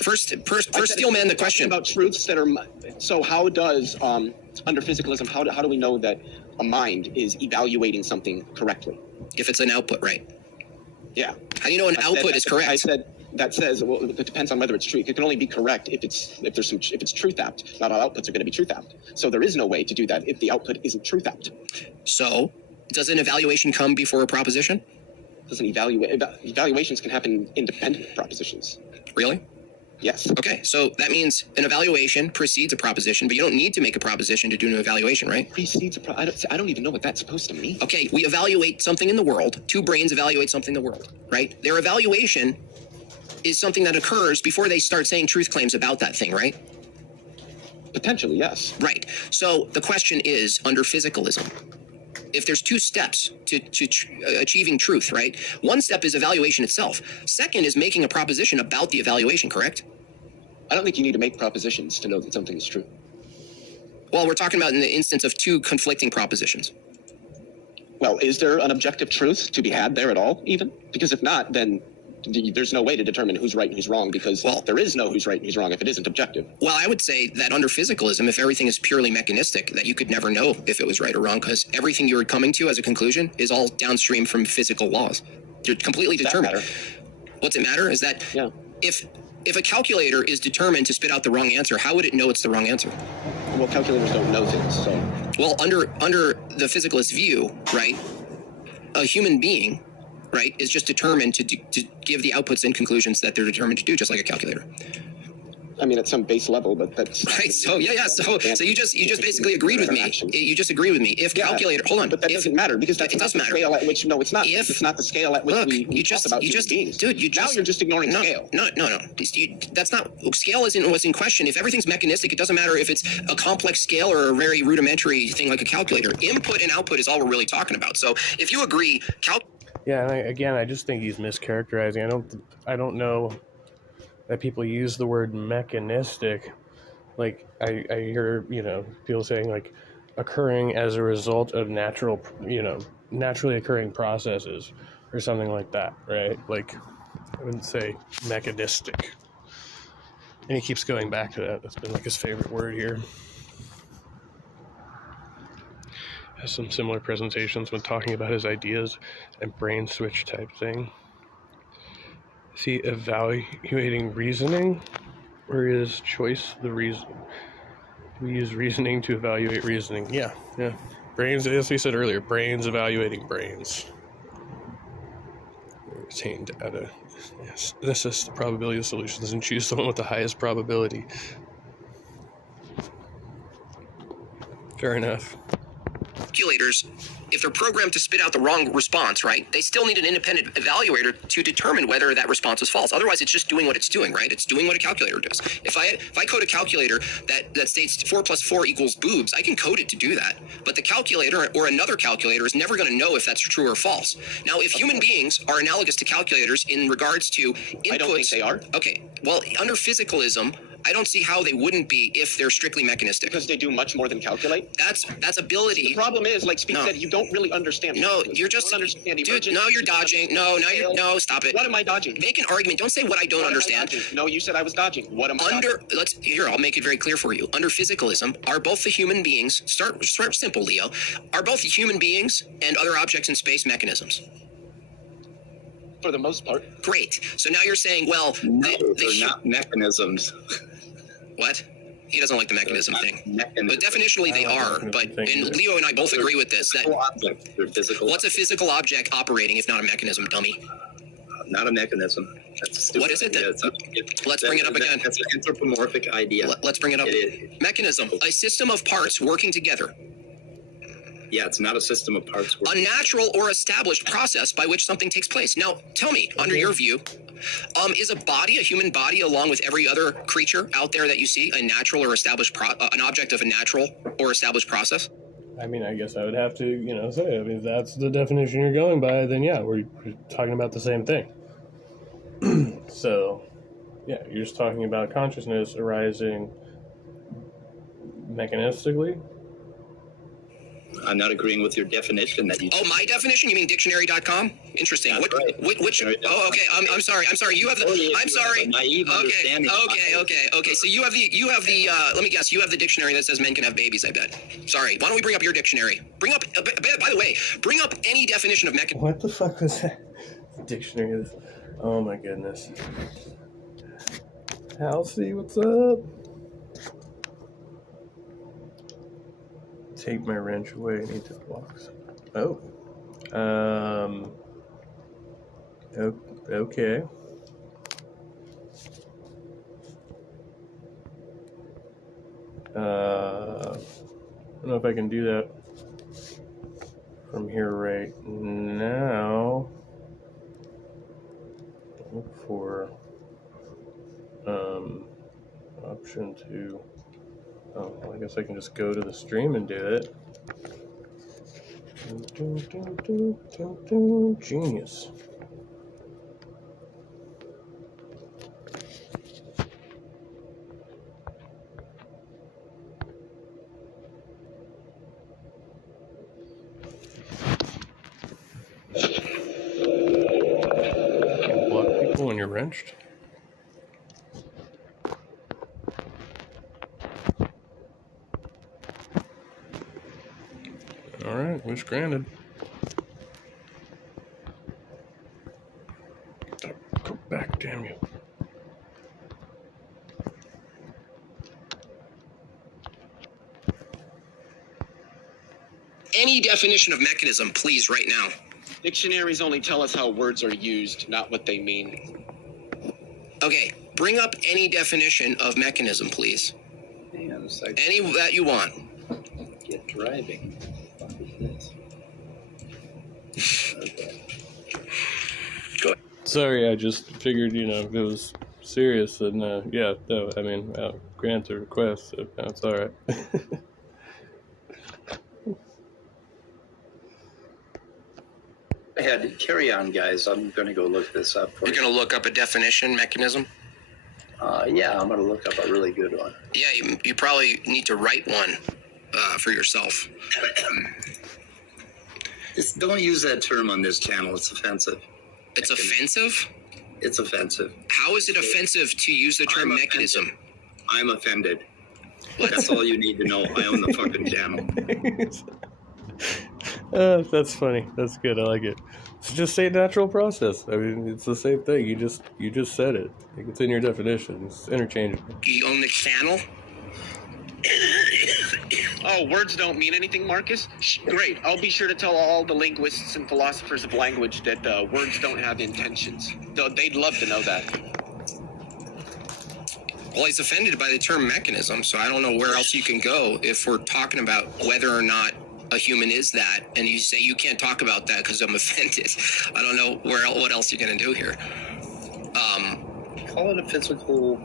First Steelman, the question about truths that are. So how does under physicalism, how do we know that a mind is evaluating something correctly? If it's an output, right? Yeah. How do you know an output is correct? I said that says, well, it depends on whether it's true. It can only be correct if it's truth apt. Not all outputs are going to be truth apt. So there is no way to do that if the output isn't truth apt. So does an evaluation come before a proposition? Evaluations can happen independent of propositions. Really? Yes. Okay, so that means an evaluation precedes a proposition, but you don't need to make a proposition to do an evaluation, right? Precedes I don't even know what that's supposed to mean. Okay, we evaluate something in the world. Two brains evaluate something in the world, right? Their evaluation is something that occurs before they start saying truth claims about that thing, right? Potentially, yes. Right. So the question is, under physicalism, if there's two steps to achieving truth, right? One step is evaluation itself. Second is making a proposition about the evaluation, correct? I don't think you need to make propositions to know that something is true. Well, we're talking about in the instance of two conflicting propositions. Well, is there an objective truth to be had there at all, even? Because if not, then there's no way to determine who's right and who's wrong, because there is no who's right and who's wrong if it isn't objective. Well, I would say that under physicalism, if everything is purely mechanistic, that you could never know if it was right or wrong, because everything you're coming to as a conclusion is all downstream from physical laws. They're completely determined. What's it matter is that if a calculator is determined to spit out the wrong answer, how would it know it's the wrong answer? Well, calculators don't know things, so. Well, under the physicalist view, right, a human being, right, is just determined to give the outputs and conclusions that they're determined to do, just like a calculator. I mean, at some base level, but that's right. So so you just basically agreed with me. You just agreed with me. If calculator, hold on, but that doesn't matter, because that's not the scale at which. No, it's not. It's not the scale at which we talk about beings. Dude, now you're just ignoring scale. No. That's not scale. Isn't what's in question. If everything's mechanistic, it doesn't matter if it's a complex scale or a very rudimentary thing like a calculator. Input and output is all we're really talking about. So if you agree, yeah, and I just think he's mischaracterizing. I don't know that people use the word mechanistic. Like I hear, people saying like occurring as a result of naturally occurring processes or something like that, right? Like I wouldn't say mechanistic. And he keeps going back to that. That's been like his favorite word here. Has some similar presentations when talking about his ideas and brain switch type thing. Is he evaluating reasoning, or is choice the reason? We use reasoning to evaluate reasoning. Yeah. Brains, as we said earlier, brains evaluating brains. Retain data. Yes. Assess the probability of solutions and choose the one with the highest probability. Fair enough. Calculators, if they're programmed to spit out the wrong response, right, they still need an independent evaluator to determine whether that response is false. Otherwise, it's just doing what it's doing, right? It's doing what a calculator does. If I code a calculator that states 4 + 4 = boobs, I can code it to do that. But the calculator or another calculator is never going to know if that's true or false. Now, if human beings are analogous to calculators in regards to inputs, I don't think they are. Okay, well, under physicalism, I don't see how they wouldn't be if they're strictly mechanistic. Because they do much more than calculate? That's ability. The problem is, like Speed said, you don't really understand. No, you're just... Dude, no, you're dodging. No, stop it. What am I dodging? Make an argument. Don't say what I don't understand. No, you said I was dodging. What am I dodging? Here, I'll make it very clear for you. Under physicalism, are both the human beings... Start simple, Leo. Are both the human beings and other objects in space mechanisms? For the most part. Great. So now you're saying, well... No, they're not mechanisms. What? He doesn't like the mechanism thing. But definitionally they are. And Leo and I both agree with this. They're physical. What's a physical object operating if not a mechanism, dummy? Not a mechanism. That's stupid. What is it then? Let's bring it up again. That's an anthropomorphic idea. Let's bring it up. Mechanism, a system of parts working together. Yeah, it's not a system of parts. A natural or established process by which something takes place. Now, tell me, under your view, is a human body, along with every other creature out there that you see, a natural or established an object of a natural or established process? I mean, I guess I would have to, say, if that's the definition you're going by, then yeah, we're talking about the same thing. So, yeah, you're just talking about consciousness arising mechanistically. I'm not agreeing with your definition that you. Oh, my definition? You mean dictionary.com? Interesting. That's right. Which? Oh, okay. I'm sorry. You have the. I'm sorry. Naive understanding. Okay. So you have the. Let me guess. You have the dictionary that says men can have babies. I bet. Sorry. Why don't we bring up your dictionary? Bring up. By the way, bring up any definition of mechanism. What the fuck was that? Dictionary. Oh my goodness. Halsey, what's up? Take my wrench away. I need to blocks. Oh. Okay. I don't know if I can do that from here right now. Look for option 2. Oh, well, I guess I can just go to the stream and do it. Genius. Can't block people when you're wrenched. Alright, wish granted. Go back, damn you. Any definition of mechanism, please, right now. Dictionaries only tell us how words are used, not what they mean. Okay, bring up any definition of mechanism, please. Hang on a second. Any that you want. Get driving. What is this? Okay. Sorry, I just figured, if it was serious, and yeah, no, I mean, grant the request, so that's alright. Ahead, carry on, guys. I'm going to go look this up. You're going to look up a definition, mechanism? Yeah, I'm going to look up a really good one. Yeah, you probably need to write one for yourself. Just don't use that term on this channel. It's offensive. It's offensive? It's offensive. How is it offensive to use the term mechanism? I'm offended. That's all you need to know. I own the fucking channel. That's funny. That's good. I like it. So just say natural process. I mean, it's the same thing. You just said it. Like, it's in your definition. It's interchangeable. You own the channel? Oh, words don't mean anything, Marcus? Great. I'll be sure to tell all the linguists and philosophers of language that words don't have intentions. They'd love to know that. Well, he's offended by the term mechanism, so I don't know where else you can go if we're talking about whether or not a human is that, and you say you can't talk about that because I'm offended. I don't know what else you're going to do here. Call it a physical,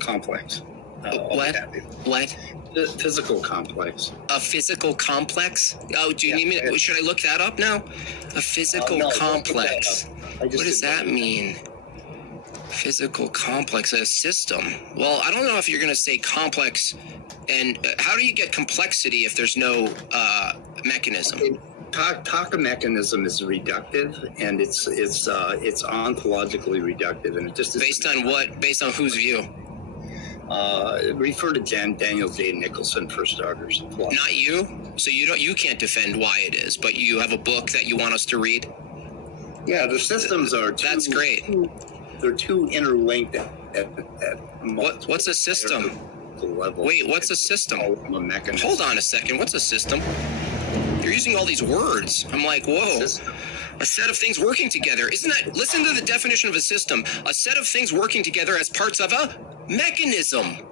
complex. What? The physical complex. A physical complex? Oh, do you need me? Should I look that up now? A physical complex. What does that mean? Physical complex, a system. Well, I don't know if you're going to say complex. And how do you get complexity if there's no mechanism? Talk of mechanism is reductive, and it's ontologically reductive, and it just is based on what? Based on whose view? Refer to Daniel J. Nicholson for starters. Not you. So you can't defend why it is, but you have a book that you want us to read. Yeah, the systems are. That's great. They're too interlinked. What's a system? Level. Wait, what's a system? Hold on a second. What's a system? You're using all these words. I'm like, whoa. A set of things working together. Isn't that? Listen to the definition of a system. A set of things working together as parts of a mechanism.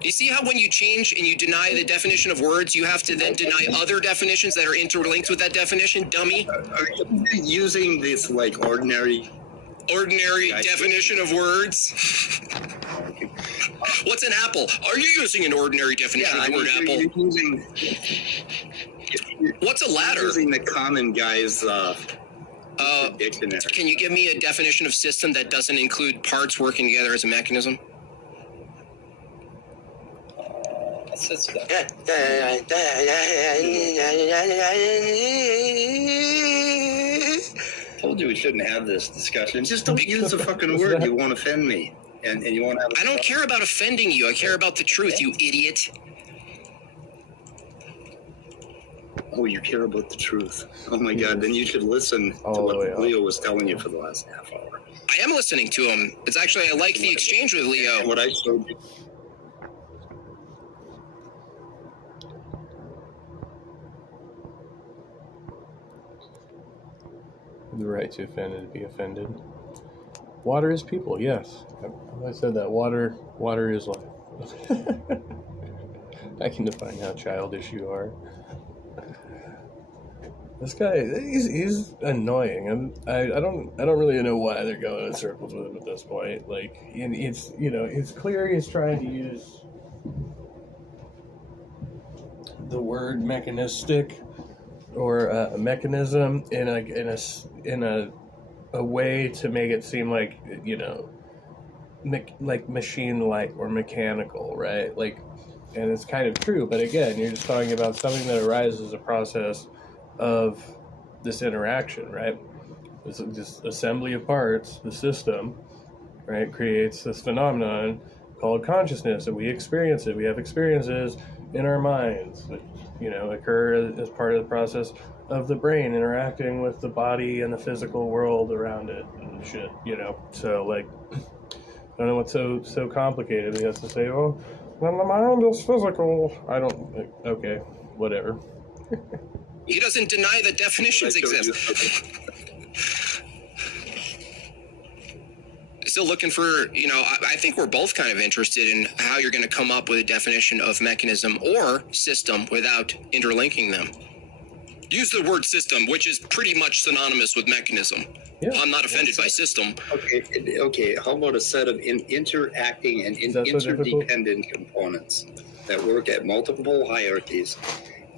You see how when you change and you deny the definition of words, you have to then deny other definitions that are interlinked with that definition, dummy? Are you using this ordinary definition of words? What's an apple? Are you using an ordinary definition of the word apple? What's a ladder? Using the common guy's dictionary. Can you give me a definition of system that doesn't include parts working together as a mechanism? system. Told you we shouldn't have this discussion. Just don't use the fucking word. You won't offend me. And you won't have. I don't care about offending you. I care about the truth, you idiot. Oh, you care about the truth. Oh my God, then you should listen to what Leo was telling you for the last half hour. I am listening to him. It's actually, I like the exchange with Leo. And what I showed you. The right to offend and to be offended. Water is people, yes. I said that. Water is life. I can define how childish you are. This guy, he's annoying. I don't really know why they're going in circles with him at this point. Like, it's clear he's trying to use the word mechanistic or a mechanism in a way to make it seem like, like machine-like or mechanical, right? Like, and it's kind of true, but again, you're just talking about something that arises as a process of this interaction, right? This assembly of parts, the system, right, creates this phenomenon called consciousness, and we experience it. We have experiences in our minds that, occur as part of the process of the brain interacting with the body and the physical world around it and shit, So, like, I don't know what's so complicated. He has to say, oh, when the mind is physical. Okay, whatever. He doesn't deny that definitions exist. Still looking for, I think we're both kind of interested in how you're going to come up with a definition of mechanism or system without interlinking them. Use the word system, which is pretty much synonymous with mechanism. Yeah. I'm not offended by system. Okay. How about a set of interacting and interdependent components that work at multiple hierarchies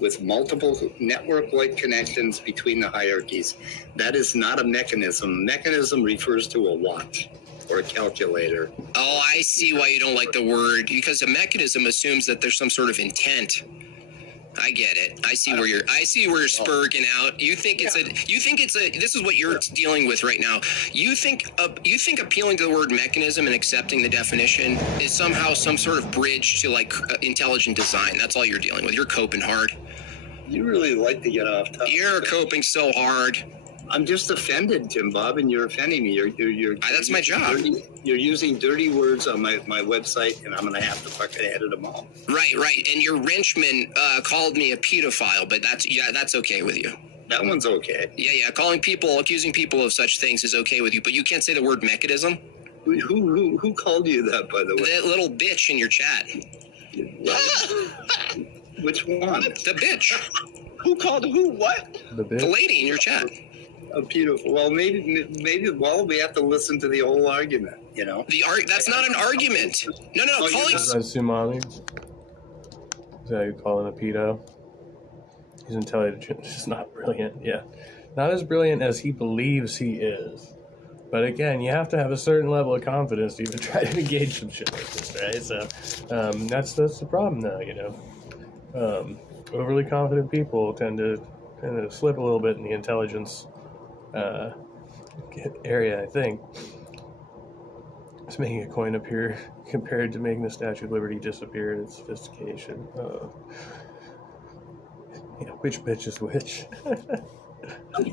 with multiple network-like connections between the hierarchies? That is not a mechanism. Mechanism refers to a watch or a calculator. Oh, I see why you don't like the word, because a mechanism assumes that there's some sort of intent. I get it. I see where you're spurging out. You think it's this is what you're dealing with right now. You think appealing to the word mechanism and accepting the definition is somehow some sort of bridge to like intelligent design. That's all you're dealing with. You're coping hard. You really like to get off topic. You're coping so hard. I'm just offended, Jimbob, and you're offending me. That's my job. You're using dirty words on my website, and I'm going to have to fucking edit them all. Right. And your wrenchman called me a pedophile, but that's okay with you. That one's okay. Yeah. Accusing people of such things is okay with you, but you can't say the word mechanism. Who called you that, by the way? That little bitch in your chat. Which one? The bitch. Who called who? What? The bitch? The lady in your chat. Oh, beautiful. Well, maybe. Well, we have to listen to the whole argument. That's not an argument. No. Calling Sumami. Is that how you call him a pedo? He's intelligent, just not brilliant. Yeah, not as brilliant as he believes he is. But again, you have to have a certain level of confidence to even try to engage some shit like this, right? So that's the problem, though. Overly confident people tend to slip a little bit in the intelligence area, I think. It's making a coin appear compared to making the Statue of Liberty disappear in its sophistication. Which bitch is which?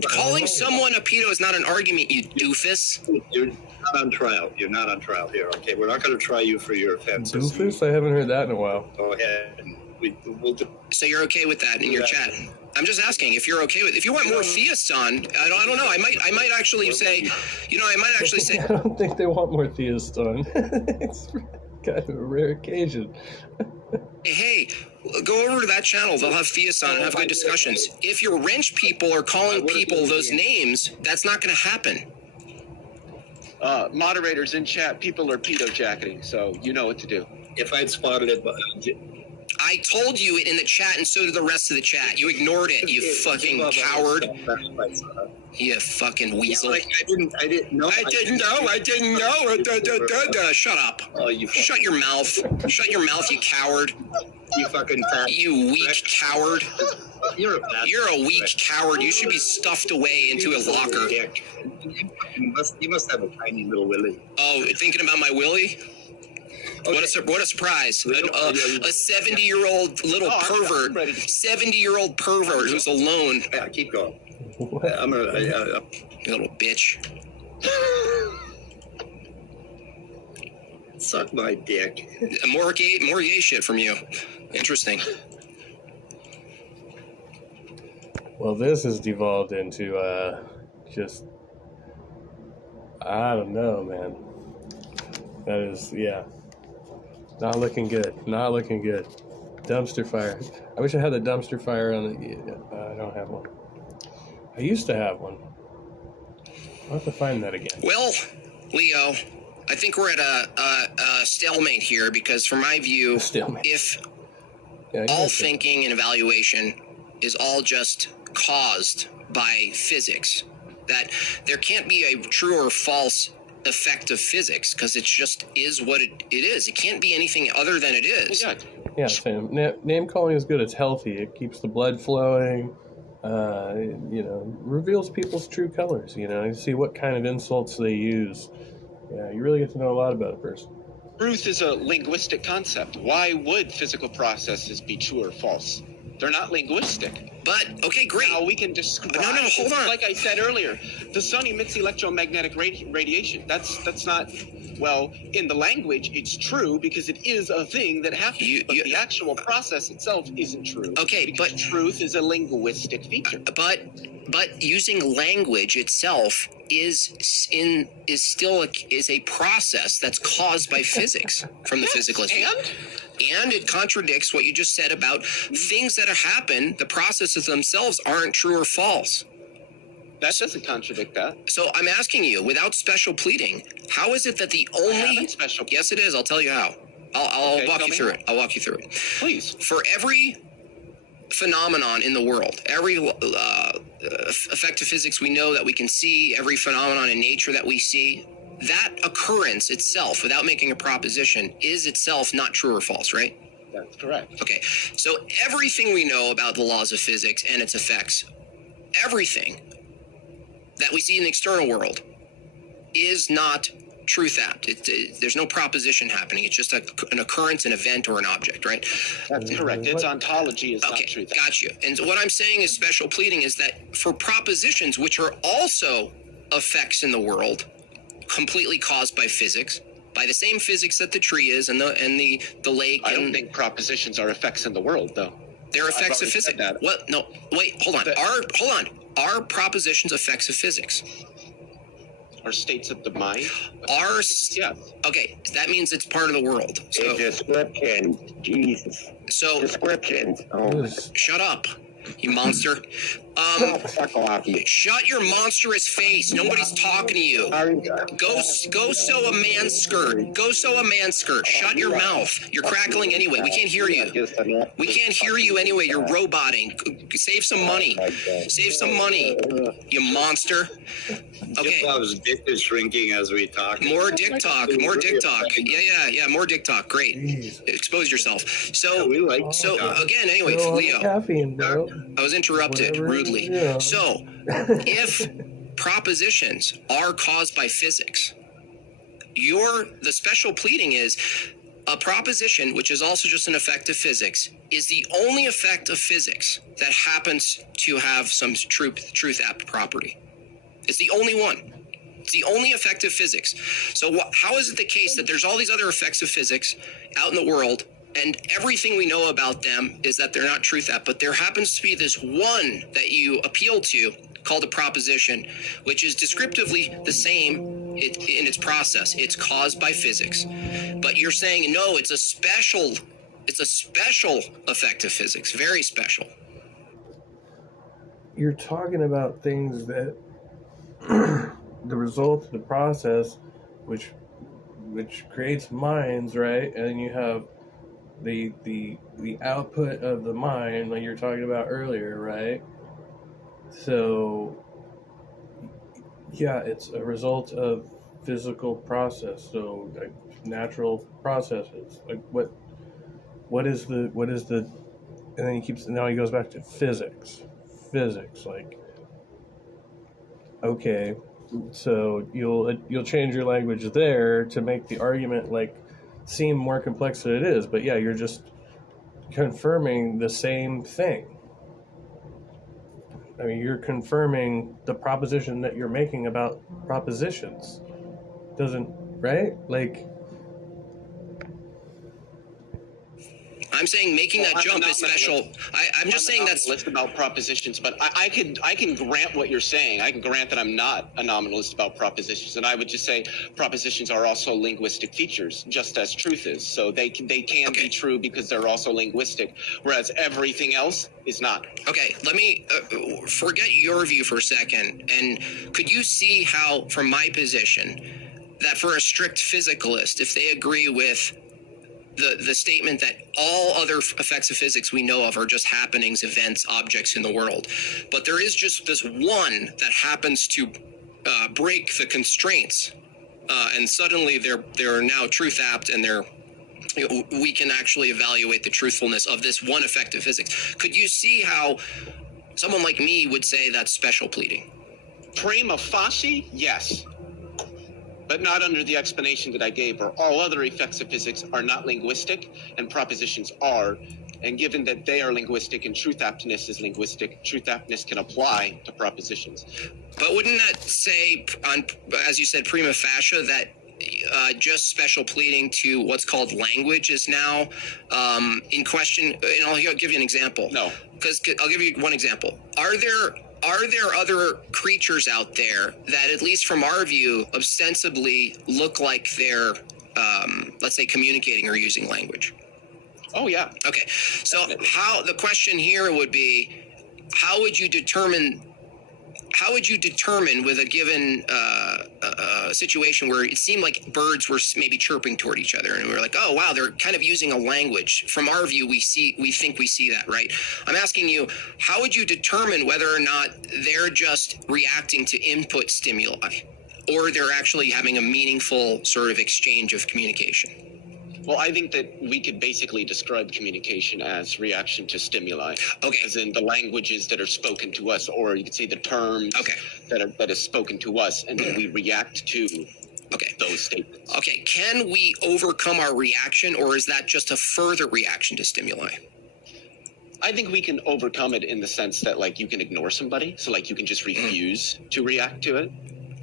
Calling someone a pedo is not an argument, you doofus. You're not on trial. You're not on trial here, okay? We're not going to try you for your offenses. Doofus? I haven't heard that in a while. Go ahead. So you're okay with that in your chat? I'm just asking if you're okay with. If you want more theists on, I don't know. I might actually say, I don't think they want more theists on. It's kind of a rare occasion. Hey, go over to that channel. They'll have theists on and have good discussions. If your wrench people are calling people those names, that's not going to happen. Moderators in chat, people are pedo jacketing, so you know what to do. If I'd spotted it, I told you it in the chat, and so did the rest of the chat. You ignored it, you fucking coward. You fucking weasel. Yeah, I didn't know. I didn't know. Shut up. Oh, Shut your mouth. Shut your mouth, you coward. You fucking fat. You weak coward. You're a weak coward. You should be stuffed away into a locker. You must have a tiny little willy. Oh, thinking about my willy? Okay. What a surprise. A 70-year-old little pervert. 70-year-old pervert who's alone. Yeah, keep going. I'm you little bitch. Suck my dick. More gay shit from you. Interesting. Well, this has devolved into just, I don't know, man. That is, yeah. Not looking good. Not looking good. Dumpster fire. I wish I had the dumpster fire on the... I don't have one. I used to have one. I'll have to find that again. Well, Leo, I think we're at a stalemate here because from my view, if all thinking and evaluation is all just caused by physics, that there can't be a true or false effect of physics because it just is what it is. It can't be anything other than it is. Yeah, Sam. Name calling is good. It's healthy. It keeps the blood flowing. Reveals people's true colors. You see what kind of insults they use. Yeah, you really get to know a lot about a person. Truth is a linguistic concept. Why would physical processes be true or false? They're not linguistic. But, okay, great. Now we can describe... No, hold on. Like I said earlier, the sun emits electromagnetic radiation. That's not... Well, in the language, it's true because it is a thing that happens. But the actual process itself isn't true. Okay, but truth is a linguistic feature. But using language itself is still a process that's caused by physics from the physicalist. And it contradicts what you just said about things that happen. The processes themselves aren't true or false. That doesn't contradict that. So I'm asking you, without special pleading, how is it that the only... Yes, it is. I'll tell you how. I'll walk you through it. I'll walk you through it. Please. For every phenomenon in the world, every effect of physics we know that we can see, every phenomenon in nature that we see, that occurrence itself, without making a proposition, is itself not true or false, right? That's correct. Okay. So everything we know about the laws of physics and its effects, everything that we see in the external world is not truth-apt. There's no proposition happening. It's just an occurrence, an event, or an object, right? That's correct. Its ontology is not truth. Got you. And what I'm saying is special pleading is that for propositions which are also effects in the world, completely caused by physics, by the same physics that the tree is and the lake. I don't think propositions are effects in the world, though. They're effects of physics. What? No. Wait. Hold on. Are propositions effects of physics? Are states of the mind? Yeah. Okay. That means it's part of the world. So description. Jesus. So descriptions. Shut up, you monster. Shut your monstrous face. Nobody's talking to you. Go sew a man's skirt. Go sew a man's skirt. Shut your mouth. You're crackling anyway. We can't hear you. We can't hear you anyway. You're roboting. Save some money. Save some money, you monster. Okay. Jimbob's dick is shrinking as we talk. More dick talk. More dick talk. Yeah. More dick talk. Great. Expose yourself. So again, anyway, Leo. Caffeine, bro. I was interrupted rudely. Yeah. So, if propositions are caused by physics, the special pleading is a proposition, which is also just an effect of physics, is the only effect of physics that happens to have some truth-apt property. It's the only one. It's the only effect of physics. So how is it the case that there's all these other effects of physics out in the world, and everything we know about them is that they're not truth-apt, but there happens to be this one that you appeal to called a proposition, which is descriptively the same in its process. It's caused by physics. But you're saying, no, it's a special effect of physics, very special. You're talking about things that the result of the process, which creates minds, right? And you have the output of the mind, like you were talking about earlier, right? So, yeah, it's a result of physical process. So, like natural processes. Like what is the, and then now he goes back to physics. Physics, like, okay, so you'll change your language there to make the argument like seem more complex than it is, but yeah, you're just confirming the same thing. I mean, you're confirming the proposition that you're making about propositions. Doesn't, right? Like, I'm saying making that jump is special. I'm just saying that's list about propositions, but I can grant what you're saying. I can grant that I'm not a nominalist about propositions, and I would just say propositions are also linguistic features, just as truth is. So they can be true because they're also linguistic, whereas everything else is not. Okay, let me forget your view for a second, and could you see how, from my position, that for a strict physicalist, if they agree with the statement that all other effects of physics we know of are just happenings, events, objects in the world, but there is just this one that happens to break the constraints, and suddenly they're now truth apt, and we can actually evaluate the truthfulness of this one effect of physics. Could you see how someone like me would say that's special pleading? Prima facie, yes. But not under the explanation that I gave, where all other effects of physics are not linguistic and propositions are. And given that they are linguistic and truth aptness is linguistic, truth aptness can apply to propositions. But wouldn't that say, as you said, prima facie, that just special pleading to what's called language is now in question? And I'll give you an example. No. Because I'll give you one example. Are there other creatures out there that, at least from our view, ostensibly look like they're, let's say, communicating or using language? Oh, yeah. Okay. So the question here would be, how would you determine with a given situation where it seemed like birds were maybe chirping toward each other, and we were like, oh wow, they're kind of using a language. From our view, we think we see that, right? I'm asking you, how would you determine whether or not they're just reacting to input stimuli, or they're actually having a meaningful sort of exchange of communication? Well, I think that we could basically describe communication as reaction to stimuli. Okay. As in the languages that are spoken to us, or you could say the terms that is spoken to us, and then we react to those statements. Okay. Can we overcome our reaction, or is that just a further reaction to stimuli? I think we can overcome it in the sense that, like, you can ignore somebody, so like you can just refuse to react to it.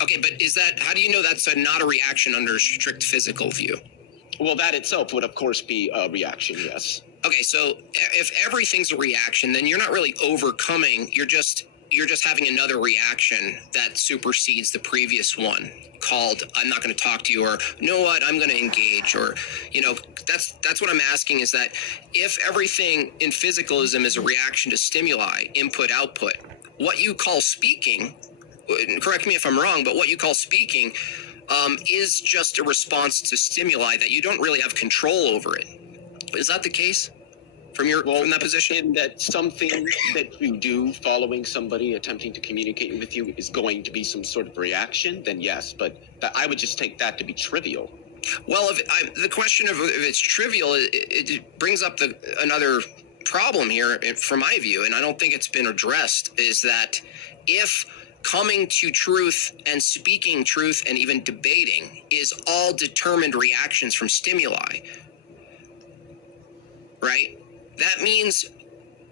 Okay, but how do you know that's not a reaction under a strict physical view? Well, that itself would, of course, be a reaction, yes. Okay, so if everything's a reaction, then you're not really overcoming. You're just having another reaction that supersedes the previous one, called "I'm not going to talk to you," or "You know what, I'm going to engage," or that's what I'm asking, is that if everything in physicalism is a reaction to stimuli, input, output, what you call speaking, correct me if I'm wrong, but what you call speaking is just a response to stimuli that you don't really have control over it. Is that the case from that position? In that something that you do following somebody attempting to communicate with you is going to be some sort of reaction, then yes, but I would just take that to be trivial. Well, the question of if it's trivial, it brings up another problem here from my view, and I don't think it's been addressed, is that if coming to truth and speaking truth and even debating is all determined reactions from stimuli, right? That means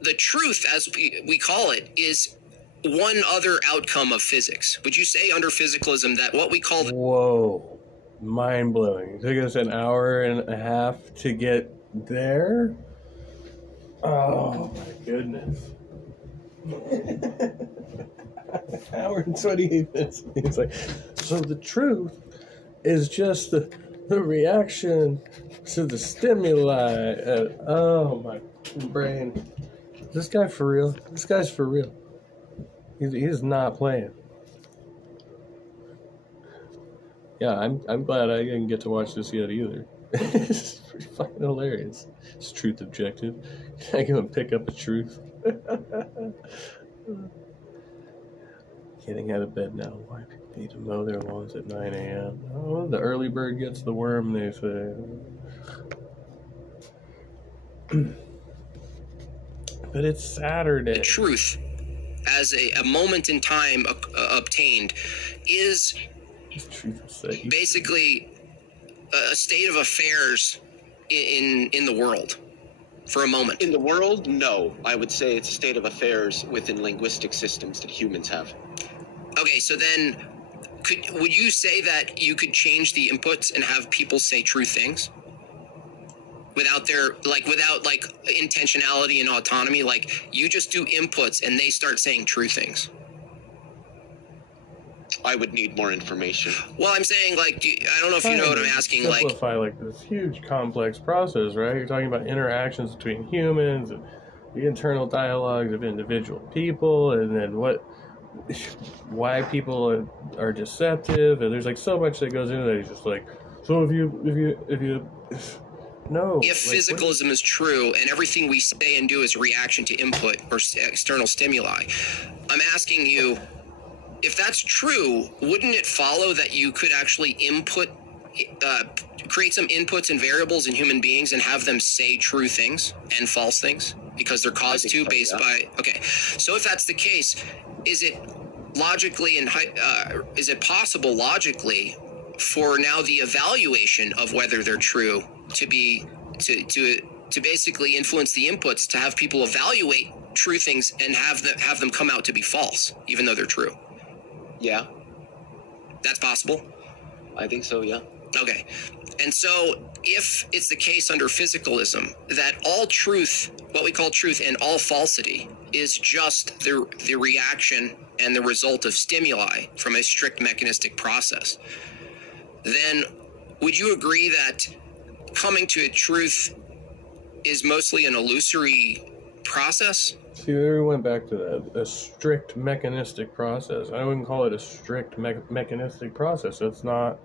the truth, as we call it, is one other outcome of physics. Would you say under physicalism that what we call Whoa, mind-blowing. It took us an hour and a half to get there? Oh my goodness. Hour and 28 minutes. It's like, so the truth is just the reaction to the stimuli. Oh my brain. Is this guy for real? This guy's for real. He's not playing. Yeah, I'm glad I didn't get to watch this yet either. It's pretty fucking hilarious. It's truth objective. Can I go and pick up a truth? Getting out of bed now. Why people need to mow their lawns at 9 a.m. Oh, the early bird gets the worm, they say. But it's Saturday. The truth, as a moment in time obtained, is basically a state of affairs in the world for a moment. In the world, no. I would say it's a state of affairs within linguistic systems that humans have. Okay, so then would you say that you could change the inputs and have people say true things? Without intentionality and autonomy, like you just do inputs and they start saying true things. I would need more information. Well, I'm saying, like, I don't know if you know what I'm asking. Simplify, like this huge complex process, right? You're talking about interactions between humans and the internal dialogues of individual people, and then why people are deceptive, and there's like so much that goes into that. It's just like, so if you no. If physicalism is true and everything we say and do is a reaction to input or external stimuli, I'm asking you, if that's true, wouldn't it follow that you could actually create some inputs and variables in human beings and have them say true things and false things because they're caused to based by... Okay, so if that's the case, is it logically and is it possible logically for now the evaluation of whether they're true to be to basically influence the inputs to have people evaluate true things and have them come out to be false even though they're true? Yeah, that's possible. I think so. Yeah. Okay, and so if it's the case under physicalism that all truth, what we call truth, and all falsity is just the reaction and the result of stimuli from a strict mechanistic process, then would you agree that coming to a truth is mostly an illusory process? See, there we went back to that, a strict mechanistic process. I wouldn't call it a strict mechanistic process. It's not...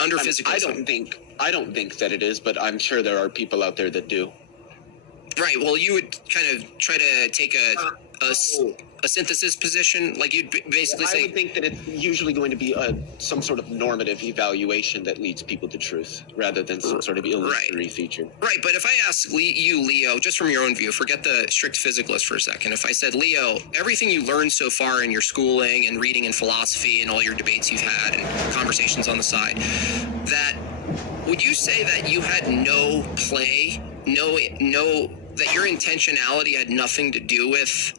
Under physicalism. I don't think that it is, but I'm sure there are people out there that do. Right. Well, you would kind of try to take a synthesis position, like you'd basically say... I would think that it's usually going to be some sort of normative evaluation that leads people to truth, rather than some sort of illusory feature. Right, but if I ask you, Leo, just from your own view, forget the strict physicalist for a second. If I said, Leo, everything you learned so far in your schooling and reading and philosophy and all your debates you've had and conversations on the side, would you say that you had no play, that your intentionality had nothing to do with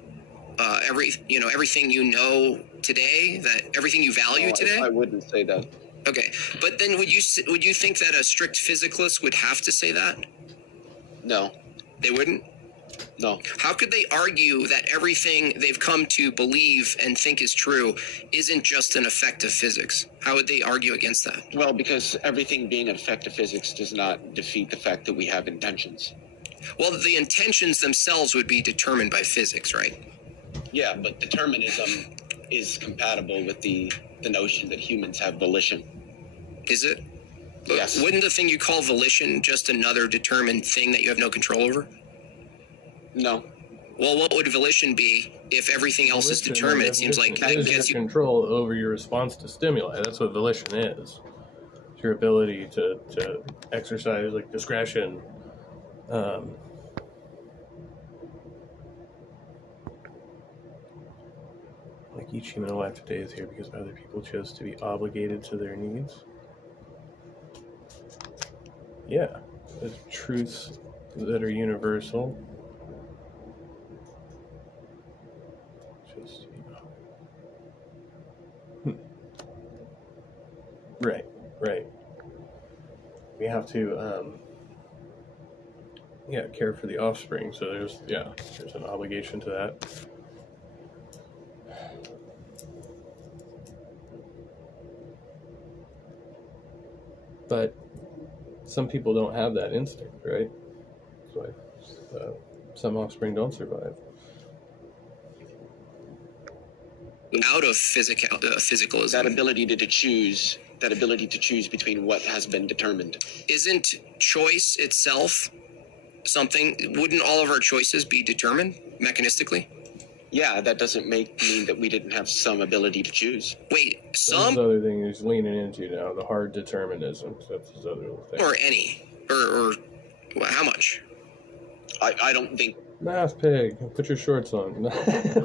everything you know today, that everything you value today? I wouldn't say that. Okay, but then would you think that a strict physicalist would have to say that? No. They wouldn't? No. How could they argue that everything they've come to believe and think is true isn't just an effect of physics? How would they argue against that? Well, because everything being an effect of physics does not defeat the fact that we have intentions. Well, the intentions themselves would be determined by physics, right? Yeah, but determinism is compatible with the notion that humans have volition. Is it? Yes. Wouldn't the thing you call volition just another determined thing that you have no control over? No. Well, what would volition be if everything else is determined? It seems like that gets you control over your response to stimuli. That's what volition is. It's your ability to exercise like discretion. Like each human alive today is here because other people chose to be obligated to their needs. Yeah, there's truths that are universal. Just to be Right. We have to care for the offspring, so there's an obligation to that. But some people don't have that instinct, right? That's why some offspring don't survive. out of physicalism. That ability to choose between what has been determined. Isn't choice itself something? Wouldn't all of our choices be determined mechanistically? Yeah, that doesn't mean that we didn't have some ability to choose. Wait, That's his other thing he's leaning into now, the hard determinism. That's his other thing. Or any. Or how much? I don't think... Math pig, put your shorts on.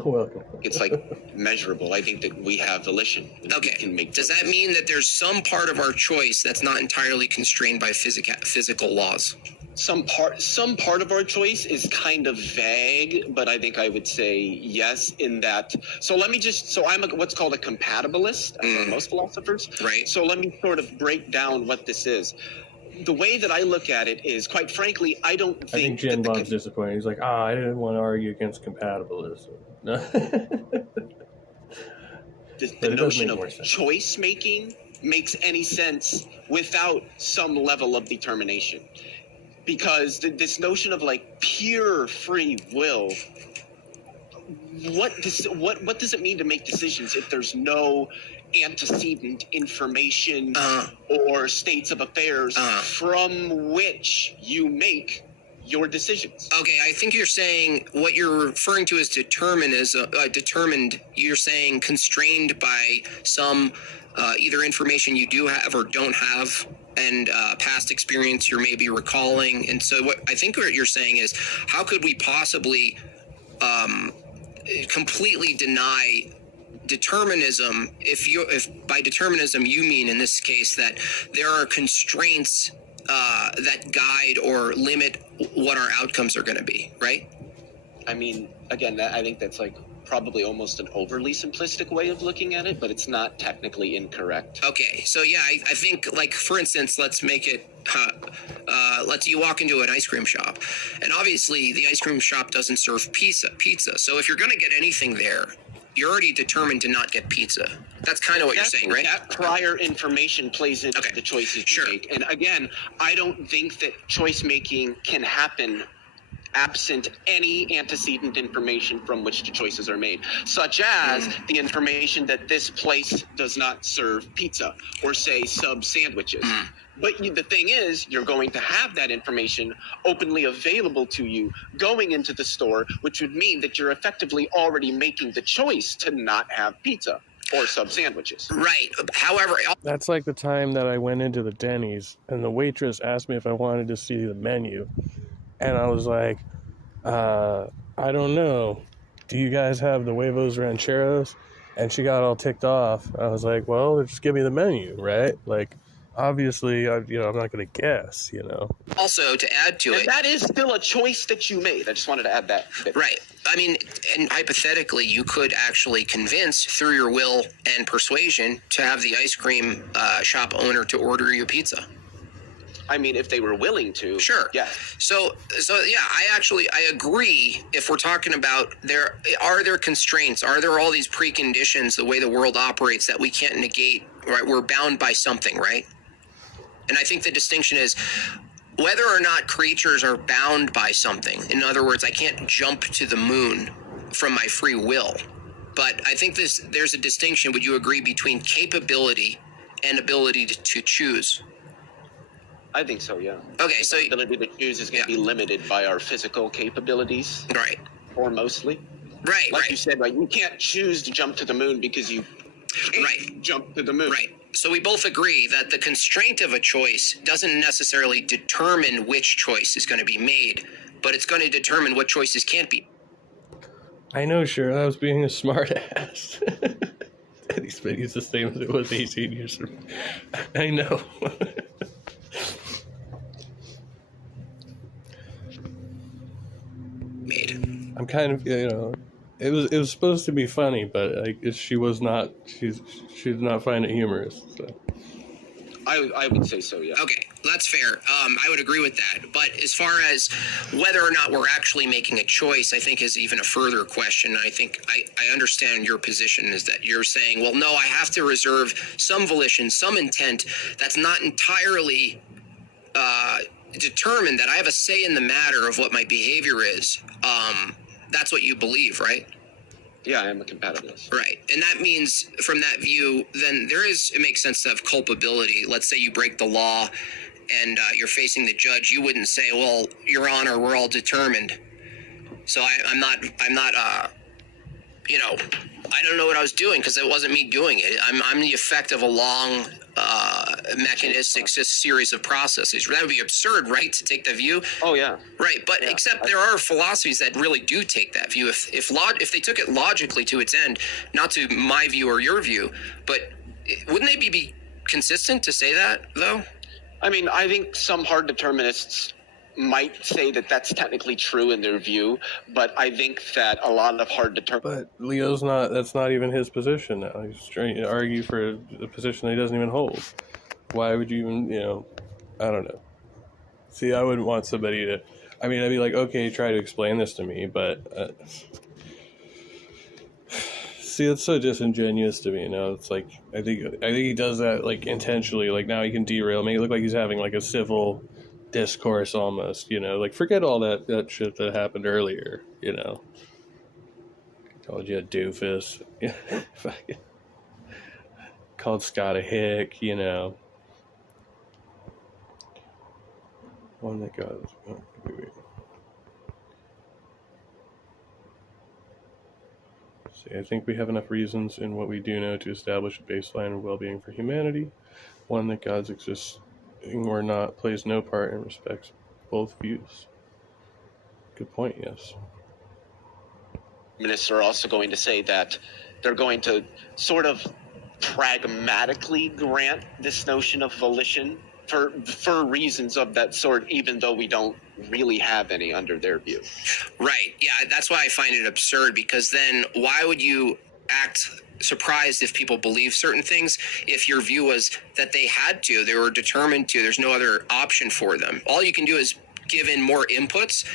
Welcome. It's like measurable. I think that we have volition. Okay. Does that mean that there's some part of our choice that's not entirely constrained by physical laws? Some part of our choice is kind of vague, but I think I would say yes in that. So I'm what's called a compatibilist, as are most philosophers. Right. So let me sort of break down what this is. The way that I look at it is, quite frankly, I think Jimbob's disappointed. He's like, I didn't want to argue against compatibilism. No. the notion of choice making makes any sense without some level of determination. Because this notion of like pure free will, what does it mean to make decisions if there's no antecedent information or states of affairs from which you make your decisions? Okay, I think you're saying what you're referring to as determined. You're saying constrained by some either information you do have or don't have, and past experience you're maybe recalling. And so what I think what you're saying is, how could we possibly completely deny determinism if by determinism you mean in this case that there are constraints that guide or limit what our outcomes are going to be, right? I mean, again, I think that's like probably almost an overly simplistic way of looking at it, but it's not technically incorrect. Okay, so yeah, I think, like, for instance, let's make it, you walk into an ice cream shop, and obviously the ice cream shop doesn't serve pizza. So if you're going to get anything there, you're already determined to not get pizza. That's kind of what you're saying, right? That prior information plays into the choices you make. And again, I don't think that choice making can happen absent any antecedent information from which the choices are made, such as the information that this place does not serve pizza or, say, sub sandwiches. But the thing is, you're going to have that information openly available to you going into the store, which would mean that you're effectively already making the choice to not have pizza or sub sandwiches. Right. However, that's like the time that I went into the Denny's and the waitress asked me if I wanted to see the menu. And I was like, I don't know. Do you guys have the huevos rancheros? And she got all ticked off. I was like, well, just give me the menu, right? Like, obviously, I'm not going to guess, Also, to add to it, that is still a choice that you made. I just wanted to add that bit. Right. I mean, and hypothetically, you could actually convince through your will and persuasion to have the ice cream shop owner to order you pizza. I mean, if they were willing to. Sure. Yeah. So yeah, I agree. If we're talking about are there constraints? Are there all these preconditions, the way the world operates, that we can't negate, right? We're bound by something, right? And I think the distinction is whether or not creatures are bound by something. In other words, I can't jump to the moon from my free will. But I think there's a distinction, would you agree, between capability and ability to choose? I think so, yeah. Okay, so the ability to choose is going to be limited by our physical capabilities. Right. Or mostly. Right, like you said, you can't choose to jump to the moon because you can't jump to the moon. Right. So we both agree that the constraint of a choice doesn't necessarily determine which choice is going to be made, but it's going to determine what choices can't be. I know, sure, I was being a smart ass. Eddie's video's the same as it was 18 years ago. I know. I'm kind of, it was supposed to be funny, but she was not. She did not find it humorous. So. I would say so, yeah. Okay, that's fair. I would agree with that. But as far as whether or not we're actually making a choice, I think is even a further question. I think I understand your position is that you're saying, well, no, I have to reserve some volition, some intent that's not entirely determined, that I have a say in the matter of what my behavior is. That's what you believe, right? Yeah, I am a compatibilist. Right. And that means from that view, then it makes sense to have culpability. Let's say you break the law and you're facing the judge. You wouldn't say, well, Your Honor, we're all determined. So I'm not, I don't know what I was doing because it wasn't me doing it. I'm the effect of a long mechanistic series of processes. That would be absurd, right, to take the view? Oh, yeah. Right, but except there are philosophies that really do take that view. If they took it logically to its end, not to my view or your view, but wouldn't they be consistent to say that, though? I mean, I think some hard determinists might say that that's technically true in their view, but I think that a lot of hard determinists... But Leo's that's not even his position now. He's trying to argue for a position that he doesn't even hold. Why would you even, I don't know. See, I wouldn't want somebody to, I'd be like, okay, try to explain this to me, but, see, it's so disingenuous to me, It's like, I think he does that, like, intentionally, like, now he can derail, make it look like he's having, like, a civil discourse almost, like, forget all that shit that happened earlier, Called you a doofus. Called Scott a hick, One that goes. Oh, wait. See, I think we have enough reasons in what we do know to establish a baseline of well-being for humanity. One that God's existing or not plays no part and respects both views. Good point, yes. Ministers are also going to say that they're going to sort of pragmatically grant this notion of volition for reasons of that sort, even though we don't really have any under their view. Right. Yeah, that's why I find it absurd, because then why would you act surprised if people believe certain things if your view was that they had to, they were determined to, there's no other option for them. All you can do is give in more inputs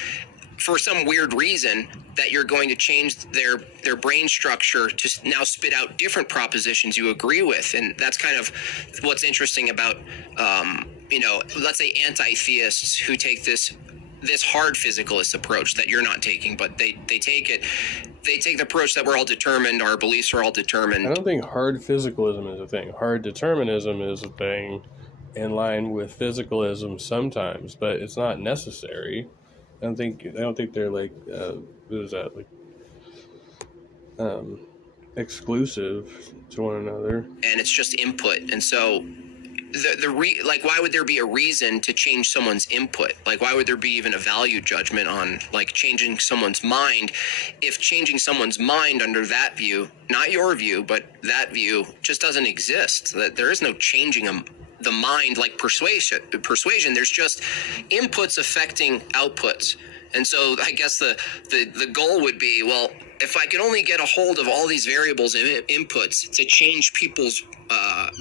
for some weird reason that you're going to change their brain structure to now spit out different propositions you agree with. And that's kind of what's interesting about, let's say anti-theists who take this hard physicalist approach that you're not taking, but they take the approach that we're all determined, our beliefs are all determined. I don't think hard physicalism is a thing. Hard determinism is a thing in line with physicalism sometimes, but it's not necessary. I don't think they're like what is that, like exclusive to one another. And it's just input. And so why would there be a reason to change someone's input? Like, why would there be even a value judgment on like changing someone's mind if changing someone's mind under that view, not your view, but that view, just doesn't exist? That there is no changing the mind like persuasion. There's just inputs affecting outputs. And so I guess the goal would be, well, if I could only get a hold of all these variables and inputs to change people's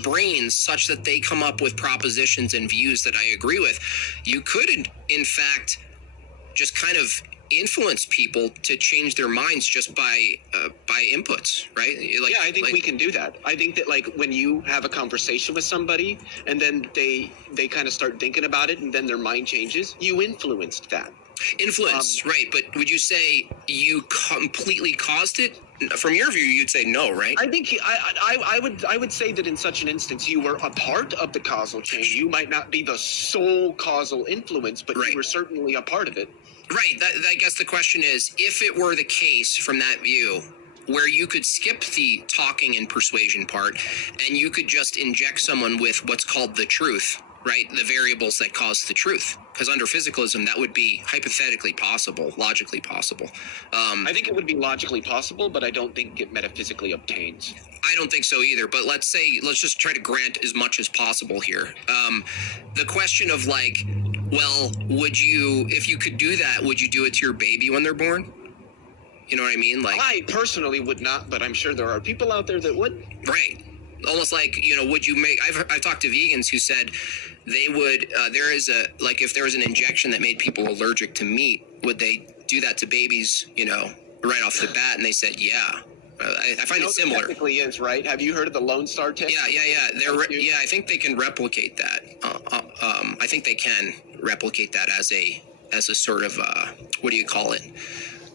brains such that they come up with propositions and views that I agree with, you could, in fact, just kind of influence people to change their minds just by inputs, right? Like, yeah, I think we can do that. I think that like when you have a conversation with somebody and then they kind of start thinking about it and then their mind changes, you influenced that. Right, but would you say you completely caused it? From your view, you'd say no, right? I think I would say that in such an instance, you were a part of the causal chain. You might not be the sole causal influence, but you were certainly a part of it. Right. I guess the question is, if it were the case from that view, where you could skip the talking and persuasion part, and you could just inject someone with what's called the truth, right? The variables that cause the truth. Because under physicalism, that would be hypothetically possible, logically possible. I think it would be logically possible, but I don't think it metaphysically obtains. I don't think so either. But let's just try to grant as much as possible here. The question of like, well, if you could do that, would you do it to your baby when they're born? You know what I mean? Like, I personally would not, but I'm sure there are people out there that would. Right. Almost like, would you make, I've talked to vegans who said they would, if there was an injection that made people allergic to meat, would they do that to babies, right off the bat? And they said, yeah. I find it similar. Technically is, right? Have you heard of the Lone Star test? Yeah. I think they can replicate that. I think they can replicate that as a sort of, what do you call it?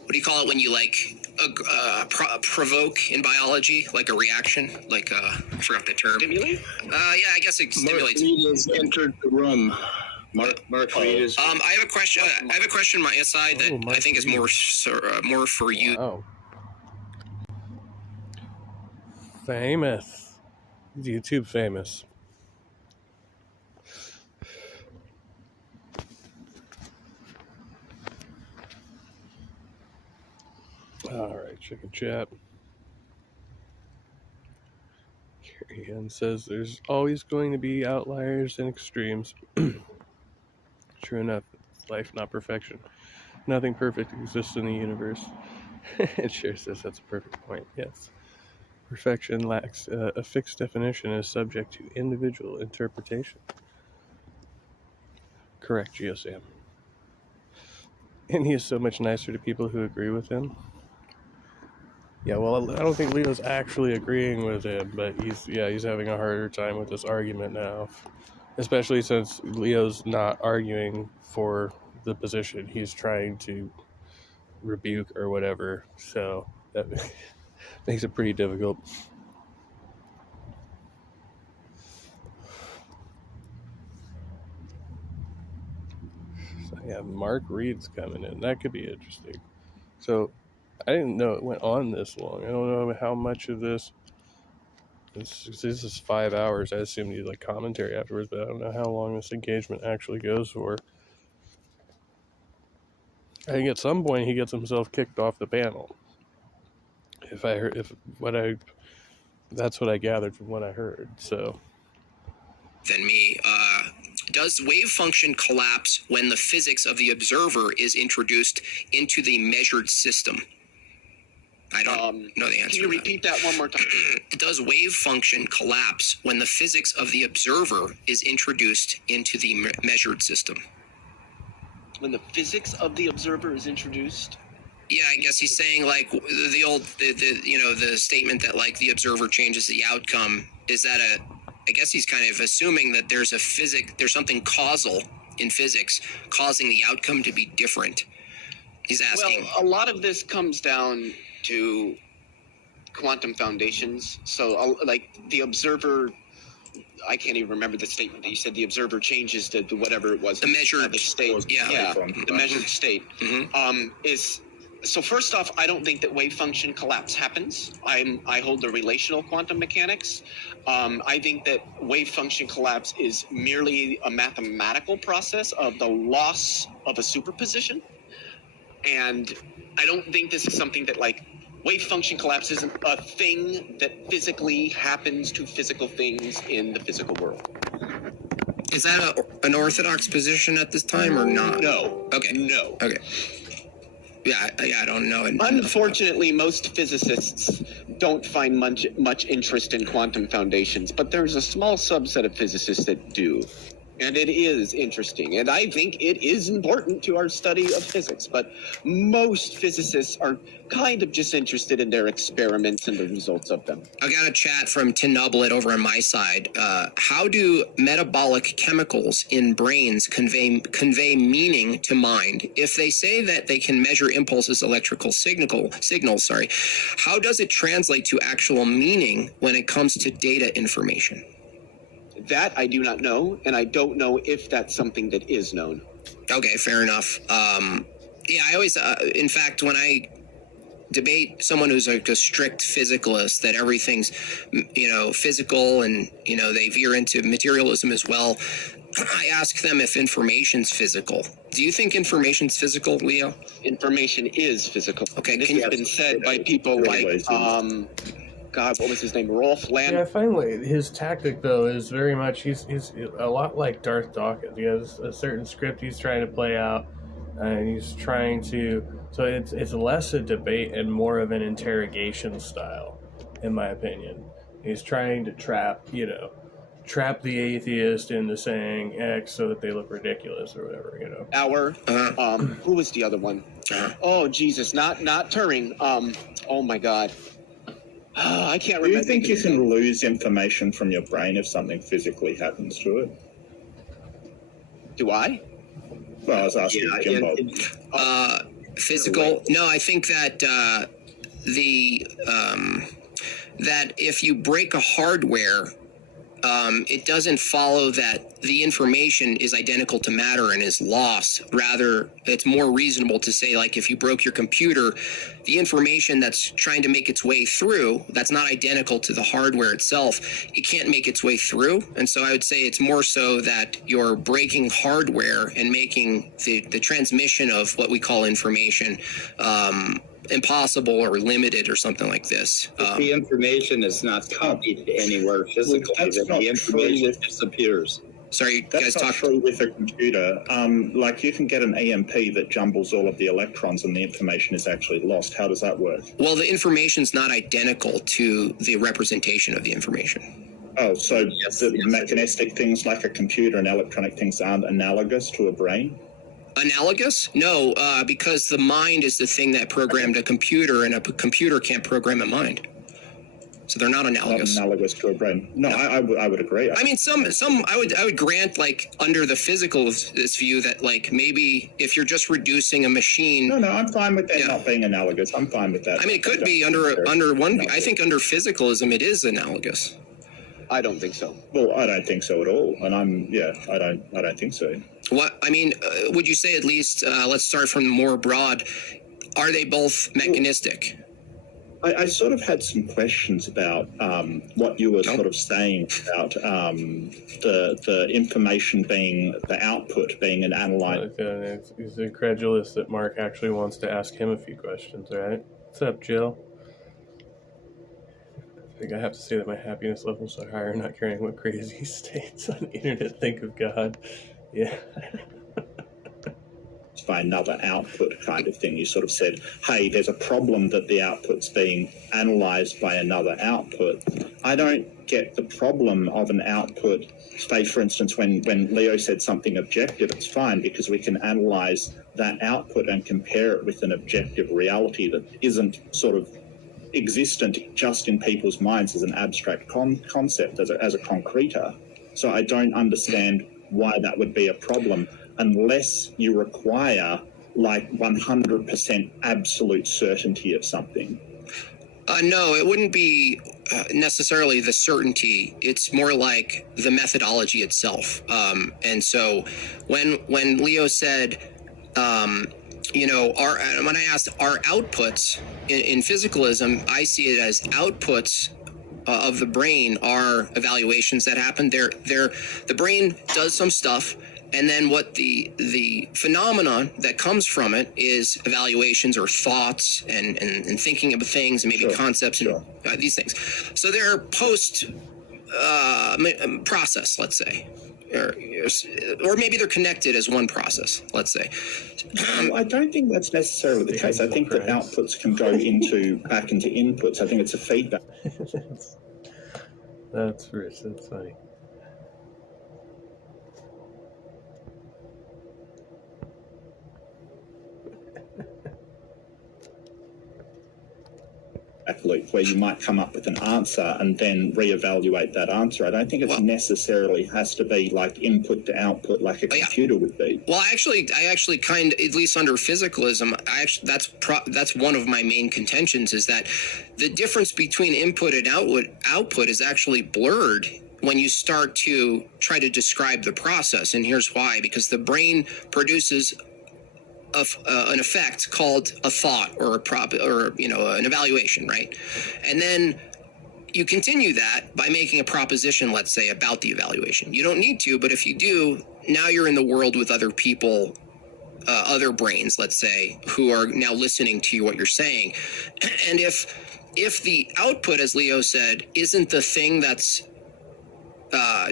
What do you call it when you like provoke in biology, like a reaction, like I forgot the term. Stimulate? Yeah, I guess it stimulates. Mark Reed has entered the room. Mark Reed is. I have a question. I have a question on my side that I think is more for you. Oh. Famous. YouTube famous. All right, chicken chat. Carrie Ann says there's always going to be outliers and extremes. True enough, life not perfection. Nothing perfect exists in the universe. It sure says that's a perfect point. Yes. Perfection lacks a fixed definition and is subject to individual interpretation. Correct, GeoSam. And he is so much nicer to people who agree with him. Yeah, well, I don't think Leo's actually agreeing with him, but he's having a harder time with this argument now. Especially since Leo's not arguing for the position. He's trying to rebuke or whatever. So that makes it pretty difficult. So yeah, Mark Reed's coming in. That could be interesting. So I didn't know it went on this long. I don't know how much of this. This is 5 hours. I assumed he'd like commentary afterwards, but I don't know how long this engagement actually goes for. I think at some point he gets himself kicked off the panel. That's what I gathered from what I heard. So. Than me. Does wave function collapse when the physics of the observer is introduced into the measured system? I don't know the answer. Can you repeat that one more time? Does wave function collapse when the physics of the observer is introduced into the measured system? When the physics of the observer is introduced? Yeah, I guess he's saying like the statement that like the observer changes the outcome. Is that I guess he's kind of assuming that there's something causal in physics causing the outcome to be different. He's asking. Well, a lot of this comes down to quantum foundations. So, like the observer, I can't even remember the statement that you said. The observer changes to whatever it was. The measured state. Yeah, the measured state. Mm-hmm. So first off, I don't think that wave function collapse happens. I hold the relational quantum mechanics. I think that wave function collapse is merely a mathematical process of the loss of a superposition. And I don't think this is something that like wave function collapse isn't a thing that physically happens to physical things in the physical world. Is that an orthodox position at this time or not? No. Okay. No. Okay. Yeah, I don't know. Unfortunately, most physicists don't find much interest in quantum foundations, but there's a small subset of physicists that do. And it is interesting, and I think it is important to our study of physics, but most physicists are kind of just interested in their experiments and the results of them. I got a chat from Tinublet over on my side. How do metabolic chemicals in brains convey meaning to mind? If they say that they can measure impulses, electrical signals, how does it translate to actual meaning when it comes to data information? That I do not know, and I don't know if that's something that is known. Okay, fair enough. Yeah, I always, in fact, when I debate someone who's like a strict physicalist, that everything's, physical and, they veer into materialism as well, I ask them if information's physical. Do you think information's physical, Leo? Information is physical. Okay, this has been said by people like, God, what was his name? Rolf Land. Yeah, finally, his tactic though is very much he's a lot like Darth Dawkins. He has a certain script he's trying to play out, and he's trying to. So it's less a debate and more of an interrogation style, in my opinion. He's trying to trap the atheist into saying X so that they look ridiculous or whatever. Who was the other one? Oh Jesus, not Turing. Oh my God. I can't remember. Do you think you can lose information from your brain if something physically happens to it? Do I? Well, I was asking Jimbob. Physical? No, I think that that if you break a hardware, it doesn't follow that the information is identical to matter and is lost. Rather, it's more reasonable to say, like, if you broke your computer, the information that's trying to make its way through, that's not identical to the hardware itself, it can't make its way through. And so I would say it's more so that you're breaking hardware and making the transmission of what we call information impossible or limited or something like this. If the information is not copied anywhere physically, then the information disappears. Sorry, you That's guys not talk. true with a computer. Like you can get an EMP that jumbles all of the electrons and the information is actually lost. How does that work? Well, the information's not identical to the representation of the information. Oh, so the mechanistic things like a computer and electronic things aren't analogous to a brain? Analogous? No, because the mind is the thing that programmed a computer, and a computer can't program a mind. So they're not analogous. Not analogous to a brain. No, I would agree. I mean, some I would grant, like, under the physical this view that, like, maybe if you're just reducing a machine. No, I'm fine with that not being analogous. I'm fine with that. I mean, it could be under one view. I think under physicalism it is analogous. I don't think so. Well, I don't think so at all, and I don't think so. What I mean, would you say at least? Let's start from more broad. Are they both mechanistic? I sort of had some questions about what you were sort of saying about the information being the output being an analyte. He's incredulous that Mark actually wants to ask him a few questions. Right? What's up, Jill? I think I have to say that my happiness levels are higher, not caring what crazy states on the internet think of God. Yeah. By another output kind of thing. You sort of said, hey, there's a problem that the output's being analyzed by another output. I don't get the problem of an output. Say, for instance, when Leo said something objective, it's fine because we can analyze that output and compare it with an objective reality that isn't sort of existent just in people's minds as an abstract concept, as a concreter. So I don't understand why that would be a problem unless you require like 100% absolute certainty of something. No, it wouldn't be necessarily the certainty. It's more like the methodology itself. And so when Leo said, when I asked are outputs in physicalism, I see it as outputs of the brain are evaluations that happen. The brain does some stuff, and then what the phenomenon that comes from it is evaluations or thoughts and thinking about things and maybe concepts and these things. So they're post process, let's say. Or maybe they're connected as one process, let's say. I don't think that's necessarily the case. I think that outputs can go back into inputs. I think it's a feedback. That's rich. That's funny. Loop where you might come up with an answer and then reevaluate that answer. I don't think it necessarily has to be like input to output like a computer would be. Well, I actually kind of, at least under physicalism, that's one of my main contentions is that the difference between input and output is actually blurred when you start to try to describe the process. And here's why: because the brain produces an effect called a thought or an evaluation, right? And then you continue that by making a proposition, let's say, about the evaluation. You don't need to, but if you do, now you're in the world with other people, other brains, let's say, who are now listening to what you're saying. And if the output, as Leo said, isn't the thing that's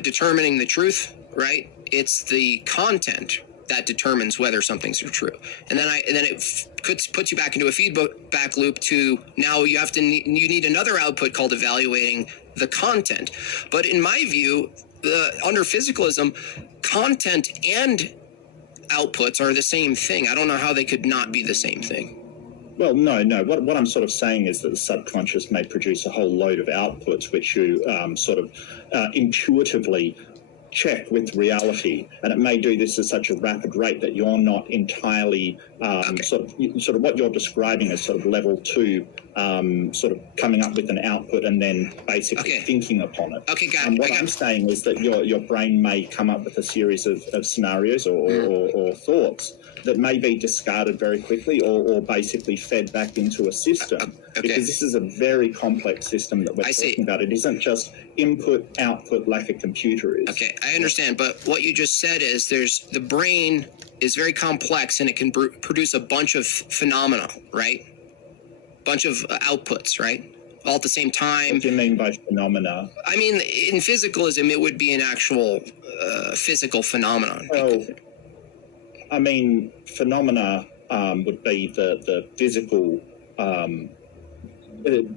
determining the truth, right? It's the content that determines whether something's true, and then it puts you back into a feedback loop to now you need another output called evaluating the content. But in my view, under physicalism, content and outputs are the same thing. I don't know how they could not be the same thing. Well, no. What I'm sort of saying is that the subconscious may produce a whole load of outputs which you sort of intuitively check with reality, and it may do this at such a rapid rate that you're not entirely sort of what you're describing as sort of level 2, sort of coming up with an output and then basically thinking upon it. Okay, got it. And what I'm saying is that your brain may come up with a series of scenarios or thoughts that may be discarded very quickly or basically fed back into a system. Because this is a very complex system that we're talking about. It isn't just input, output like a computer is. Okay, I understand. But what you just said is the brain is very complex and it can produce a bunch of phenomena, right? Bunch of outputs, right? All at the same time. What do you mean by phenomena? I mean, in physicalism, it would be an actual physical phenomenon. Well, I mean, phenomena would be the physical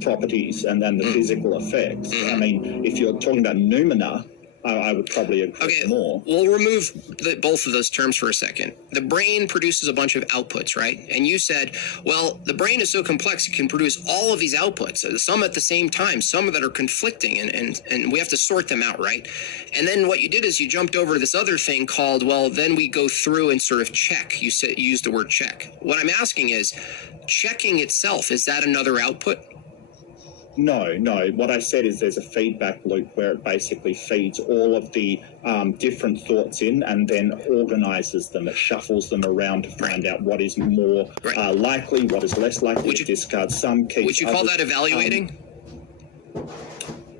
properties and then the physical effects. I mean, if you're talking about noumena, I would probably agree more. We'll remove both of those terms for a second. The brain produces a bunch of outputs, right? And you said, well, the brain is so complex, it can produce all of these outputs, some at the same time, some that are conflicting, and we have to sort them out, right? And then what you did is you jumped over to this other thing called, well, then we go through and sort of check. You used the word check. What I'm asking is, checking itself, is that another output? No. What I said is there's a feedback loop where it basically feeds all of the different thoughts in and then organizes them. It shuffles them around to find out what is more likely, what is less likely to discard some keys. Would you call that evaluating?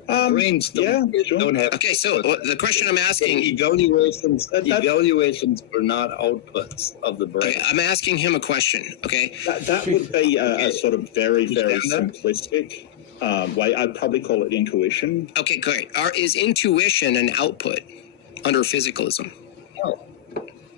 Brains don't have. Okay, so the question I'm asking... Evaluations are not outputs of the brain. Okay, I'm asking him a question, okay? That would be a sort of very, very simplistic way. I'd probably call it intuition. Okay, great. Is intuition an output under physicalism? No,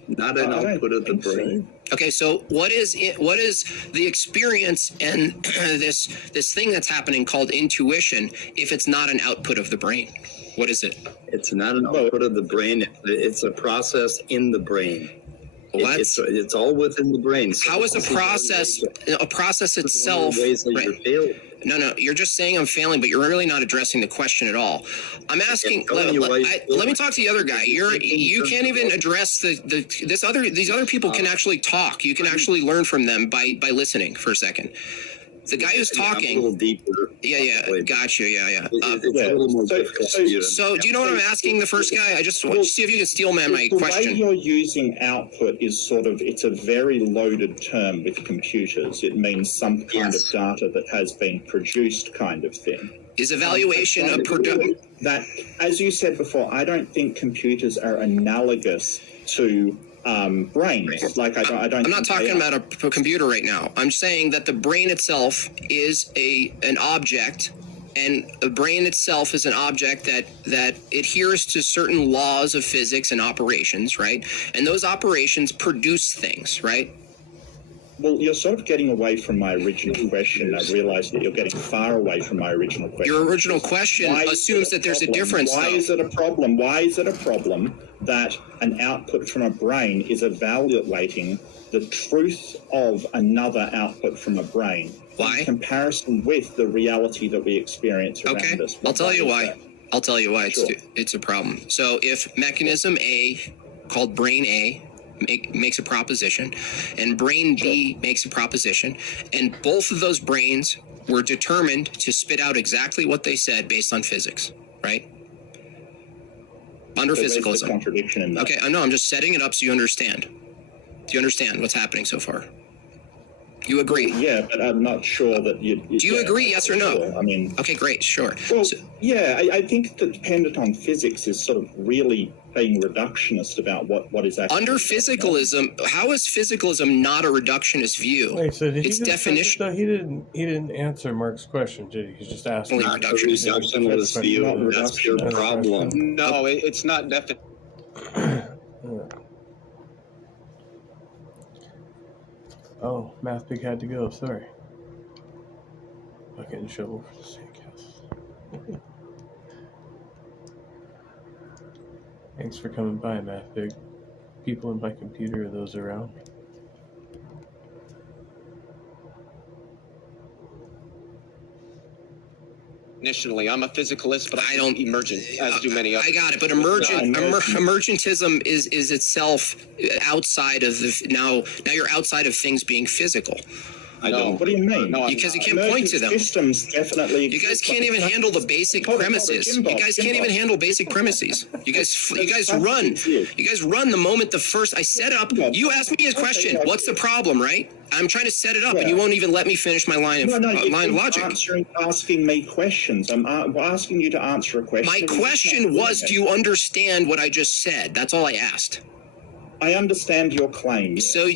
not an output of the brain. Okay, so what is the experience and this thing that's happening called intuition if it's not an output of the brain? What is it? It's not an output of the brain. It's a process in the brain. Well, it's all within the brain. So how is a process itself? Ways that you're failing. No, you're just saying I'm failing, but you're really not addressing the question at all. I'm asking. Let me talk to the other guy. You can't even address these other people can actually talk. You can actually learn from them by listening for a second. The guy who's talking. A little deeper. Yeah, got you. Yeah. It's a little more difficult. So, do you know what I'm asking the first guy? I just want to see if you can steal my question. The way you're using output is it's a very loaded term with computers. It means some kind of data that has been produced kind of thing. Is evaluation a product? That, as you said before, I don't think computers are analogous to brains. Like I'm not talking about a computer right now. I'm saying that the brain itself is an object, and the brain itself is an object that adheres to certain laws of physics and operations, right? And those operations produce things, right? Well, you're sort of getting away from my original question. I realize that you're getting far away from my original question. Your original question assumes that there's a difference. Why is it a problem? Why is it a problem that an output from a brain is evaluating the truth of another output from a brain? Why? In comparison with the reality that we experience around us. I'll tell you why. I'll tell you why it's a problem. So if mechanism A, called brain A, makes a proposition, and brain B makes a proposition, and both of those brains were determined to spit out exactly what they said based on physics, right? Under physicalism. The contradiction in that. Okay, I know. I'm just setting it up so you understand. Do you understand what's happening so far? You agree? Yeah, but I'm not sure that you... Do you agree, yes or no? Sure. I mean... Okay, great, sure. Well, I think that dependent on physics is sort of really being reductionist about what is actually... Under physicalism, how is physicalism not a reductionist view? Wait, so did it's definition... He didn't answer Mark's question, did he? He's just asking... Not a reductionist view. That's your problem. No, it's not definite. Oh, Math Pig had to go, sorry. Bucket and shovel for the steakhouse. Thanks for coming by, Math Pig. People in my computer are those around me. Definitionally, I'm a physicalist, but I don't emergent, as do many others. I got it, but emergentism is itself outside of the now you're outside of things being physical. I don't. What do you mean? No, because you can't point to them. Systems definitely. You guys can't even handle the basic premises. You guys can't even handle basic premises. You guys run. You guys run the moment the first I set up. You asked me a question. What's the problem, right? I'm trying to set it up, and you won't even let me finish my line of logic. Asking me questions. I'm asking you to answer a question. My question was, do you understand what I just said? That's all I asked. I understand your claim. So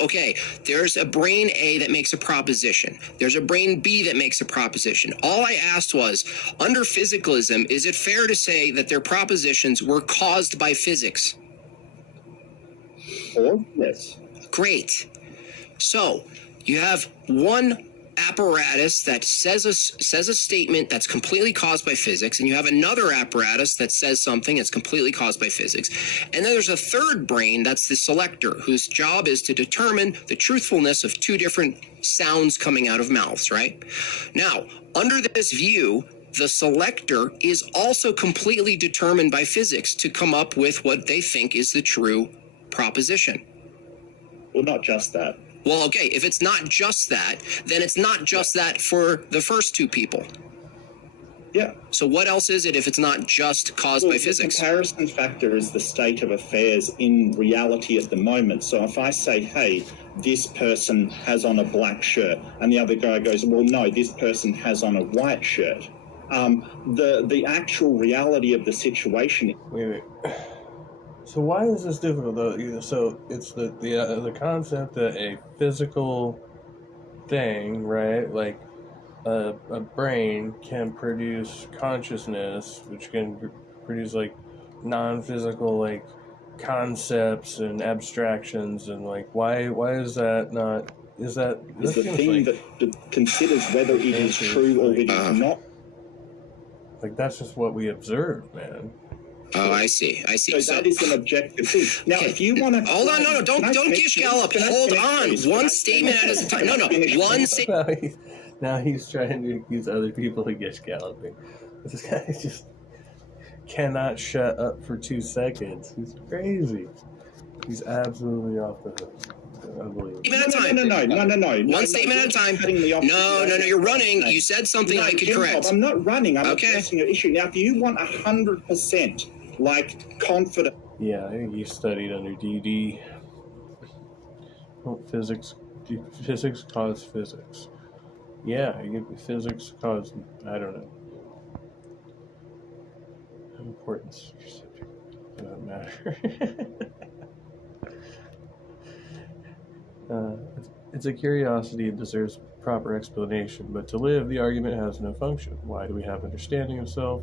okay, there's a brain A that makes a proposition. There's a brain B that makes a proposition. All I asked was, under physicalism, is it fair to say that their propositions were caused by physics? Or yes. Great. So you have one apparatus that says a statement that's completely caused by physics, and you have another apparatus that says something that's completely caused by physics, and then there's a third brain that's the selector, whose job is to determine the truthfulness of two different sounds coming out of mouths, right? Now, under this view, the selector is also completely determined by physics to come up with what they think is the true proposition. Well, not just that. Well, okay, if it's not just that, then it's not just that for the first two people. Yeah. So what else is it if it's not just caused by physics? The comparison factor is the state of affairs in reality at the moment. So if I say, hey, this person has on a black shirt, and the other guy goes, well, no, this person has on a white shirt. The actual reality of the situation. Wait. So why is this difficult though? So it's the concept that a physical thing, right, like a brain can produce consciousness, which can produce like non-physical like concepts and abstractions, and like why is that not? Is that is the thing like, that considers whether it is true or it is not? Like that's just what we observe, man. Oh, I see. So that is an objective thing. Now, if you want to hold on, no, don't gish gallop. Hold on, one statement at a time. No, one statement. Now he's trying to accuse other people of gish galloping. This guy just cannot shut up for 2 seconds. He's crazy. He's absolutely off the hook. Statement at a time. No. One statement at a time. No. You're running. You said something I could correct. I'm not running. I'm addressing your issue. Now, if you want 100% like confident. Yeah, I think you studied under DD. Physics cause physics. Yeah, physics cause, I don't know. Importance. Doesn't matter. It's a curiosity and deserves proper explanation, but to live, the argument has no function. Why do we have understanding of self?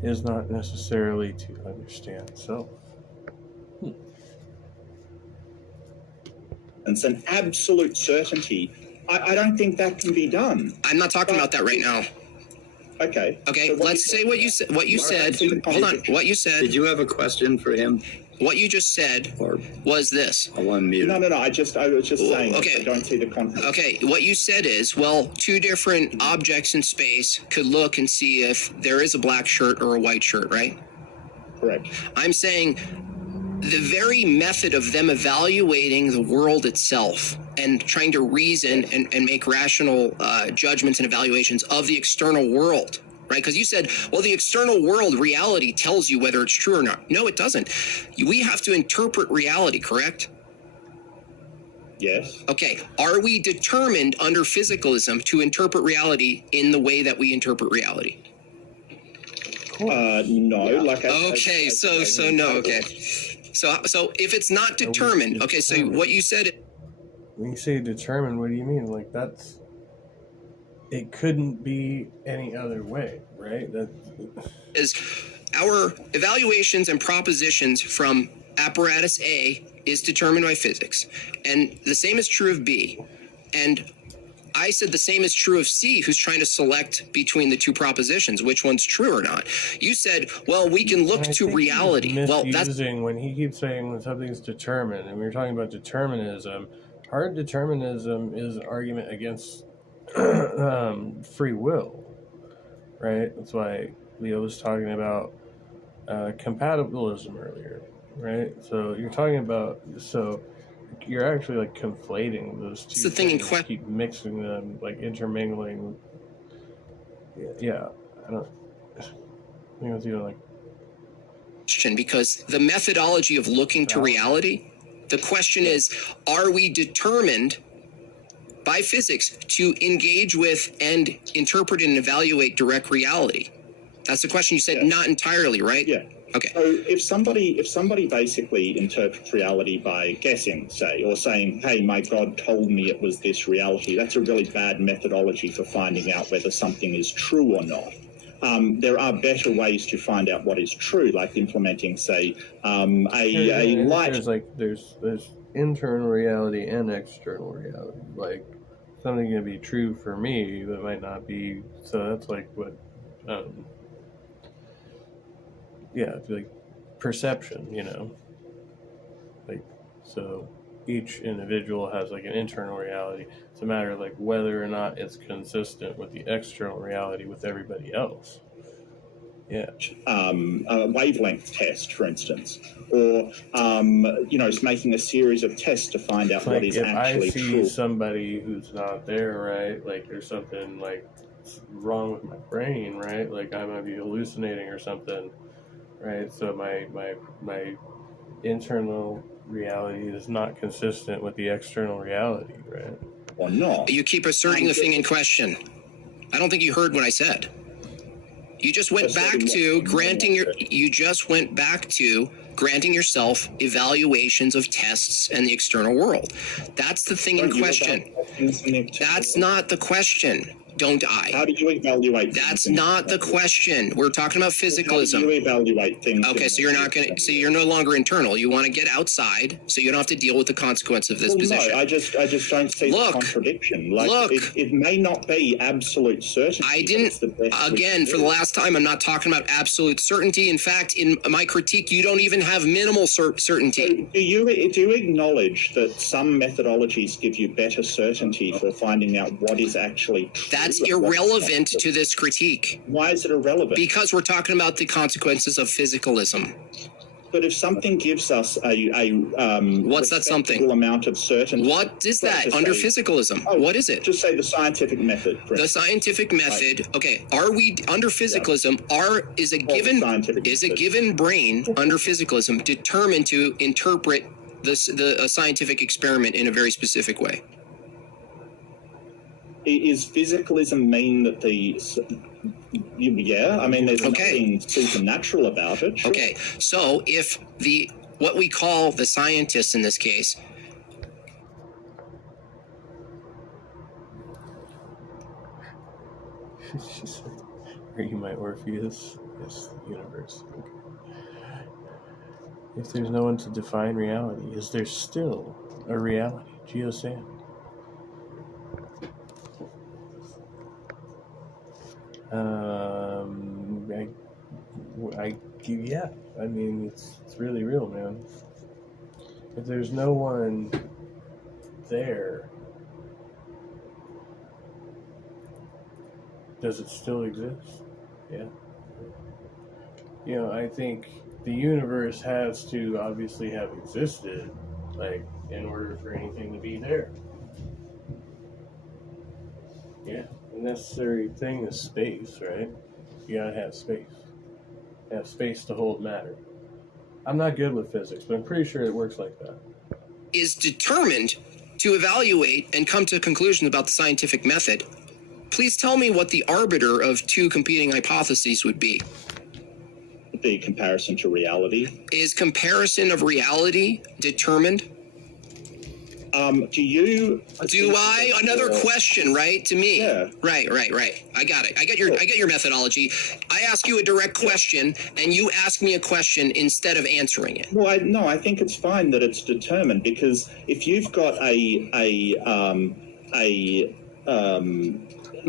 It is not necessarily to understand self. It's an absolute certainty. I don't think that can be done. I'm not talking about that right now. Okay. Okay, so let's say what you said. What you said. Hold on. What you said. Did you have a question for him? What you just said was this. I want to mute. No. I was just saying. Okay. I don't see the context. Okay. What you said is, well, two different objects in space could look and see if there is a black shirt or a white shirt, right? Correct. I'm saying the very method of them evaluating the world itself and trying to reason and make rational judgments and evaluations of the external world, right? Because you said, well, the external world reality tells you whether it's true or not. No, it doesn't. We have to interpret reality, correct? Yes. Okay. Are we determined under physicalism to interpret reality in the way that we interpret reality? No. Yeah. Like okay. So no. Okay. So if it's not determined, okay. So what you said. When you say determined, what do you mean? Like it couldn't be any other way, right? Is our evaluations and propositions from apparatus A is determined by physics, and the same is true of B, and I said the same is true of C, who's trying to select between the two propositions, which one's true or not. You said, well, we can look to reality. Well, that's when he keeps saying when something's determined, and we were talking about determinism. Hard determinism is an argument against free will. right? That's why Leo was talking about compatibilism earlier, right? So you're talking about, so you're actually like conflating those two. It's the thing in question. Keep mixing them, like intermingling. Yeah, I don't. I think it's even like because the methodology of looking to reality. The question is, are we determined by physics to engage with and interpret and evaluate direct reality? That's the question. You said not entirely, right? Yeah. Okay. So if somebody basically interprets reality by guessing, say, or saying, hey, my God told me it was this reality, that's a really bad methodology for finding out whether something is true or not. There are better ways to find out what is true, like implementing, say, a light. There's internal reality and external reality. Like something can be true for me that might not be. So that's like what, like perception. Like so, each individual has like an internal reality. It's a matter of like whether or not it's consistent with the external reality with everybody else. Yeah. A wavelength test, for instance, or it's making a series of tests to find out what is actually true. If I see somebody who's not there, right? Like there's something like wrong with my brain, right? Like I might be hallucinating or something, right? So my internal reality is not consistent with the external reality, right? Or not. You keep asserting the thing in question. I don't think you heard what I said. You just went back to granting yourself evaluations of tests and the external world. That's the thing in question. That's not the question. Don't I? How do you evaluate? That's not the question. We're talking about physicalism. How do you evaluate things? Okay, so you're not going to. So you're no longer internal. You want to get outside, so you don't have to deal with the consequence of this position. No, I just don't see the contradiction. Like, it may not be absolute certainty. I didn't. Again, for the last time, I'm not talking about absolute certainty. In fact, in my critique, you don't even have minimal certainty. So do you acknowledge that some methodologies give you better certainty for finding out what is actually true? That's irrelevant to this critique. Why is it irrelevant? Because we're talking about the consequences of physicalism. But if something gives us what's that something? Amount of certainty. What is that under physicalism? What is it? Just say the scientific method. The scientific method. Right. Okay. Are we under physicalism? Is a given brain under physicalism determined to interpret a scientific experiment in a very specific way? Is physicalism mean that there's nothing supernatural about it? Sure. Okay, so if what we call the scientists in this case, are you my Orpheus? Yes, the universe. Okay. If there's no one to define reality, is there still a reality? Geo-San. I mean, it's really real, man. If there's no one there, does it still exist? Yeah. I think the universe has to obviously have existed, like, in order for anything to be there. Yeah. The necessary thing is space, right? You gotta have space. Have space to hold matter. I'm not good with physics, but I'm pretty sure it works like that. Is determined to evaluate and come to a conclusion about the scientific method. Please tell me what the arbiter of two competing hypotheses would be. The comparison to reality. Is comparison of reality determined? Another question, right? To me. Yeah. Right. I got it. I get your methodology. I ask you a direct question and you ask me a question instead of answering it. Well, I think it's fine that it's determined, because if you've got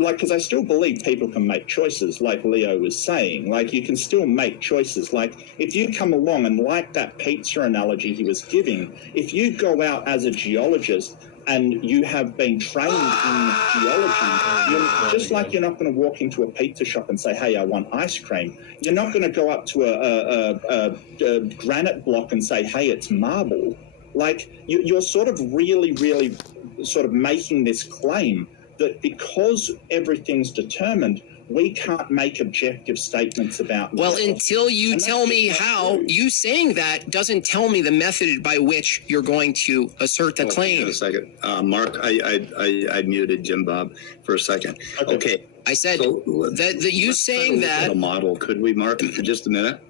because I still believe people can make choices, like Leo was saying. Like, you can still make choices. Like, if you come along and, like that pizza analogy he was giving, if you go out as a geologist and you have been trained in geology, just like you're not going to walk into a pizza shop and say, hey, I want ice cream. You're not going to go up to a granite block and say, hey, it's marble. Like, you're sort of really sort of making this claim that because everything's determined, we can't make objective statements about. Well, until you tell me how, you saying that doesn't tell me the method by which you're going to assert the claim. Wait a second. Mark, I muted Jimbob for a second. Okay. I said that you saying that. A model. Could we, Mark, for just a minute?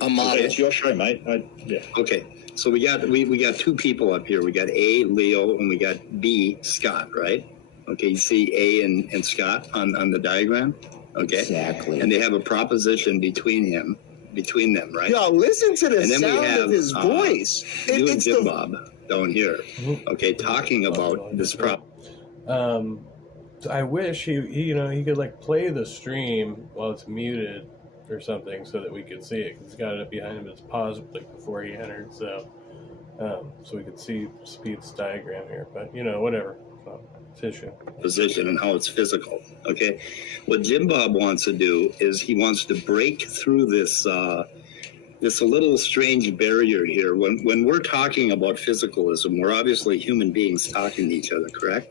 A model. Okay, it's your show, mate. Yeah. Okay. So we got two people up here. We got A, Leo, and we got B, Scott, right? Okay, you see A and Scott on the diagram? Okay. Exactly. And they have a proposition between them, right? Yo, listen to the And then sound we have, of his voice. You and Jimbob down here, okay, talking about this problem. I wish he could like play the stream while it's muted or something so that we could see it. 'Cause he's got it up behind him. It's paused like before he entered, so we could see Speed's diagram here. But whatever. So, it's his show. Position and how it's physical. Okay, what Jimbob wants to do is he wants to break through this this little strange barrier here. When we're talking about physicalism, we're obviously human beings talking to each other, correct?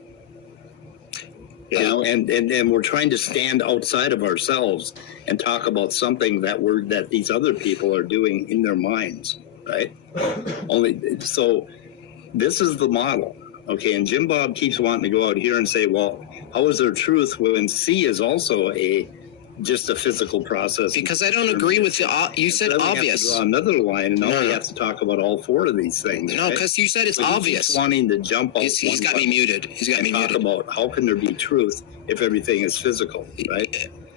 And we're trying to stand outside of ourselves and talk about something that these other people are doing in their minds, right? So this is the model. Okay, and Jimbob keeps wanting to go out here and say, well, how is there truth when C is also just a physical process? Because I don't agree with you said obvious. We have to draw another line, and now we have to talk about all four of these things. No, because you said it's obvious. He's wanting to jump out. He's got me muted. He's got me muted. Talk about how can there be truth if everything is physical, right?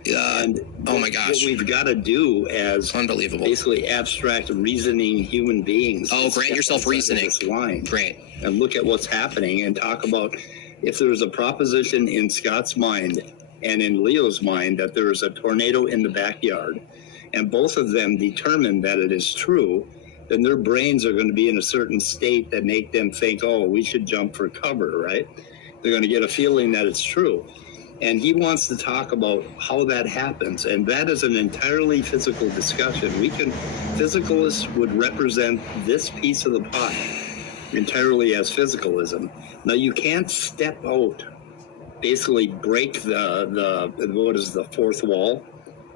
And oh my gosh, what we've got to do as unbelievable, basically abstract reasoning human beings. Oh, grant yourself reasoning. Line. Great. And look at what's happening and talk about if there's a proposition in Scott's mind and in Leo's mind that there is a tornado in the backyard, and both of them determine that it is true, then their brains are going to be in a certain state that make them think, oh, we should jump for cover, right? They're going to get a feeling that it's true. And he wants to talk about how that happens. And that is an entirely physical discussion. Physicalists would represent this piece of the pie entirely as physicalism. Now you can't step out, basically break the fourth wall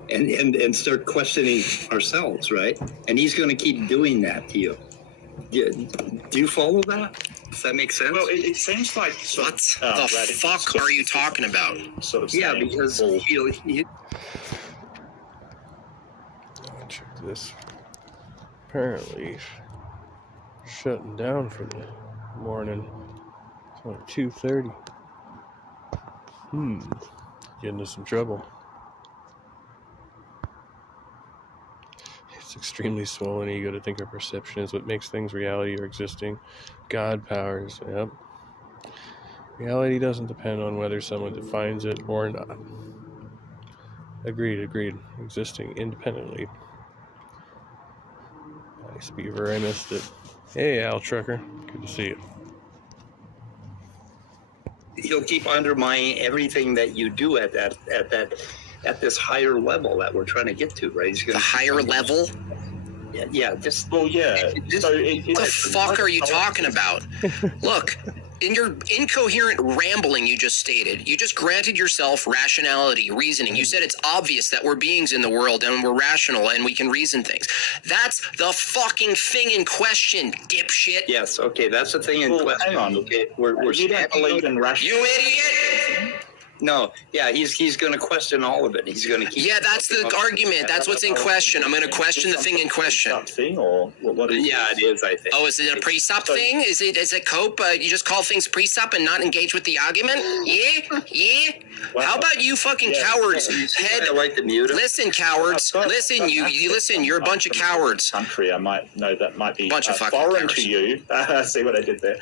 and start questioning ourselves, right? And he's going to keep doing that to you. Do you follow that? Does that make sense? Well, it seems like what the fuck are you talking about? Sort of yeah, because check this. Apparently, shutting down for the morning. It's only 2:30. Get into some trouble. It's extremely swollen ego to think our perception is what makes things reality or existing. God powers, yep. Reality doesn't depend on whether someone defines it or not. Agreed. Existing independently. Nice beaver, I missed it. Hey, Al Trucker. Good to see you. He'll keep undermining everything that you do at this higher level that we're trying to get to, right? The higher level? Yeah, just... Well, yeah. What the fuck are you talking about? Look, in your incoherent rambling you just stated, you just granted yourself rationality, reasoning. You said it's obvious that we're beings in the world and we're rational and we can reason things. That's the fucking thing in question, dipshit. Yes, okay, that's the thing in question. Hang on. Okay, we're you don't believe in rational... You idiot! No, yeah, he's going to question all of it. He's going to keep... Yeah, that's the argument. That's what's in question. I'm going to question the thing in question. Or what is yeah, it is, I think. Oh, is it a pre-sup thing? Is it cope? You just call things pre-sup and not engage with the argument? Yeah? Wow. How about you fucking cowards? I like the mute. Listen, cowards. Listen, you listen. You're a bunch of cowards. Country, I might know that might be bunch of fucking foreign cowards. to you. See what I did there?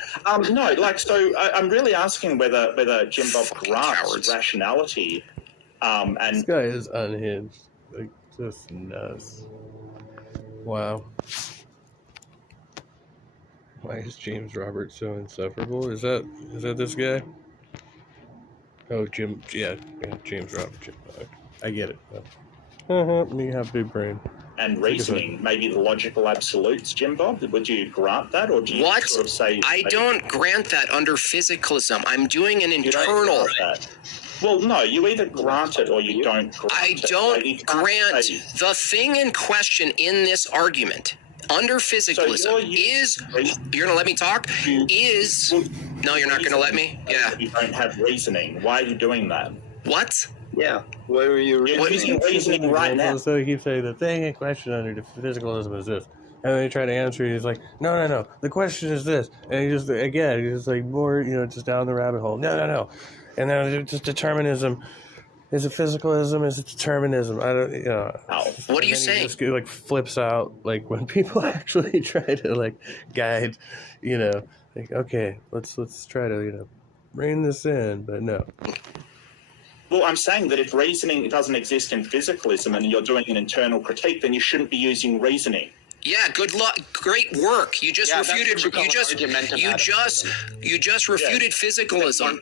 No, so I'm really asking whether Jimbob grants rationality. And this guy is unhinged, like just nuts. Wow. Why is James Robert so insufferable? Is that this guy? Oh, Jim. Yeah, James Robert. I get it. Me have big brain. And reasoning, maybe the logical absolutes, Jimbob? Would you grant that, or do you sort of say... I don't grant that under physicalism. I'm doing an internal... Well, no, you either grant it or you don't grant it. I don't grant the thing in question in this argument. Under physicalism you're going to let me talk? No, you're not going to let me? Yeah. You don't have reasoning. Why are you doing that? What? Yeah. Why were you reasoning right now? So he say the thing in question under the physicalism is this. And then they try to answer it. He's like, no. The question is this. And he's just like more, just down the rabbit hole. No. And then it's just determinism. Is it physicalism? Is it determinism? I don't, What are you saying? Just like flips out, like when people actually try to like guide, like, okay, let's try to, rein this in, but no. Well, I'm saying that if reasoning doesn't exist in physicalism and you're doing an internal critique, then you shouldn't be using reasoning. Yeah, good luck. Great work. You just refuted. You just refuted physicalism.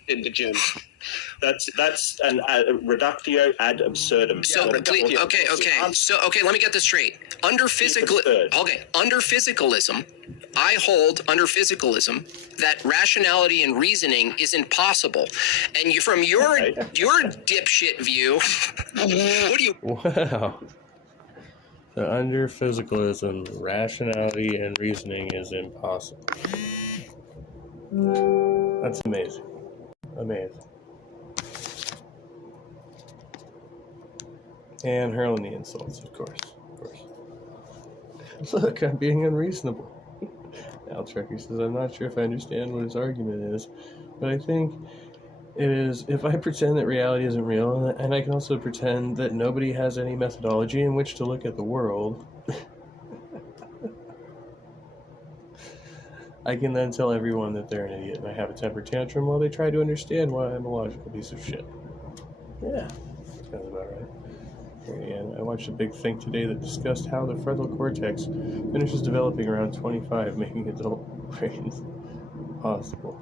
That's an reductio ad absurdum. So okay. So let me get this straight. Under physicalism, I hold under physicalism that rationality and reasoning is impossible. And from your dipshit view, what do you? Wow. So under physicalism, rationality and reasoning is impossible. That's amazing. Amazing. And hurling the insults, of course. Look, I'm being unreasonable. Al Trekker says, I'm not sure if I understand what his argument is, but I think it is if I pretend that reality isn't real, and I can also pretend that nobody has any methodology in which to look at the world, I can then tell everyone that they're an idiot and I have a temper tantrum while they try to understand why I'm a logical piece of shit. Yeah, sounds about right. And I watched a big thing today that discussed how the frontal cortex finishes developing around 25, making adult brains possible.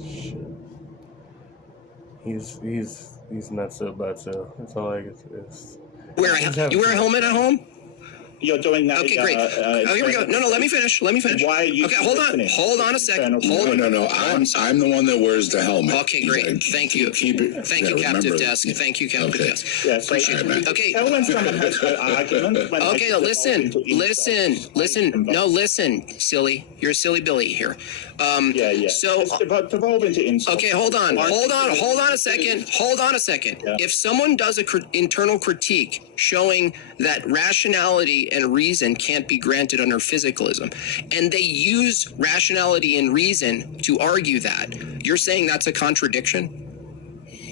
Shit. He's not so butso. That's all I get to is. You wear a helmet at home? You're doing that. Okay, great. Here we go. No, let me finish. Why are you? Okay, hold on a second. No. I'm the one that wears the helmet. Okay, great. Thank you. Thank you, Captive Desk. Thank you, Captive Desk. Yes, appreciate it. Okay. Okay, listen. No, listen, silly. You're a silly Billy here. So, devolve into insults. Okay, hold on a second. Yeah. If someone does an internal critique showing that rationality and reason can't be granted under physicalism, and they use rationality and reason to argue that, you're saying that's a contradiction?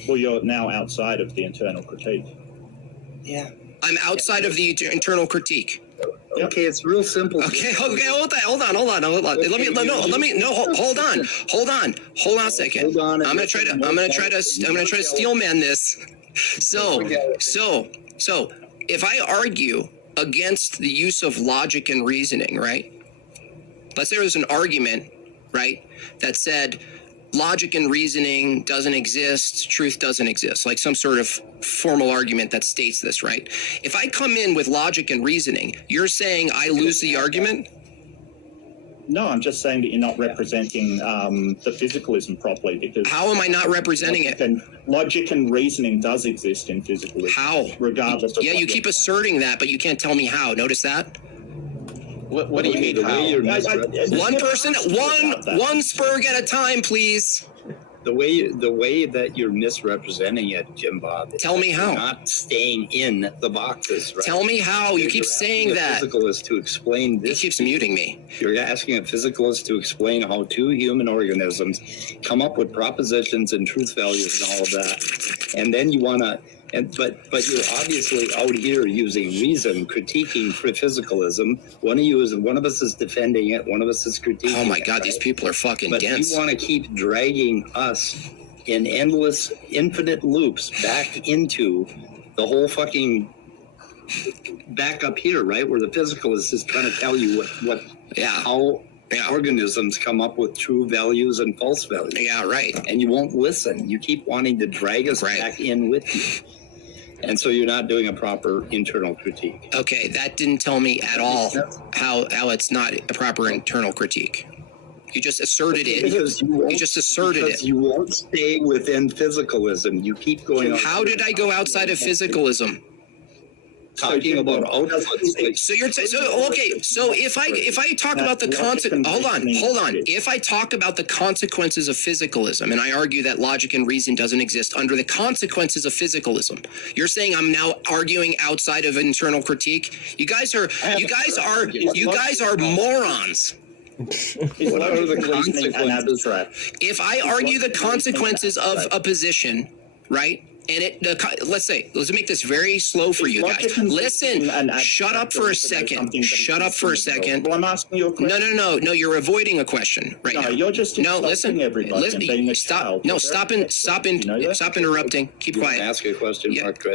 Well, you're now outside of the internal critique. Yeah. I'm outside of the internal critique. Okay, it's real simple. Okay, hold on. Hold on a second. I'm gonna try to steelman this. So, if I argue against the use of logic and reasoning, right? Let's say there was an argument, right, that said logic and reasoning doesn't exist, truth doesn't exist, like some sort of formal argument that states this, right? If I come in with logic and reasoning, you're saying I lose the argument? No, I'm just saying that you're not representing the physicalism properly, because... How am I not representing it? Logic and reasoning does exist in physicalism. How? Regardless of... Yeah, you keep asserting that, but you can't tell me how. Notice that? What do you mean? One person, one spurg at a time, please. The way that you're misrepresenting it, Jimbob. Tell me how. Not staying in the boxes, right? Tell me how. You keep saying that. A physicalist to explain this. He keeps muting me. You're asking a physicalist to explain how two human organisms come up with propositions and truth values and all of that, and then you want to. But you're obviously out here using reason, critiquing for physicalism. One of us is defending it. One of us is critiquing. Oh my God, right? These people are fucking dense. But you want to keep dragging us in endless, infinite loops back into the whole fucking back up here, right, where the physicalist is trying to tell you how organisms come up with true values and false values. Yeah, right. And you won't listen. You keep wanting to drag us back in with you. And so you're not doing a proper internal critique. Okay, that didn't tell me at all how it's not a proper internal critique. You just asserted it. Because you just asserted it. Because you won't stay within physicalism. You keep going. How did I go outside of physicalism? Talking about so you're okay. So if I talk about the hold on. If I talk about the consequences of physicalism, and I argue that logic and reason doesn't exist under the consequences of physicalism, you're saying I'm now arguing outside of internal critique. You guys are morons. What are the consequences? If I argue the consequences of a position, right? And let's make this very slow for you guys. Listen, shut up for a second. Shut up for a second. Well, I'm asking you a question. No, you're avoiding a question right now. You're just listen, everybody. Stop interrupting. Keep quiet. Ask a question, Mark. So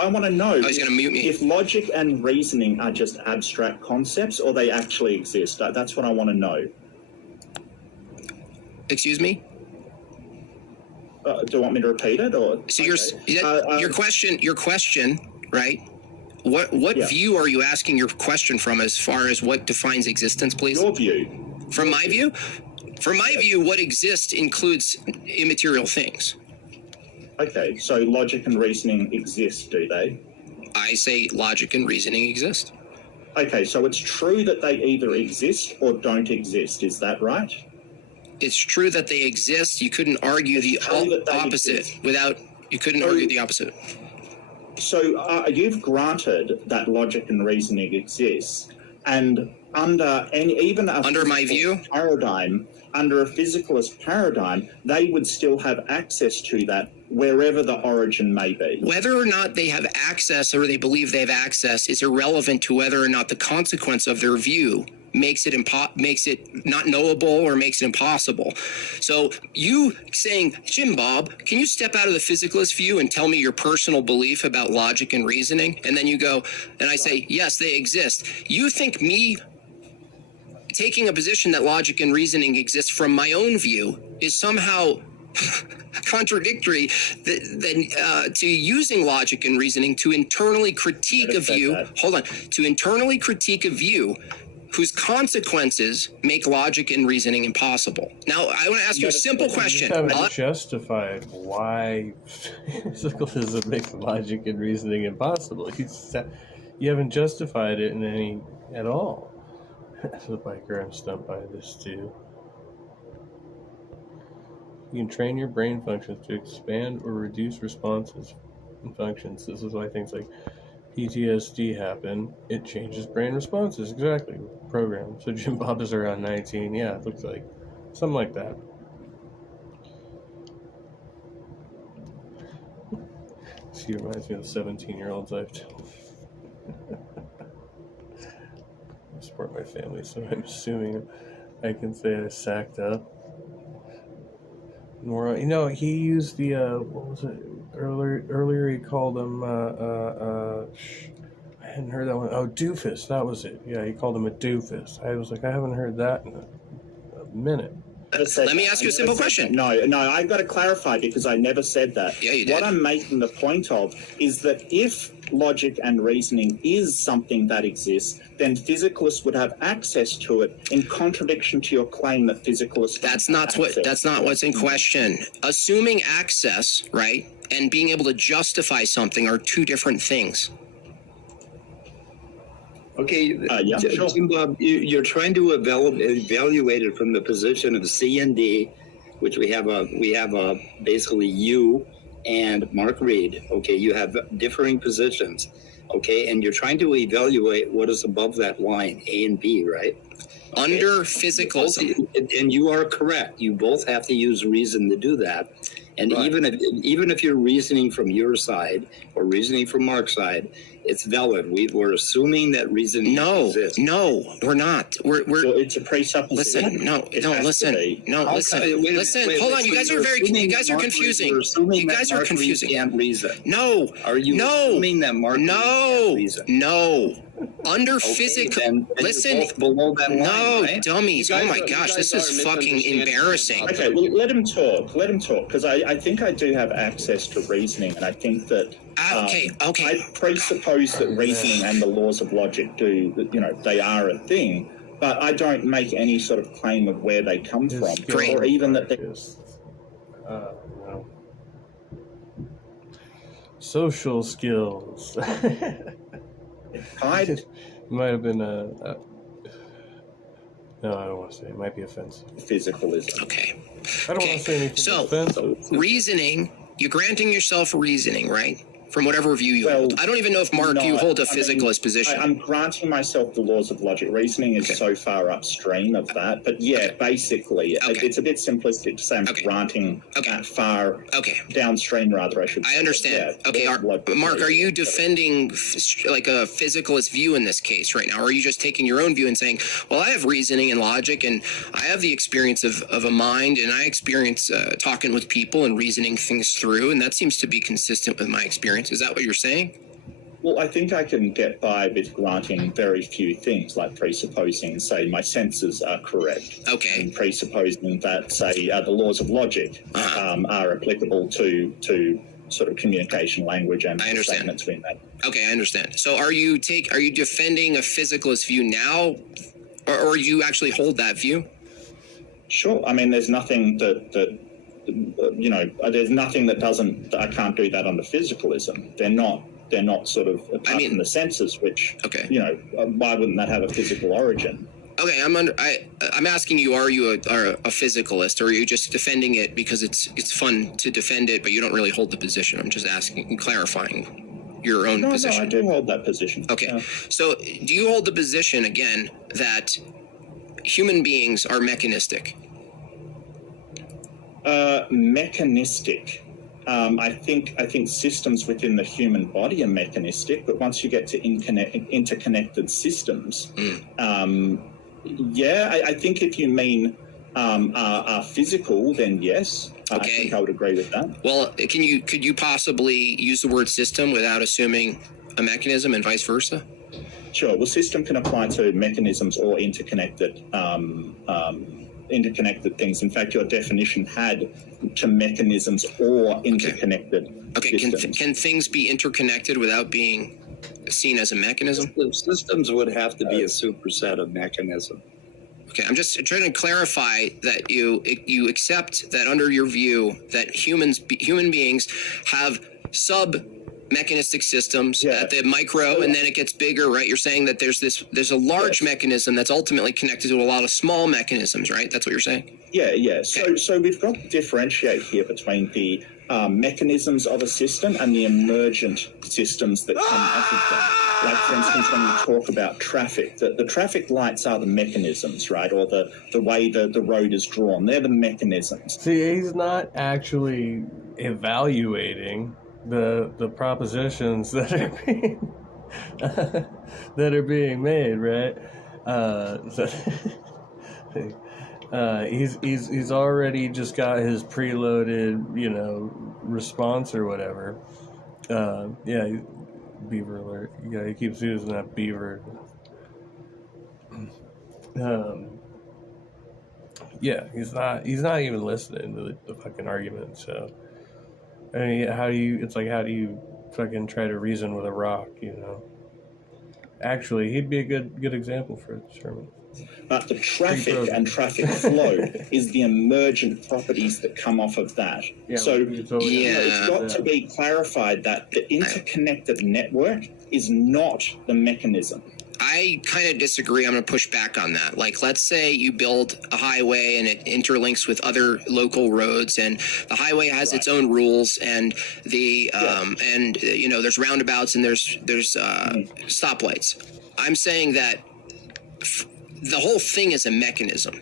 I want to know he's going to mute me. If logic and reasoning are just abstract concepts or they actually exist. That's what I want to know. Excuse me? Do you want me to repeat it, or so your question, right? What view are you asking your question from, as far as what defines existence, please? Your view. From my view, what exists includes immaterial things. Okay, so logic and reasoning exist, do they? I say logic and reasoning exist. Okay, so it's true that they either exist or don't exist. Is that right? It's true that they exist. You couldn't argue the opposite argue the opposite. So you've granted that logic and reasoning exists, and under my view paradigm, under a physicalist paradigm, they would still have access to that wherever the origin may be. Whether or not they have access or they believe they have access is irrelevant to whether or not the consequence of their view makes it not knowable or makes it impossible. So you saying, Jimbob, can you step out of the physicalist view and tell me your personal belief about logic and reasoning? And then you go, and I say, yes, they exist. You think me taking a position that logic and reasoning exist from my own view is somehow contradictory to using logic and reasoning to internally critique a view. Hold on. To internally critique a view whose consequences make logic and reasoning impossible. Now, I want to ask you a simple question. You haven't justified why physicalism makes logic and reasoning impossible. You haven't justified it in any at all. As a biker, I'm stumped by this too. You can train your brain functions to expand or reduce responses and functions. This is why things like PTSD happen. It changes brain responses. Exactly. Program. So Jimbob is around 19. Yeah, it looks like something like that. She reminds me of the 17-year-olds I've told. I support my family, so I'm assuming I can say I sacked up. More, he used the what was it earlier? He called him I hadn't heard that one. Oh, doofus. That was it. Yeah, he called him a doofus. I was like, I haven't heard that in a minute. Let me ask you a simple question. No, I've got to clarify because I never said that. Yeah, you did. What I'm making the point of is that if logic and reasoning is something that exists, then physicalists would have access to it in contradiction to your claim that physicalists. That's not what's in question. Assuming access, right, and being able to justify something are two different things. Okay, Jimbob, you're trying to evaluate it from the position of C and D, which we have basically you and Mark Reed. Okay, you have differing positions. Okay, and you're trying to evaluate what is above that line, A and B, right? Under physicalism. And you are correct. You both have to use reason to do that. And even if you're reasoning from your side or reasoning from Mark's side, it's valid. We're assuming that reasoning exists. No, we're not. We're well, it's a presupposition. Listen. Hold on. You guys are confusing. You guys are confusing. Can't reason. No. Are you assuming that Mark can't reason? No. Under physical, listen. Below that line, right? Dummies! Oh my gosh, this is fucking embarrassing. Okay, well, let him talk. Because I think I do have access to reasoning, and I think that. Okay. I presuppose that reasoning and the laws of logic they are a thing, but I don't make any sort of claim of where they come from, or even that they. No. Social skills. Might have been no, I don't want to say it. Might be offensive. Physicalism. Okay. I don't want to say anything offensive. Reasoning, you're granting yourself reasoning, right? From whatever view you hold. I don't even know if, Mark, you hold a physicalist position. I'm granting myself the laws of logic. Reasoning is so far upstream of that. But yeah, basically, it's a bit simplistic to say I'm granting that far downstream, rather, I should say. I understand. Mark, are you defending like a physicalist view in this case right now? Or are you just taking your own view and saying, well, I have reasoning and logic, and I have the experience of a mind, and I experience talking with people and reasoning things through, and that seems to be consistent with my experience. Is that what you're saying? Well, I think I can get by with granting very few things, like presupposing, say, my senses are correct. Okay. And presupposing that, say, the laws of logic are applicable to sort of communication, language, and statements we make. Okay, I understand. So are you defending a physicalist view now, or you actually hold that view? Sure. I mean, there's nothing that there's nothing that I can't do that under physicalism. They're not sort of apart from the senses, which why wouldn't that have a physical origin? Okay, I'm asking you: are you a physicalist, or are you just defending it because it's fun to defend it, but you don't really hold the position? I'm just asking, clarifying your own position. No, I do hold that position. Okay, so do you hold the position again that human beings are mechanistic? Mechanistic. I think systems within the human body are mechanistic, but once you get to interconnected systems, I think if you mean are physical, then yes. I think I would agree with that. Well, could you possibly use the word system without assuming a mechanism and vice versa? Sure. Well, system can apply to mechanisms or interconnected things. In fact, your definition had to mechanisms or interconnected systems. Can things be interconnected without being seen as a mechanism? Systems would have to be a superset of mechanism. Okay, I'm just trying to clarify that you accept that under your view that human beings have mechanistic systems at the micro, and then it gets bigger, right? You're saying that there's a large mechanism that's ultimately connected to a lot of small mechanisms, right? That's what you're saying? Yeah. Okay. So we've got to differentiate here between the mechanisms of a system and the emergent systems that come off of them. Like, for instance, when you talk about traffic, the traffic lights are the mechanisms, right? Or the way the road is drawn. They're the mechanisms. See, he's not actually evaluating the propositions that are being made, right? He's already just got his preloaded, response or whatever. Beaver alert. Yeah, he keeps using that beaver. He's not even listening to the fucking argument. So, I mean, how do you fucking try to reason with a rock? Actually, he'd be a good example for it, Sherman. But the traffic and traffic flow is the emergent properties that come off of that. It's got to be clarified that the interconnected network is not the mechanism. I kind of disagree. I'm going to push back on that. Like, let's say you build a highway and it interlinks with other local roads, and the highway has its own rules, and there's roundabouts and there's stoplights. I'm saying that the whole thing is a mechanism.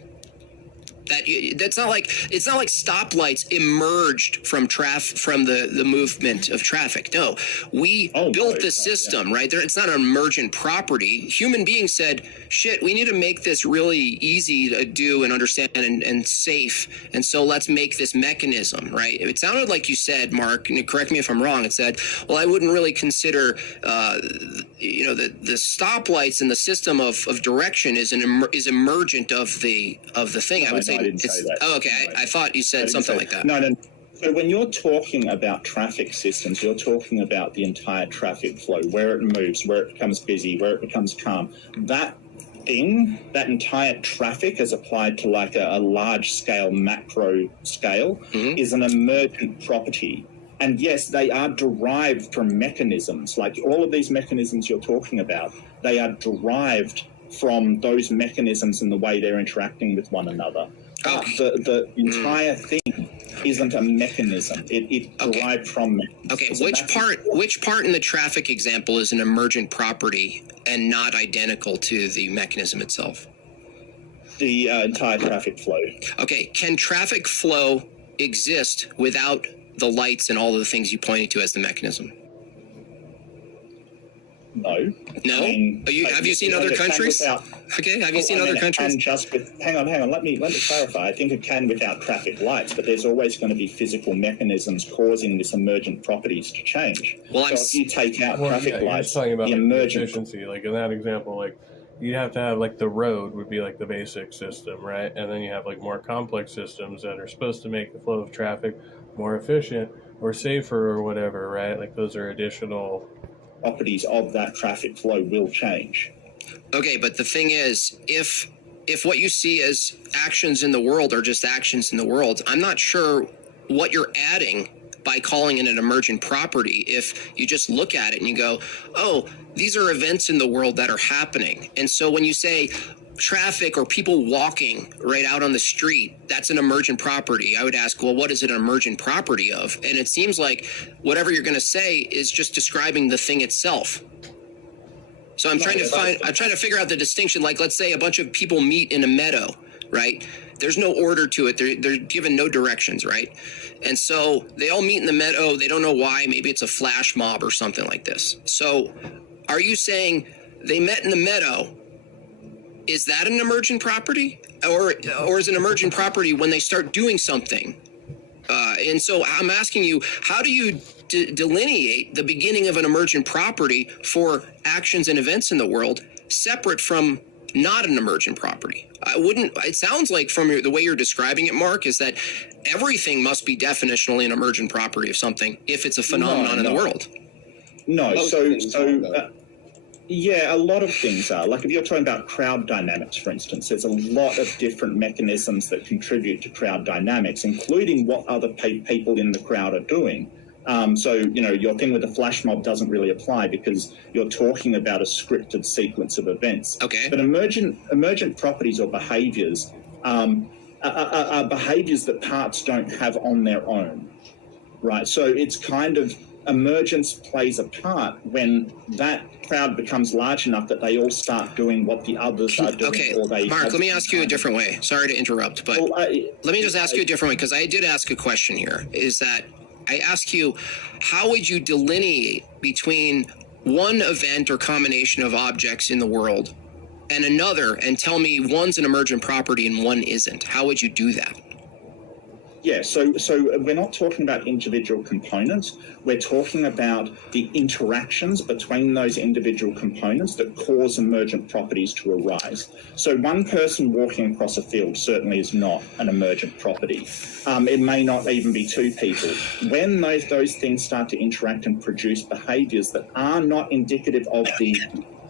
That's not like, it's not like stoplights emerged from the movement of traffic. No, we built the system, right? It's not an emergent property. Human beings said, shit, we need to make this really easy to do and understand and safe. And so let's make this mechanism, right? It sounded like you said, Mark, and correct me if I'm wrong, it said, well, I wouldn't really consider, the stoplights and the system of direction is emergent of the thing. I would say, okay. I thought you said something like that. No. So when you're talking about traffic systems, you're talking about the entire traffic flow, where it moves, where it becomes busy, where it becomes calm. That entire traffic as applied to like a large scale, macro scale, is an emergent property. And yes, they are derived from mechanisms. Like all of these mechanisms you're talking about, they are derived from those mechanisms and the way they're interacting with one another. The entire thing isn't a mechanism. It derived from mechanisms. Okay, which part in the traffic example is an emergent property and not identical to the mechanism itself? The entire traffic flow. Okay, can traffic flow exist without the lights and all of the things you pointed to as the mechanism? No. No? Have you seen other countries? Okay, have you seen other countries? Hang on. Let me clarify. I think it can without traffic lights, but there's always going to be physical mechanisms causing this emergent properties to change. Well, so if you take out traffic lights, talking about the emergent efficiency, like in that example, like you'd have to have like the road would be like the basic system, right? And then you have like more complex systems that are supposed to make the flow of traffic more efficient or safer or whatever, right? Like those are additional properties of that traffic flow will change. Okay, but the thing is, if what you see as actions in the world are just actions in the world, I'm not sure what you're adding by calling it an emergent property if you just look at it and you go, oh, these are events in the world that are happening. And so when you say traffic or people walking right out on the street, that's an emergent property. I would ask, well, what is it an emergent property of? And it seems like whatever you're going to say is just describing the thing itself. So I'm trying to figure out the distinction. Like, let's say a bunch of people meet in a meadow, right? There's no order to it. They're given no directions, right? And so they all meet in the meadow. They don't know why. Maybe it's a flash mob or something like this. So are you saying they met in the meadow? Is that an emergent property? Or is an emergent property when they start doing something? And so I'm asking you, how do you delineate the beginning of an emergent property for actions and events in the world separate from not an emergent property? It sounds like from the way you're describing it, Mark, is that everything must be definitionally an emergent property of something if it's a phenomenon in the world. No, yeah, a lot of things are. Like if you're talking about crowd dynamics, for instance, there's a lot of different mechanisms that contribute to crowd dynamics, including what other people in the crowd are doing. So, your thing with the flash mob doesn't really apply because you're talking about a scripted sequence of events. Okay. But emergent properties or behaviors are behaviors that parts don't have on their own, right? So it's kind of emergence plays a part when that crowd becomes large enough that they all start doing what the others are doing. Okay, Mark, let me ask you a different way. Sorry to interrupt, but let me just ask you a different way, because I did ask a question here, is that I ask you, how would you delineate between one event or combination of objects in the world and another and tell me one's an emergent property and one isn't? How would you do that? Yeah, so we're not talking about individual components. We're talking about the interactions between those individual components that cause emergent properties to arise. So one person walking across a field certainly is not an emergent property. It may not even be two people. When those things start to interact and produce behaviours that are not indicative of the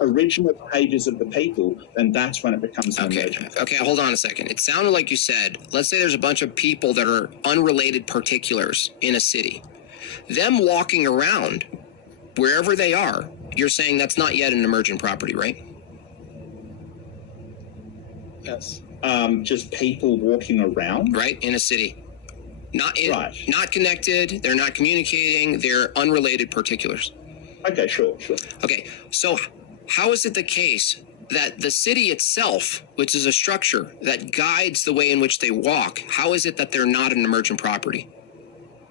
original behaviors of the people, then that's when it becomes an emergent. Okay, hold on a second. It sounded like you said, let's say there's a bunch of people that are unrelated particulars in a city. Them walking around, wherever they are, you're saying that's not yet an emergent property, right? Yes. Just people walking around? Right, in a city. Not connected, they're not communicating, they're unrelated particulars. Okay, sure. Okay, so how is it the case that the city itself, which is a structure that guides the way in which they walk, how is it that they're not an emergent property?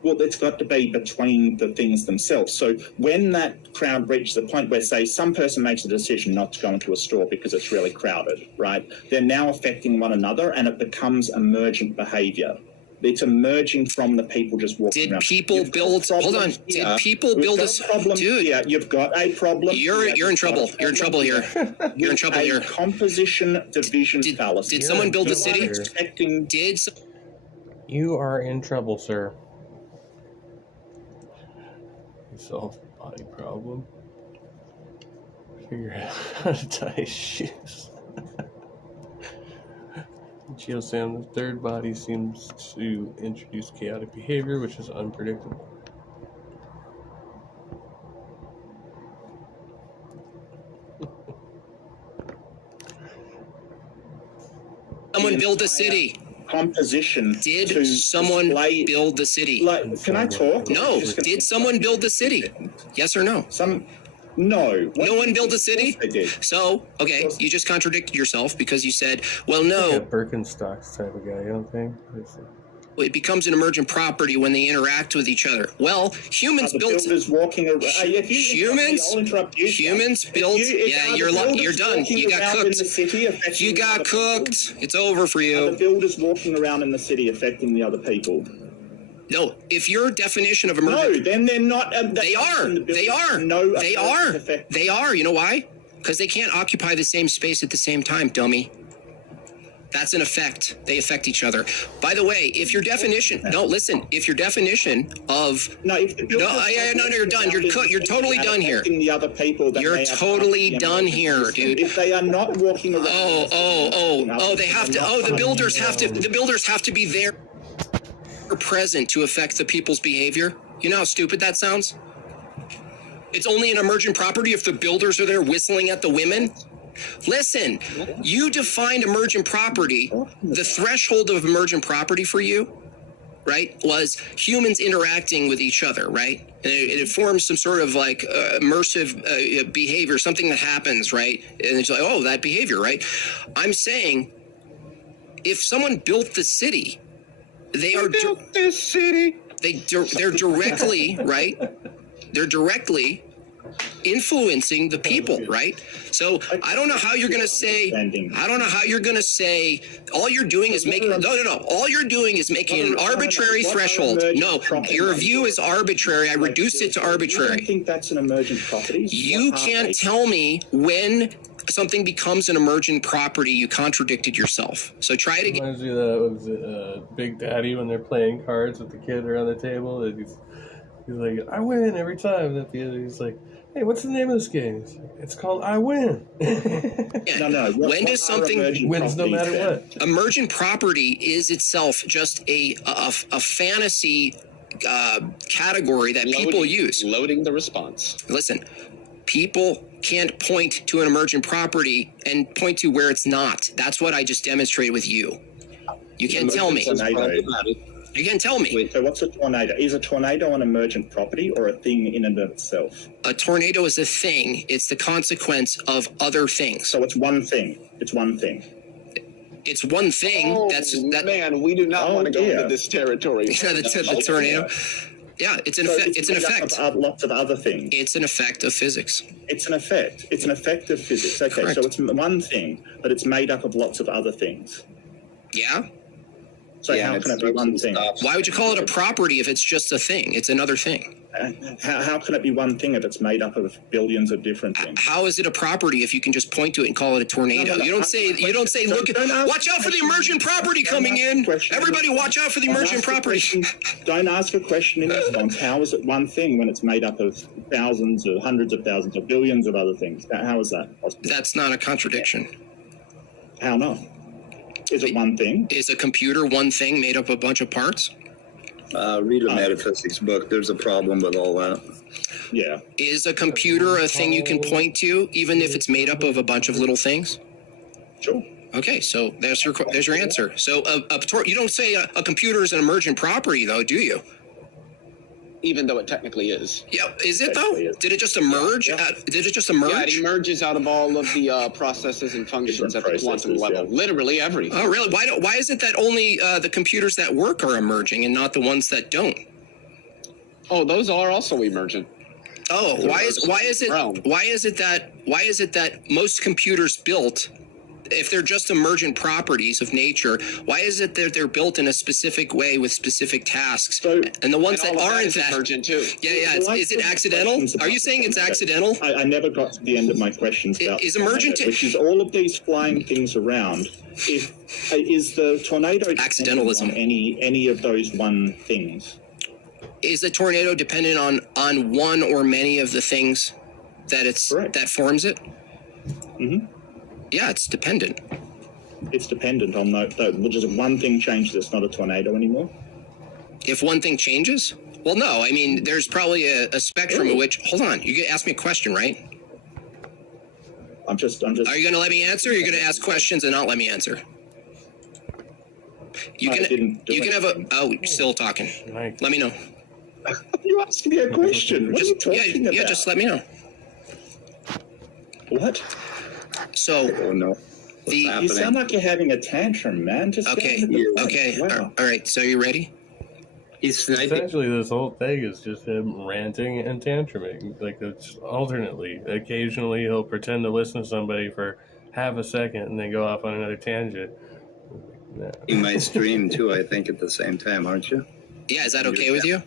Well, it's got to be between the things themselves. So when that crowd reaches the point where, say, some person makes a decision not to go into a store because it's really crowded, right? They're now affecting one another, and it becomes emergent behavior. It's emerging from the people just walking around. Did people build? Hold on. Did people build this? Dude, yeah, you've got a problem. You're in trouble. You're in trouble here. You're in trouble here. Composition division fallacy. Did someone build the city? You are in trouble, sir. Solve body problem. Figure out how to tie his shoes. Geosam, the third body seems to introduce chaotic behavior, which is unpredictable. Someone build a city. Composition. Did someone build the city? Can I talk? No. Did someone build the city? Yes or no? No. No one built a city? They did. So, okay, you just contradicted yourself because you said, well, no. Like a Birkenstocks type of guy, you don't think? It becomes an emergent property when they interact with each other. Well, humans built. Walking around. Humans built. Yeah, you're done. You got cooked. You got cooked. It's over for you. Are the builders walking around in the city affecting the other people? No, if your definition of emergent... No, then they're not... They are. They are. No, they are. They are. You know why? Because they can't occupy the same space at the same time, dummy. That's an effect. They affect each other. By the way, if your definition... No, listen. If your definition of... No, you're done. You're totally done here. The other people you're totally done here, dude. If they are not walking around... they have to... Oh, the builders have to be there present to affect the people's behavior. You know how stupid that sounds? It's only an emergent property if the builders are there whistling at the women. Listen, you defined emergent property. The threshold of emergent property for you, right, was humans interacting with each other, right? And it forms some sort of like immersive behavior, something that happens, right? And it's like, oh, that behavior, right? I'm saying if someone built the city, they're directly, right? They're directly influencing the people, right? So I don't know how you're going to say, all you're doing is making, all you're doing is making an arbitrary threshold. No, your view is arbitrary. I reduced it to arbitrary. I don't think that's an emergent property. You can't tell me when something becomes an emergent property. You contradicted yourself. So try it again. Reminds me of Big Daddy when they're playing cards with the kid around the table. And he's like, I win every time. And at the end, he's like, hey, what's the name of this game? It's called I Win. No. When does something wins no matter what? Emergent property is itself just a fantasy category that people use. Loading the response. Listen, people can't point to an emergent property and point to where it's not. That's what I just demonstrated with you. You can't tell me. You can't tell me. Wait, so what's a tornado? Is a tornado an emergent property or a thing in and of itself? A tornado is a thing. It's the consequence of other things. So it's one thing. It's one thing. It's one thing. Man, we do not want to go into this territory. the tornado. Yeah, it's an effect. It's an effect of lots of other things. It's an effect of physics. It's an effect. It's an effect of physics. Okay, correct. So it's one thing, but it's made up of lots of other things. Yeah. So how can it be one thing? Why would you call it a property if it's just a thing? It's another thing. How can it be one thing if it's made up of billions of different things? How is it a property if you can just point to it and call it a tornado? You don't say look at, watch out for the emergent property coming in. Everybody watch out for the emergent property. Don't ask a question in response. How is it one thing when it's made up of thousands or hundreds of thousands or billions of other things? How is that possible? That's not a contradiction. How not? Is it one thing? Is a computer one thing made up of a bunch of parts? Read a metaphysics book. There's a problem with all that. Yeah. Is a computer a thing you can point to, even if it's made up of a bunch of little things? Sure. Okay, so there's your answer. So you don't say a computer is an emergent property, though, do you? even though it technically is. Yeah, is it though? Did it just emerge? Yeah. Did it just emerge? Yeah, it emerges out of all of the processes and functions at the quantum level. Yeah. Literally everything. Oh, really? Why is it that only the computers that work are emerging and not the ones that don't? Oh, those are also emergent. Oh, why is it that most computers built, if they're just emergent properties of nature, why is it that they're built in a specific way with specific tasks, and the ones that aren't that emergent too? Yeah. Is it accidental? Are you saying it's accidental? I never got to the end of my questions about is emergent, which is all of these flying things around. Is the tornado accidentalism on any of those one things? Is a tornado dependent on one or many of the things that forms it? Mm-hmm. Yeah, it's dependent. It's dependent on which is one thing changes. It's not a tornado anymore. If one thing changes, well, no. I mean, there's probably a spectrum in which. Hold on, you ask me a question, right? I'm just. Are you going to let me answer? Or you're going to ask questions and not let me answer? You can have a. Oh, still talking. Let me know. You asked me a question. What are you talking about? Yeah, just let me know. What? So, no. You sound like you're having a tantrum, man. Just okay. Wow. All right. So, you ready? Essentially, this whole thing is just him ranting and tantruming. Like, it's alternately. Occasionally, he'll pretend to listen to somebody for half a second and then go off on another tangent. Yeah. You might stream too, I think, at the same time, aren't you? Yeah. Is that okay with you?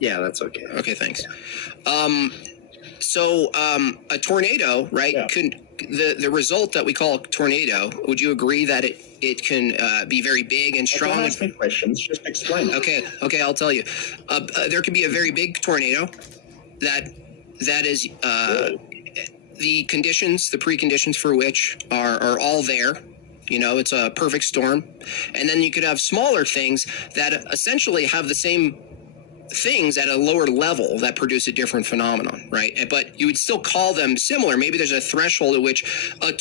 Yeah, that's okay. Okay, thanks. So a tornado, right? Yeah. The result that we call a tornado? Would you agree that it can be very big and strong? Don't ask me questions. Just explain. Okay, I'll tell you. There can be a very big tornado that is the preconditions for which are all there. You know, it's a perfect storm. And then you could have smaller things that essentially have the same things at a lower level that produce a different phenomenon, right? But you would still call them similar. Maybe there's a threshold at which a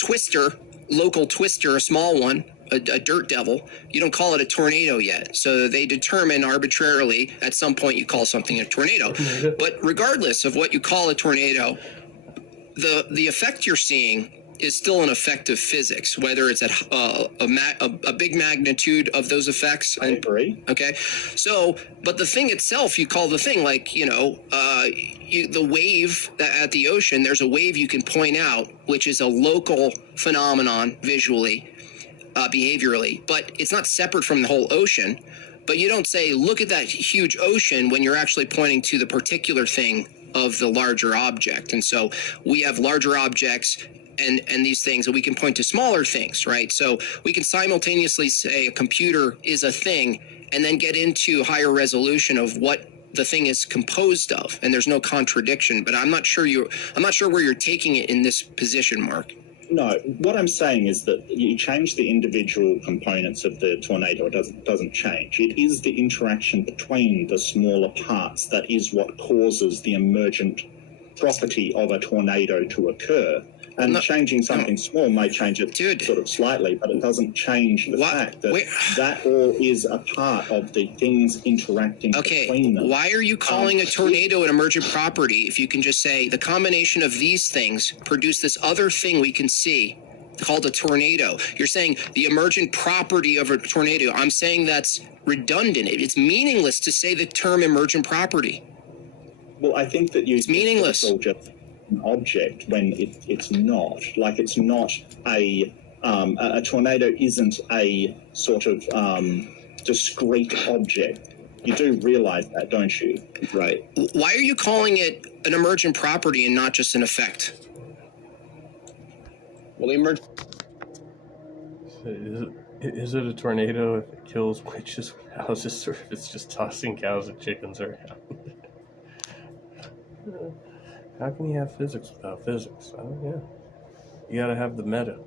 local twister, a small one, a dirt devil, you don't call it a tornado yet. So they determine arbitrarily at some point you call something a tornado. But regardless of what you call a tornado, the effect you're seeing is still an effect of physics, whether it's at a big magnitude of those effects. I agree. Okay. So, but the thing itself, you call the thing, like, the wave at the ocean, there's a wave you can point out, which is a local phenomenon visually, behaviorally, but it's not separate from the whole ocean. But you don't say, look at that huge ocean when you're actually pointing to the particular thing of the larger object. And so we have larger objects and these things, and we can point to smaller things, right? So we can simultaneously say a computer is a thing and then get into higher resolution of what the thing is composed of, and there's no contradiction. But I'm not sure where you're taking it in this position, Mark. No, what I'm saying is that you change the individual components of the tornado. It doesn't change. It is the interaction between the smaller parts that is what causes the emergent property of a tornado to occur. And changing something small may change it sort of slightly, but it doesn't change the fact that that all is a part of the things interacting between them. Why are you calling a tornado an emergent property if you can just say the combination of these things produce this other thing we can see called a tornado? You're saying the emergent property of a tornado. I'm saying that's redundant. It's meaningless to say the term emergent property. Well, I think that it's meaningless. An object when it's not. Like, it's not a tornado isn't a sort of discrete object. You do realize that, don't you? Right. Why are you calling it an emergent property and not just an effect? Well, Is it a tornado if it kills witches, houses, or if it's just tossing cows and chickens around? How can you have physics without physics? You gotta have the meta.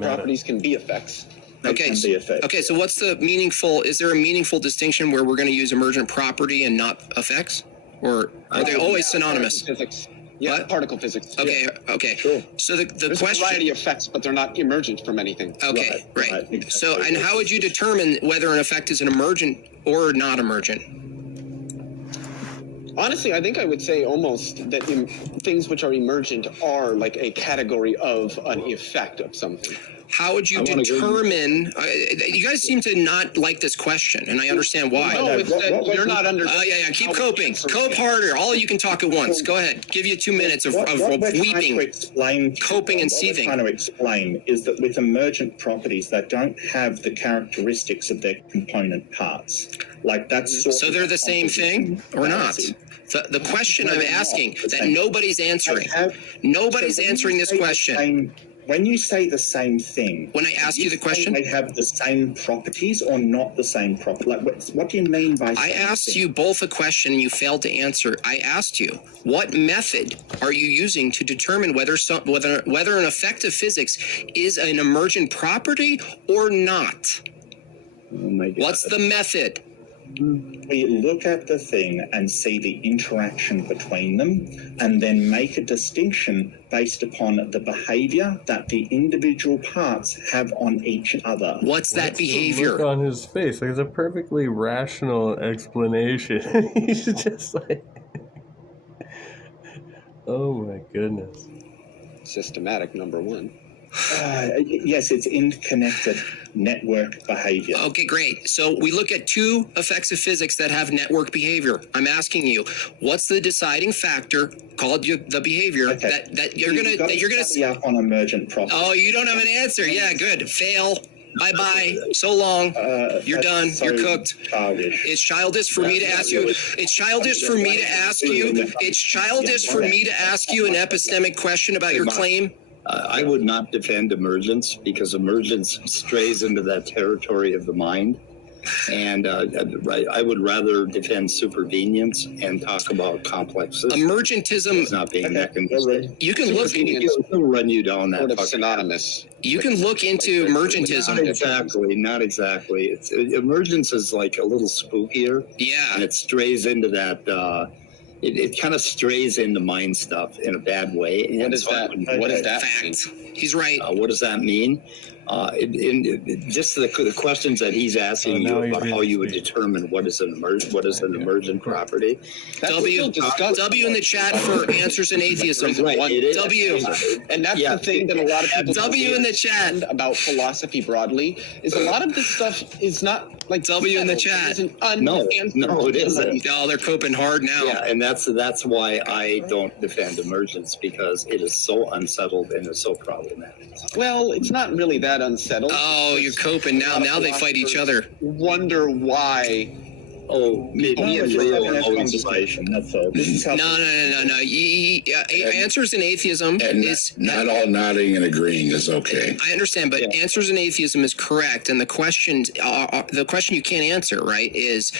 Properties can be effects. Okay, so what's is there a meaningful distinction where we're going to use emergent property and not effects? Or are they always synonymous? Physics. Yeah, what? Particle physics. Okay, okay. Sure. So there's a variety of effects, but they're not emergent from anything. Okay, right. Exactly. So, and how would you determine whether an effect is an emergent or not emergent? Honestly, I think I would say almost that things which are emergent are like a category of an effect of something. How would you determine? You guys seem to not like this question, and I understand why. No, it's that you're not understanding. Yeah. Keep coping. Cope harder. All of you can talk at once. Go ahead. Give you 2 minutes of weeping, coping, and seething. What we're trying to explain is that with emergent properties, they don't have the characteristics of their component parts. Like that's so they're the same thing or not? The question I'm asking that nobody's answering. Nobody's answering this question. When you say the same thing, when I ask you the question, they have the same properties or not the same property. Like, what do you mean by? I asked you both a question and you failed to answer. I asked you, what method are you using to determine whether an effect of physics is an emergent property or not? Oh my God. What's the method? We look at the thing and see the interaction between them and then make a distinction based upon the behavior that the individual parts have on each other. What's that behavior? The look on his face. Like, it's a perfectly rational explanation. He's just like, oh my goodness. Systematic number one. Yes, it's interconnected network behavior. Okay, great. So we look at 2 effects of physics that have network behavior. I'm asking you, what's the deciding factor called the behavior that you're gonna see up on emergent properties? Oh, you don't have an answer. Yeah, good. Fail. Bye-bye. So long. You're done. You're cooked. Childish. It's childish for me to ask you. It's childish for me to ask you. It's childish for me to ask you an epistemic question about your claim. I would not defend emergence because emergence strays into that territory of the mind. And I would rather defend supervenience and talk about complexes. Emergentism is not being mechanistic. You can look into it'll run you down that sort of synonymous. You can look into emergentism. Not exactly. Emergence is like a little spookier. Yeah. And it strays into that. It kind of strays into mind stuff in a bad way. What is that? What is that? Fact. He's right. What does that mean? Just the questions that he's asking you about how you would determine what is an emergent property. W in the chat for answers in atheism. Right, W. And that's the thing that a lot of people W in the chat about philosophy broadly is a lot of this stuff is not like W in the chat. No, it isn't. Oh, they're coping hard now. Yeah, and that's why I don't defend emergence, because it is so unsettled and it's so problematic. Well, it's not really that unsettled. Oh, you're coping now. Now they fight each other. Wonder why. Oh, maybe That's all. No. Answers in atheism is not all nodding and agreeing is okay. I understand, but answers in atheism is correct, and the question you can't answer, right, is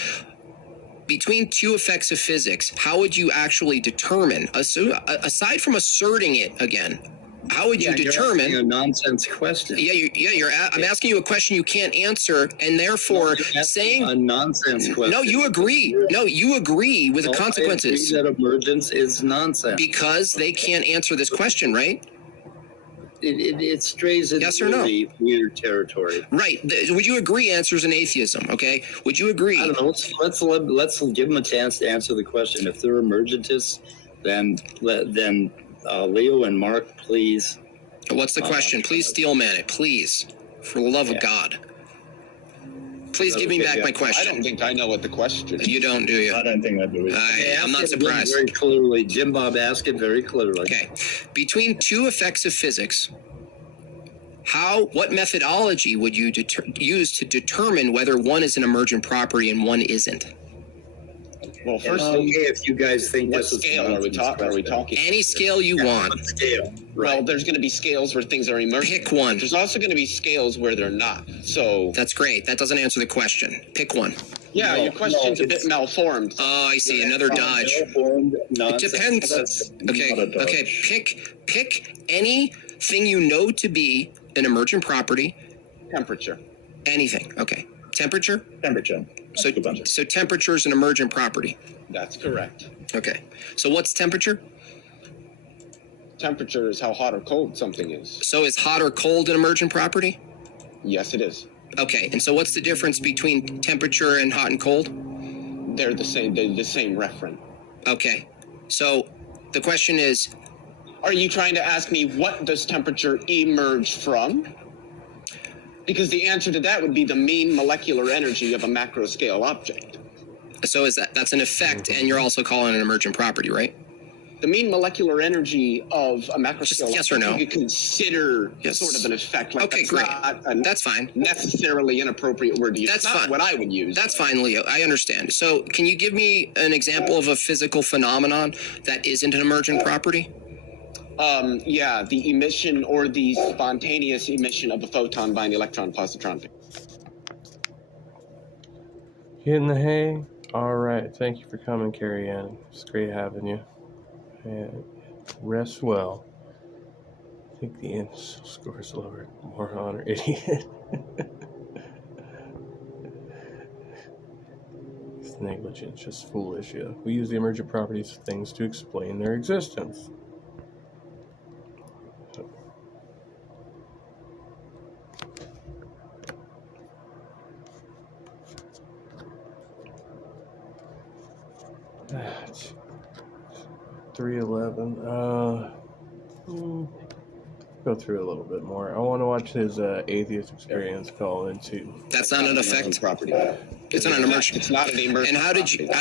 between 2 effects of physics. How would you actually determine, aside from asserting it again? How would you determine a nonsense question? I'm asking you a question you can't answer, and therefore saying a nonsense question. No, you agree. No, you agree with the consequences. I agree that emergence is nonsense because they can't answer this question, right? It strays into really weird territory. Right. Would you agree? Answers in atheism. Okay. Would you agree? I don't know. Let's give them a chance to answer the question. If they're emergentists, then Leo and Mark, please. What's the question? Please steelman it, please. For the love of God. Please give me back my question. I don't think I know what the question is. You don't, do you? I don't think I do. I'm not surprised. Very clearly. Jimbob asked it very clearly. Okay. Between 2 effects of physics, what methodology would you use to determine whether one is an emergent property and one isn't? Well, first, if you guys think what scale are we talking? Any scale you want. What scale? Well, there's going to be scales where things are emergent. Pick one. There's also going to be scales where they're not. So that's great. That doesn't answer the question. Pick one. Yeah, your question's a bit malformed. Oh, I see. Another dodge. It depends. Okay. Pick anything you know to be an emergent property. Temperature. Anything. Okay. Temperature. So temperature is an emergent property. That's correct. Okay. So what's temperature? Temperature is how hot or cold something is. So is hot or cold an emergent property? Yes, it is. Okay. And so what's the difference between temperature and hot and cold? They're the same. They're the same referent. Okay. So the question is, are you trying to ask me what does temperature emerge from? Because the answer to that would be the mean molecular energy of a macro scale object. So that's an effect, and you're also calling it an emergent property, right? The mean molecular energy of a macro scale yes object, or no? you could consider sort of an effect. Like okay, great. That's fine. Necessarily inappropriate word to use. That's fine. What I would use. That's fine, Leo. I understand. So can you give me an example of a physical phenomenon that isn't an emergent property? Yeah, the emission or the spontaneous emission of a photon by an electron-positron pair. Getting the hay? All right. Thank you for coming, Carrie Ann. It's great having you. And rest well. I think the int score is lower. Moron or idiot. It's negligent, just foolish. Yeah. We use the emergent properties of things to explain their existence. That's 311. Go through a little bit more. I want to watch his atheist experience call into. That's not an effect. Property. It's not an emergent. It's not an emergent. And how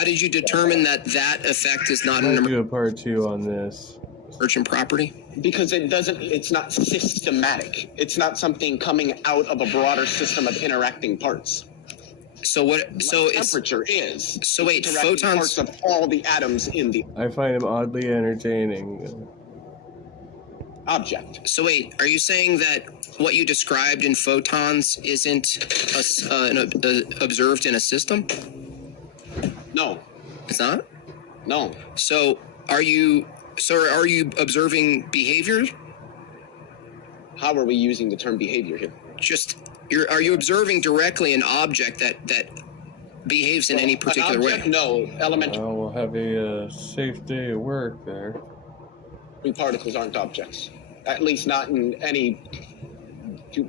did you determine that effect is not an do a part 2 on this emergent property? Because it's not systematic. It's not something coming out of a broader system of interacting parts. So what? So temperature is. So wait, photons. Parts of all the atoms in the. I find him oddly entertaining. Object. So wait, are you saying that what you described in photons isn't observed in a system? No. It's not? No. So are you observing behavior? How are we using the term behavior here? Are you observing directly an object that behaves in any particular way? No, elementary. We'll have a safe day at work there. Particles aren't objects, at least not in any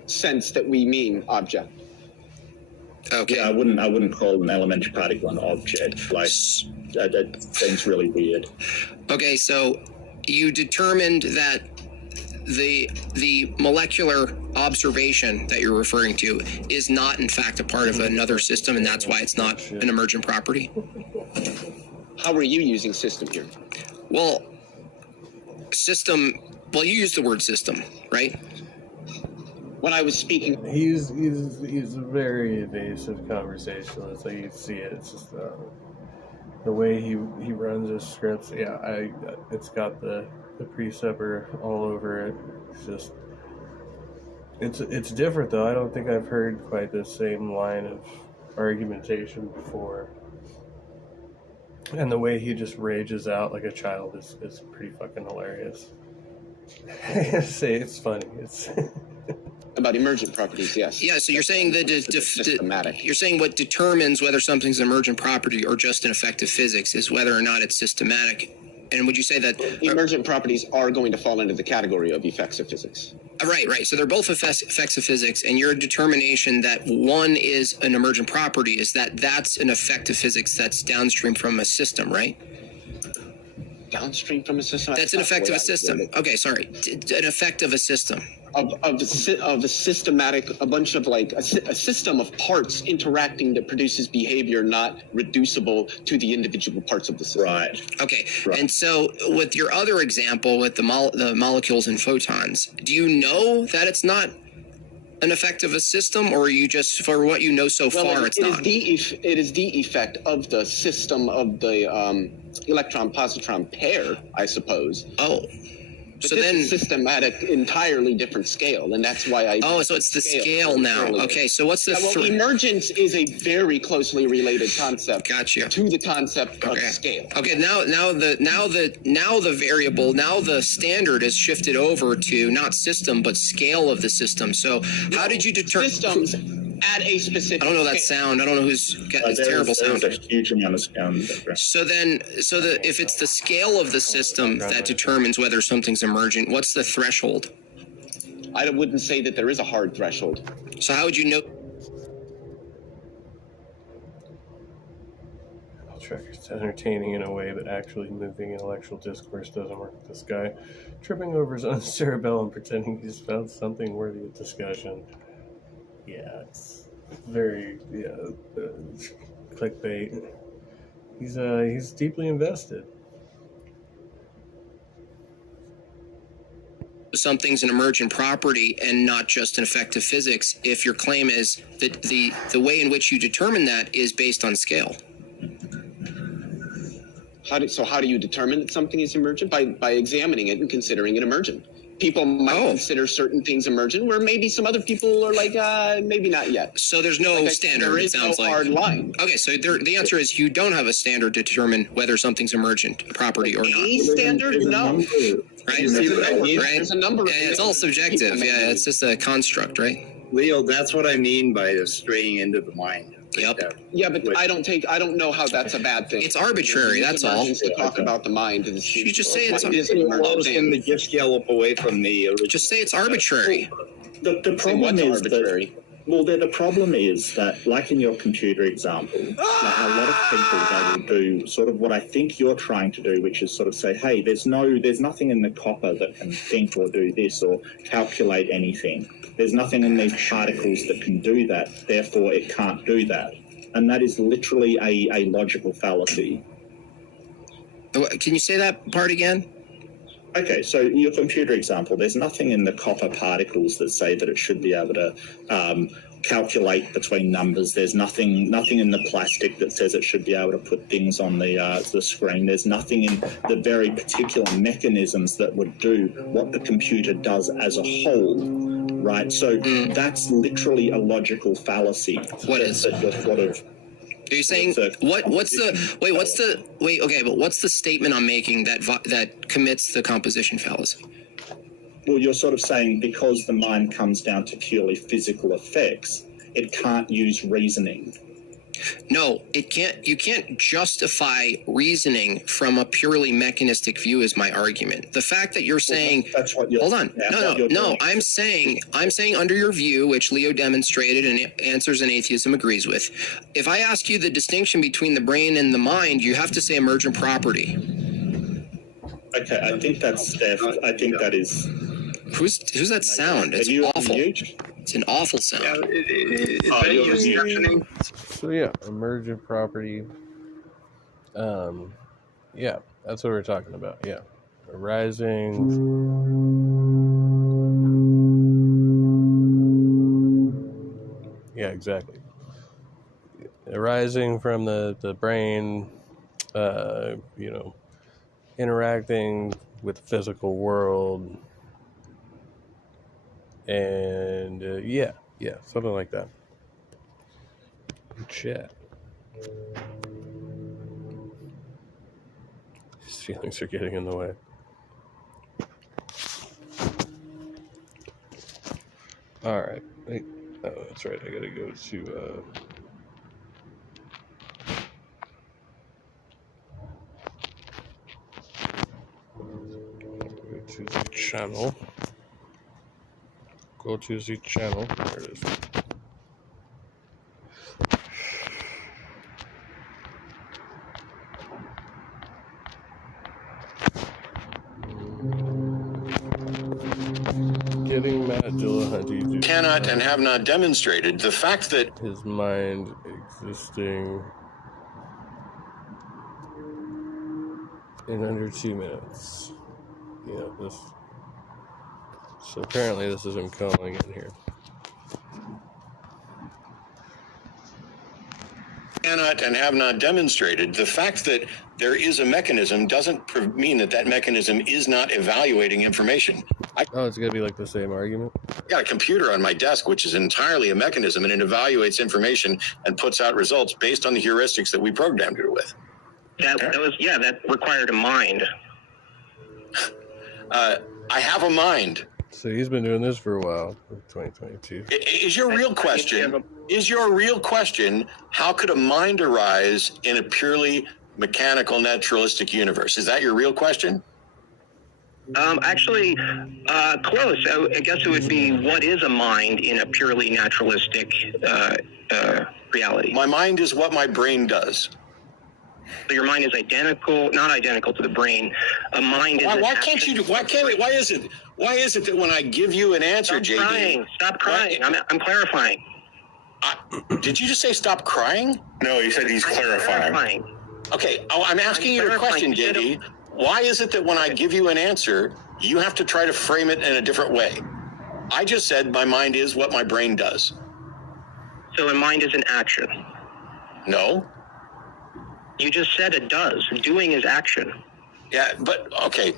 sense that we mean object. Okay. Yeah, I wouldn't call an elementary particle an object. Like that seems really weird. Okay, so you determined that the molecular observation that you're referring to is not in fact a part of another system, and that's why it's not an emergent property. How are you using system here? Well, system. Well, you used the word system, right? When I was speaking, he's a very evasive conversationalist. Like you see it. It's just the way he runs his scripts. Yeah, it's got the preceptor all over it. It's just it's different though. I don't think I've heard quite the same line of argumentation before. And the way he just rages out like a child is pretty fucking hilarious. Say it's funny. It's about emergent properties, yes. Yeah, so you're saying that you're saying what determines whether something's an emergent property or just an effect of physics is whether or not it's systematic. And would you say that emergent properties are going to fall into the category of effects of physics? Right. So they're both effects of physics, and your determination that one is an emergent property is that that's an effect of physics that's downstream from a system, right? Downstream from a system? That's an effect of a system. Okay, sorry. An effect of a system. Of the systematic, a bunch of like a system of parts interacting that produces behavior not reducible to the individual parts of the system. Right. Okay. Right. And so with your other example with the molecules and photons, do you know that it's not an effect of a system, or are you just, for what you know so far, it's not? It is the effect of the system of the electron-positron pair, I suppose. Oh. But so then is systematic, entirely different scale, and that's why I. Oh, so it's the scale now. Earlier. Okay, so what's the? Emergence is a very closely related concept. Gotcha. To the concept of scale. Okay, now the variable, now the standard is shifted over to not system but scale of the system. So how did you determine systems at a specific? I don't know that sound. I don't know who's got this terrible sound. There's a huge amount of sound. So if it's the scale of the system that determines whether something's emergent, what's the threshold? I wouldn't say that there is a hard threshold. So how would you know? It's entertaining in a way, but actually moving intellectual discourse doesn't work with this guy. Tripping over his own cerebellum, pretending he's found something worthy of discussion. Yeah, it's very clickbait. He's deeply invested. Something's an emergent property and not just an effect of physics if your claim is that the way in which you determine that is based on scale. How do you determine that something is emergent? By examining it and considering it emergent. People might consider certain things emergent, where maybe some other people are like, maybe not yet. So there's no standard. There is no hard line. Okay, so the answer is you don't have a standard to determine whether something's emergent property or not. A standard? No. Right? There's a number. Yeah, it's all subjective. Yeah, it's just a construct, right? Leo, that's what I mean by straying into the mind. Yep. Yeah, but I don't know how that's a bad thing. It's arbitrary. That's all. To talk about the mind. You just say it's in the gift gallop away from the original. Just say it's arbitrary. The problem is arbitrary. The problem is that, like in your computer example, like a lot of people, they will do sort of what I think you're trying to do, which is sort of say, hey, there's nothing in the copper that can think or do this or calculate anything. There's nothing in these particles that can do that, therefore it can't do that. And that is literally a logical fallacy. Can you say that part again? Okay, so your computer example, there's nothing in the copper particles that say that it should be able to calculate between numbers. There's nothing in the plastic that says it should be able to put things on the screen. There's nothing in the very particular mechanisms that would do what the computer does as a whole, right? So that's literally a logical fallacy. What is? That you're sort of... Are you saying what's the statement I'm making that commits the composition fallacy? Well, you're sort of saying because the mind comes down to purely physical effects, it can't use reasoning. No, it can't. You can't justify reasoning from a purely mechanistic view is my argument. The fact that you're saying, that's what you're, hold on, no. I'm saying under your view, which Leo demonstrated and answers in atheism agrees with. If I ask you the distinction between the brain and the mind, you have to say emergent property. Okay, I think that's theft. I think that is. Who's that sound? It's awful. It's an awful sound. So yeah, emergent property. Yeah, that's what we're talking about. Yeah, arising. Yeah, exactly. Arising from the brain, interacting with the physical world. And yeah, something like that. Chat. His feelings are getting in the way. All right. Oh, that's right. I gotta go to. Go to the channel. Go to the channel. There it is. Getting Matt Dillahunty cannot and have not demonstrated the fact that his mind existing in under 2 minutes. This. So apparently this is him calling in here. Cannot and have not demonstrated the fact that there is a mechanism doesn't mean that mechanism is not evaluating information. It's going to be like the same argument? I got a computer on my desk, which is entirely a mechanism, and it evaluates information and puts out results based on the heuristics that we programmed it with. That required a mind. I have a mind. So he's been doing this for a while, 2022. Is your real question, how could a mind arise in a purely mechanical, naturalistic universe? Is that your real question? Actually, close. I guess it would be, what is a mind in a purely naturalistic reality? My mind is what my brain does. So your mind is not identical to the brain. A mind is. Why is it that when I give you an answer, JD? Stop crying. I'm clarifying. Did you just say stop crying? No, he said he's clarifying. Okay, I'm asking you a question, JD. Why is it that when I give you an answer, you have to try to frame it in a different way? I just said my mind is what my brain does. So a mind is an action. No. You just said it does. Doing is action. Yeah, but okay.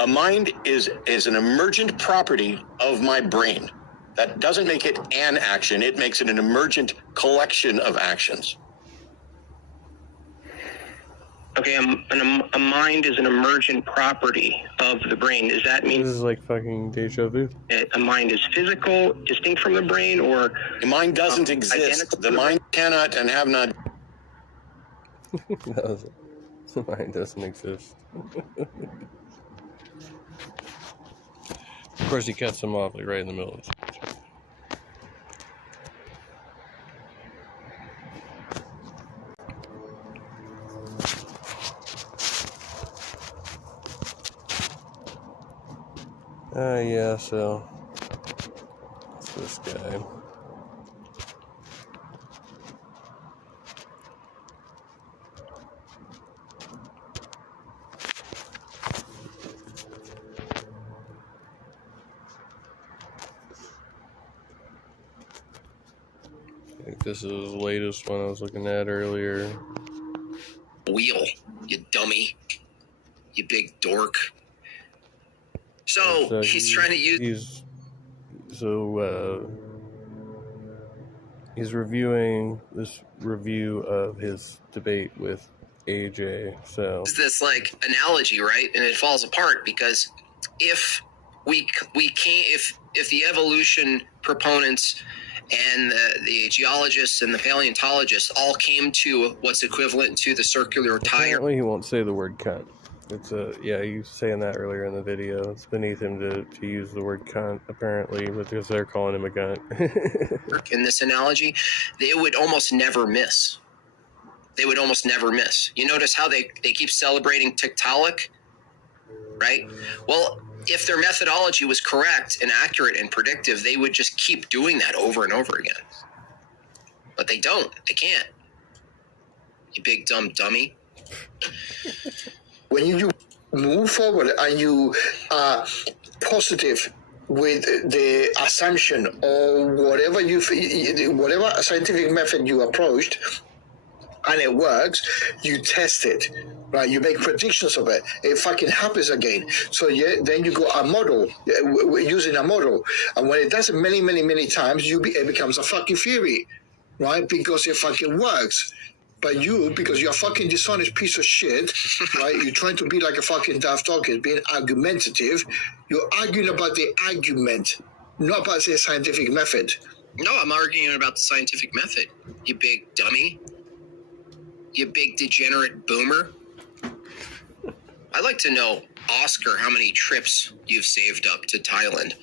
A mind is an emergent property of my brain. That doesn't make it an action. It makes it an emergent collection of actions. Okay, a mind is an emergent property of the brain. Does that mean this is like fucking deja vu? A mind is physical, distinct from the brain, or the mind doesn't exist? The mind cannot and have not. The mind doesn't exist. Of course, he cuts him off like right in the middle of the speech. Yeah, so it's this guy. I think this is the latest one I was looking at earlier. Wheel, you dummy. You big dork. So he's trying to use. He's reviewing this review of his debate with AJ. So it's this like analogy, right? And it falls apart because if we can't, if the evolution proponents and the geologists and the paleontologists all came to what's equivalent to the circular tire. Apparently he won't say the word cunt. It's yeah, you saying that earlier in the video. It's beneath him to use the word cunt, apparently, because they're calling him a cunt. In this analogy, they would almost never miss. They would almost never miss. You notice how they keep celebrating Tiktaalik, right? Well, if their methodology was correct and accurate and predictive, they would just keep doing that over and over again. But they don't. They can't. You big dumb dummy. When you move forward and you are positive with the assumption or whatever scientific method you approached, and it works, you test it, right? You make predictions of it. It fucking happens again. So then you go a model, using a model. And when it does it many, many, many times, it becomes a fucking theory, right? Because it fucking works. But you, because you're a fucking dishonest piece of shit, right? You're trying to be like a fucking daft dog, being argumentative. You're arguing about the argument, not about the scientific method. No, I'm arguing about the scientific method, you big dummy. You big degenerate boomer. I'd like to know, Oscar, how many trips you've saved up to Thailand.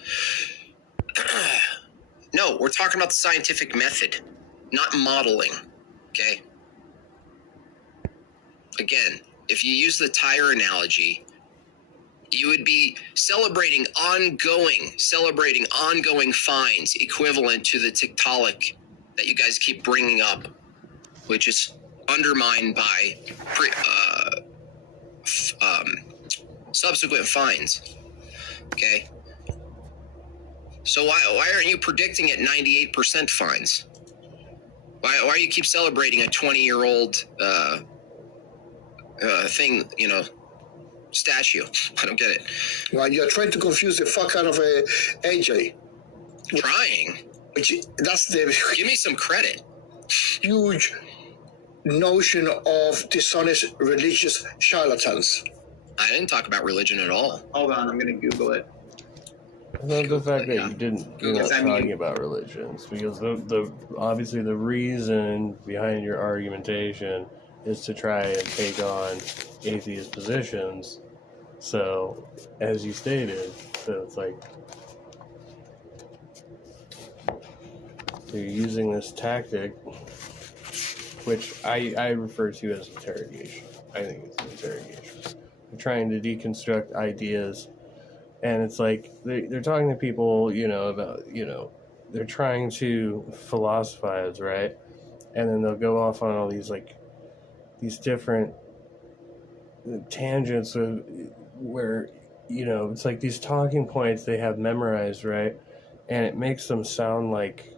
No, we're talking about the scientific method, not modeling, okay? Again, if you use the tire analogy, you would be celebrating ongoing fines equivalent to the Tiktaalik that you guys keep bringing up, which is undermined by subsequent fines. Okay, so why aren't you predicting at 98% fines? Why do you keep celebrating a 20-year-old thing, statue? I don't get it. Well, you're trying to confuse the fuck out of AJ. Trying? Give me some credit. Huge notion of dishonest religious charlatans. I didn't talk about religion at all. Hold on, I'm going to Google it. I love the fact that you're not talking about religions, because the obviously the reason behind your argumentation is to try and take on atheist positions. So, as you stated, so it's like you're using this tactic which I refer to as interrogation. I think it's interrogation. They're trying to deconstruct ideas, and it's like they're talking to people, about, they're trying to philosophize, right? And then they'll go off on all these different tangents of where, it's like these talking points they have memorized, right? And it makes them sound like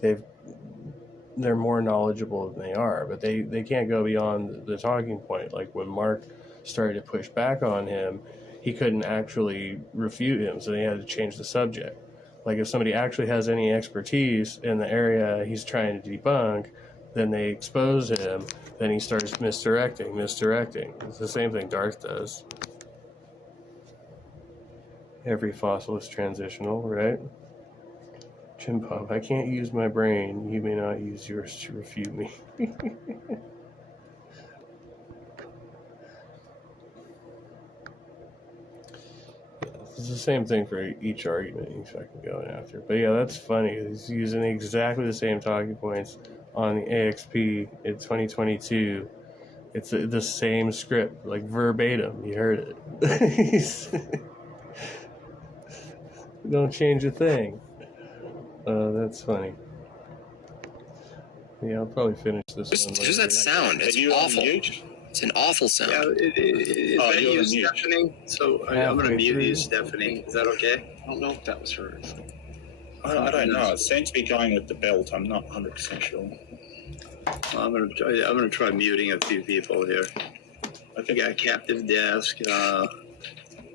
they're more knowledgeable than they are, but they can't go beyond the talking point. Like when Mark started to push back on him, he couldn't actually refute him, so he had to change the subject. Like if somebody actually has any expertise in the area he's trying to debunk, then they expose him, then he starts misdirecting. It's the same thing Darth does. Every fossil is transitional, right? Jimbob, I can't use my brain. You may not use yours to refute me. It's the same thing for each argument he's fucking going after. But yeah, that's funny. He's using exactly the same talking points on the AXP in 2022. It's the same script, like verbatim. You heard it. Don't change a thing. That's funny. Yeah, I'll probably finish this one. There's that sound. It's awful. It's an awful sound. Yeah, is that you, Stephanie? So I'm going to mute you, Stephanie. Is that okay? I don't know if that was her. I don't know. It seems to be going with the belt. I'm not 100% sure. Well, I'm going to try muting a few people here. I think I got Captive Desk.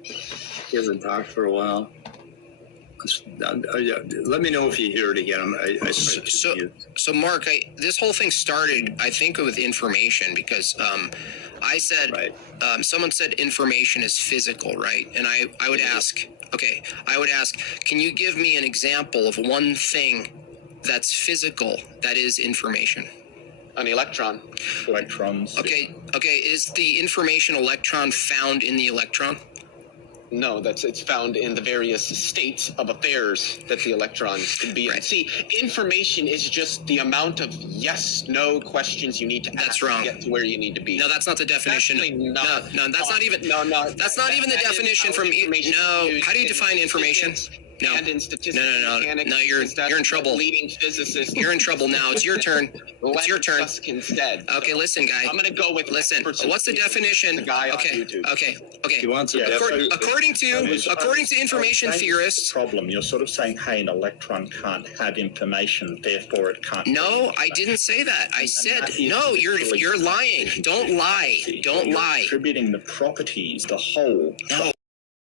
He hasn't talked for a while. Let me know if you hear it again. So Mark, this whole thing started, I think, with information, because I said, someone said information is physical, right? And I would ask, can you give me an example of one thing that's physical that is information? An electron. Electrons. Okay. Is the information electron found in the electron? No, it's found in the various states of affairs that the electrons can be in. See, information is just the amount of yes, no questions you need to ask to get to where you need to be. No, that's not the definition. No, that's not even. That's not even the definition from. No, how do you define information? No. And in statistics, no, you're in trouble. Leading physicists. You're in trouble now. It's your turn. It's your turn. Instead. Okay, listen, guy. I'm going to go with What's the definition? The guy on YouTube. Okay. He wants a according to information theorists. Problem. You're sort of saying, hey, an electron can't have information, therefore it can't. No, I didn't say that. I said no. You're lying. Don't lie. Don't lie. Attributing the properties, the whole. No.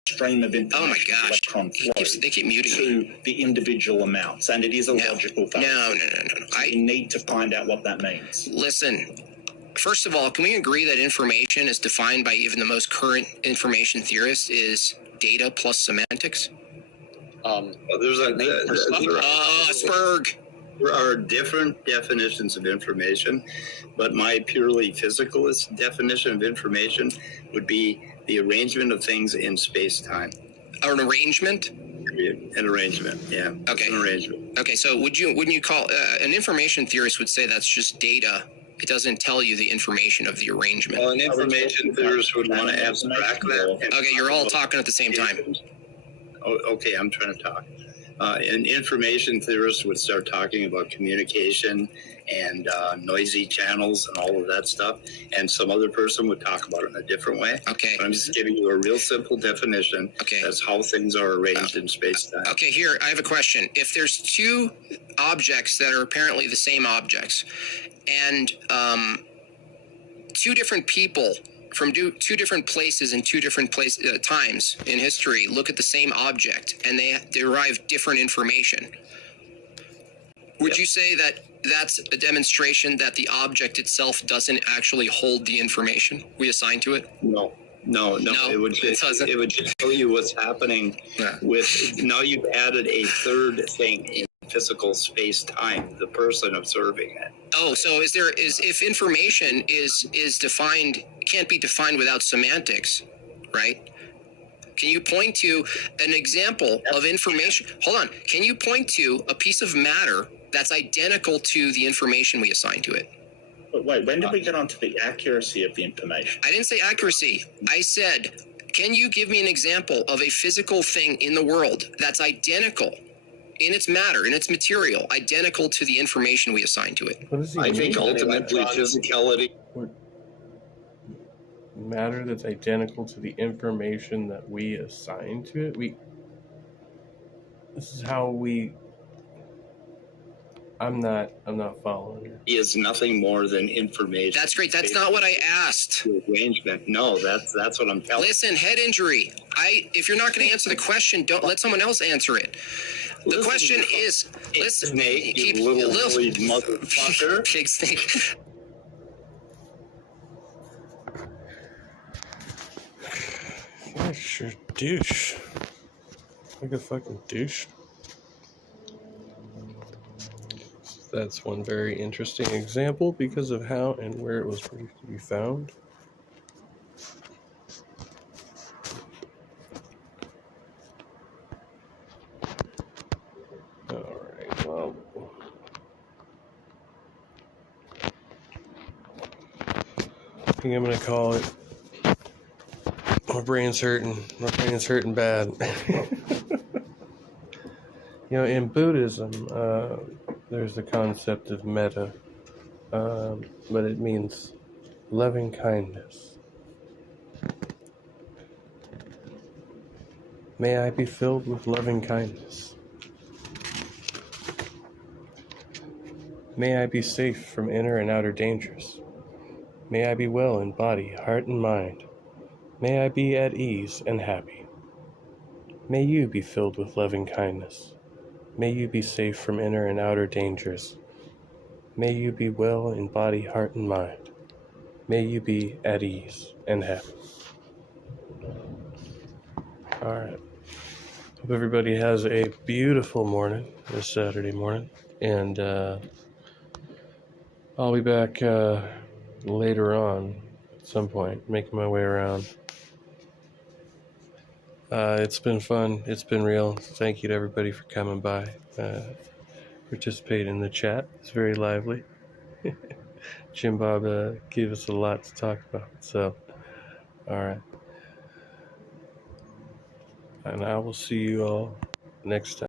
Stream of information, oh my gosh, electron flow they keep muting to me. The individual amounts, and it is a logical fact. No. So you need to find out what that means. Listen, first of all, can we agree that information is defined by even the most current information theorists is data plus semantics? There's a Spurg. There are different definitions of information, but my purely physicalist definition of information would be the arrangement of things in space-time. An arrangement? An arrangement, yeah. Okay. An arrangement. Okay, so wouldn't you call an information theorist would say that's just data? It doesn't tell you the information of the arrangement. Well, an information theorist would want to abstract that. Okay, you're all talking at the same time. Oh, okay, I'm trying to talk. An information theorist would start talking about communication and noisy channels and all of that stuff, and some other person would talk about it in a different way. Okay. But I'm just giving you a real simple definition. Okay. That's how things are arranged in space-time. Okay, here, I have a question. If there's two objects that are apparently the same objects, and two different people from two different places in two different times in history look at the same object and they derive different information, would you say that that's a demonstration that the object itself doesn't actually hold the information we assign to it? No. It would just tell you what's happening with. Now you've added a third thing in physical space-time, the person observing it. Oh, so if information is defined, can't be defined without semantics, right? Can you point to an example of information? Hold on. Can you point to a piece of matter that's identical to the information we assign to it? But wait, when did we get onto the accuracy of the information? I didn't say accuracy. I said, can you give me an example of a physical thing in the world that's identical in its matter, in its material, identical to the information we assign to it? What does he I mean? think ultimately physicality. Matter that's identical to the information that we assign to it. This is how we. I'm not following you. Is nothing more than information. That's great. That's not what I asked. Arrangement. No, that's what I'm telling. Listen, head injury. If you're not going to answer the question, don't let someone else answer it. The question is, listen, snake, you little motherfucker. Big snake. Yeah, sure, douche. Like a fucking douche. That's one very interesting example because of how and where it was to be found. Alright, well. I think I'm gonna call it. My brain's hurting. My brain's hurting bad. In Buddhism, there's the concept of metta, but it means loving kindness. May I be filled with loving kindness. May I be safe from inner and outer dangers. May I be well in body, heart, and mind. May I be at ease and happy. May you be filled with loving kindness. May you be safe from inner and outer dangers. May you be well in body, heart, and mind. May you be at ease and happy. Alright. Hope everybody has a beautiful morning this Saturday morning. And I'll be back later on at some point, making my way around. It's been fun. It's been real. Thank you to everybody for coming by. Participate in the chat. It's very lively. Jimbob gave us a lot to talk about. So, alright. And I will see you all next time.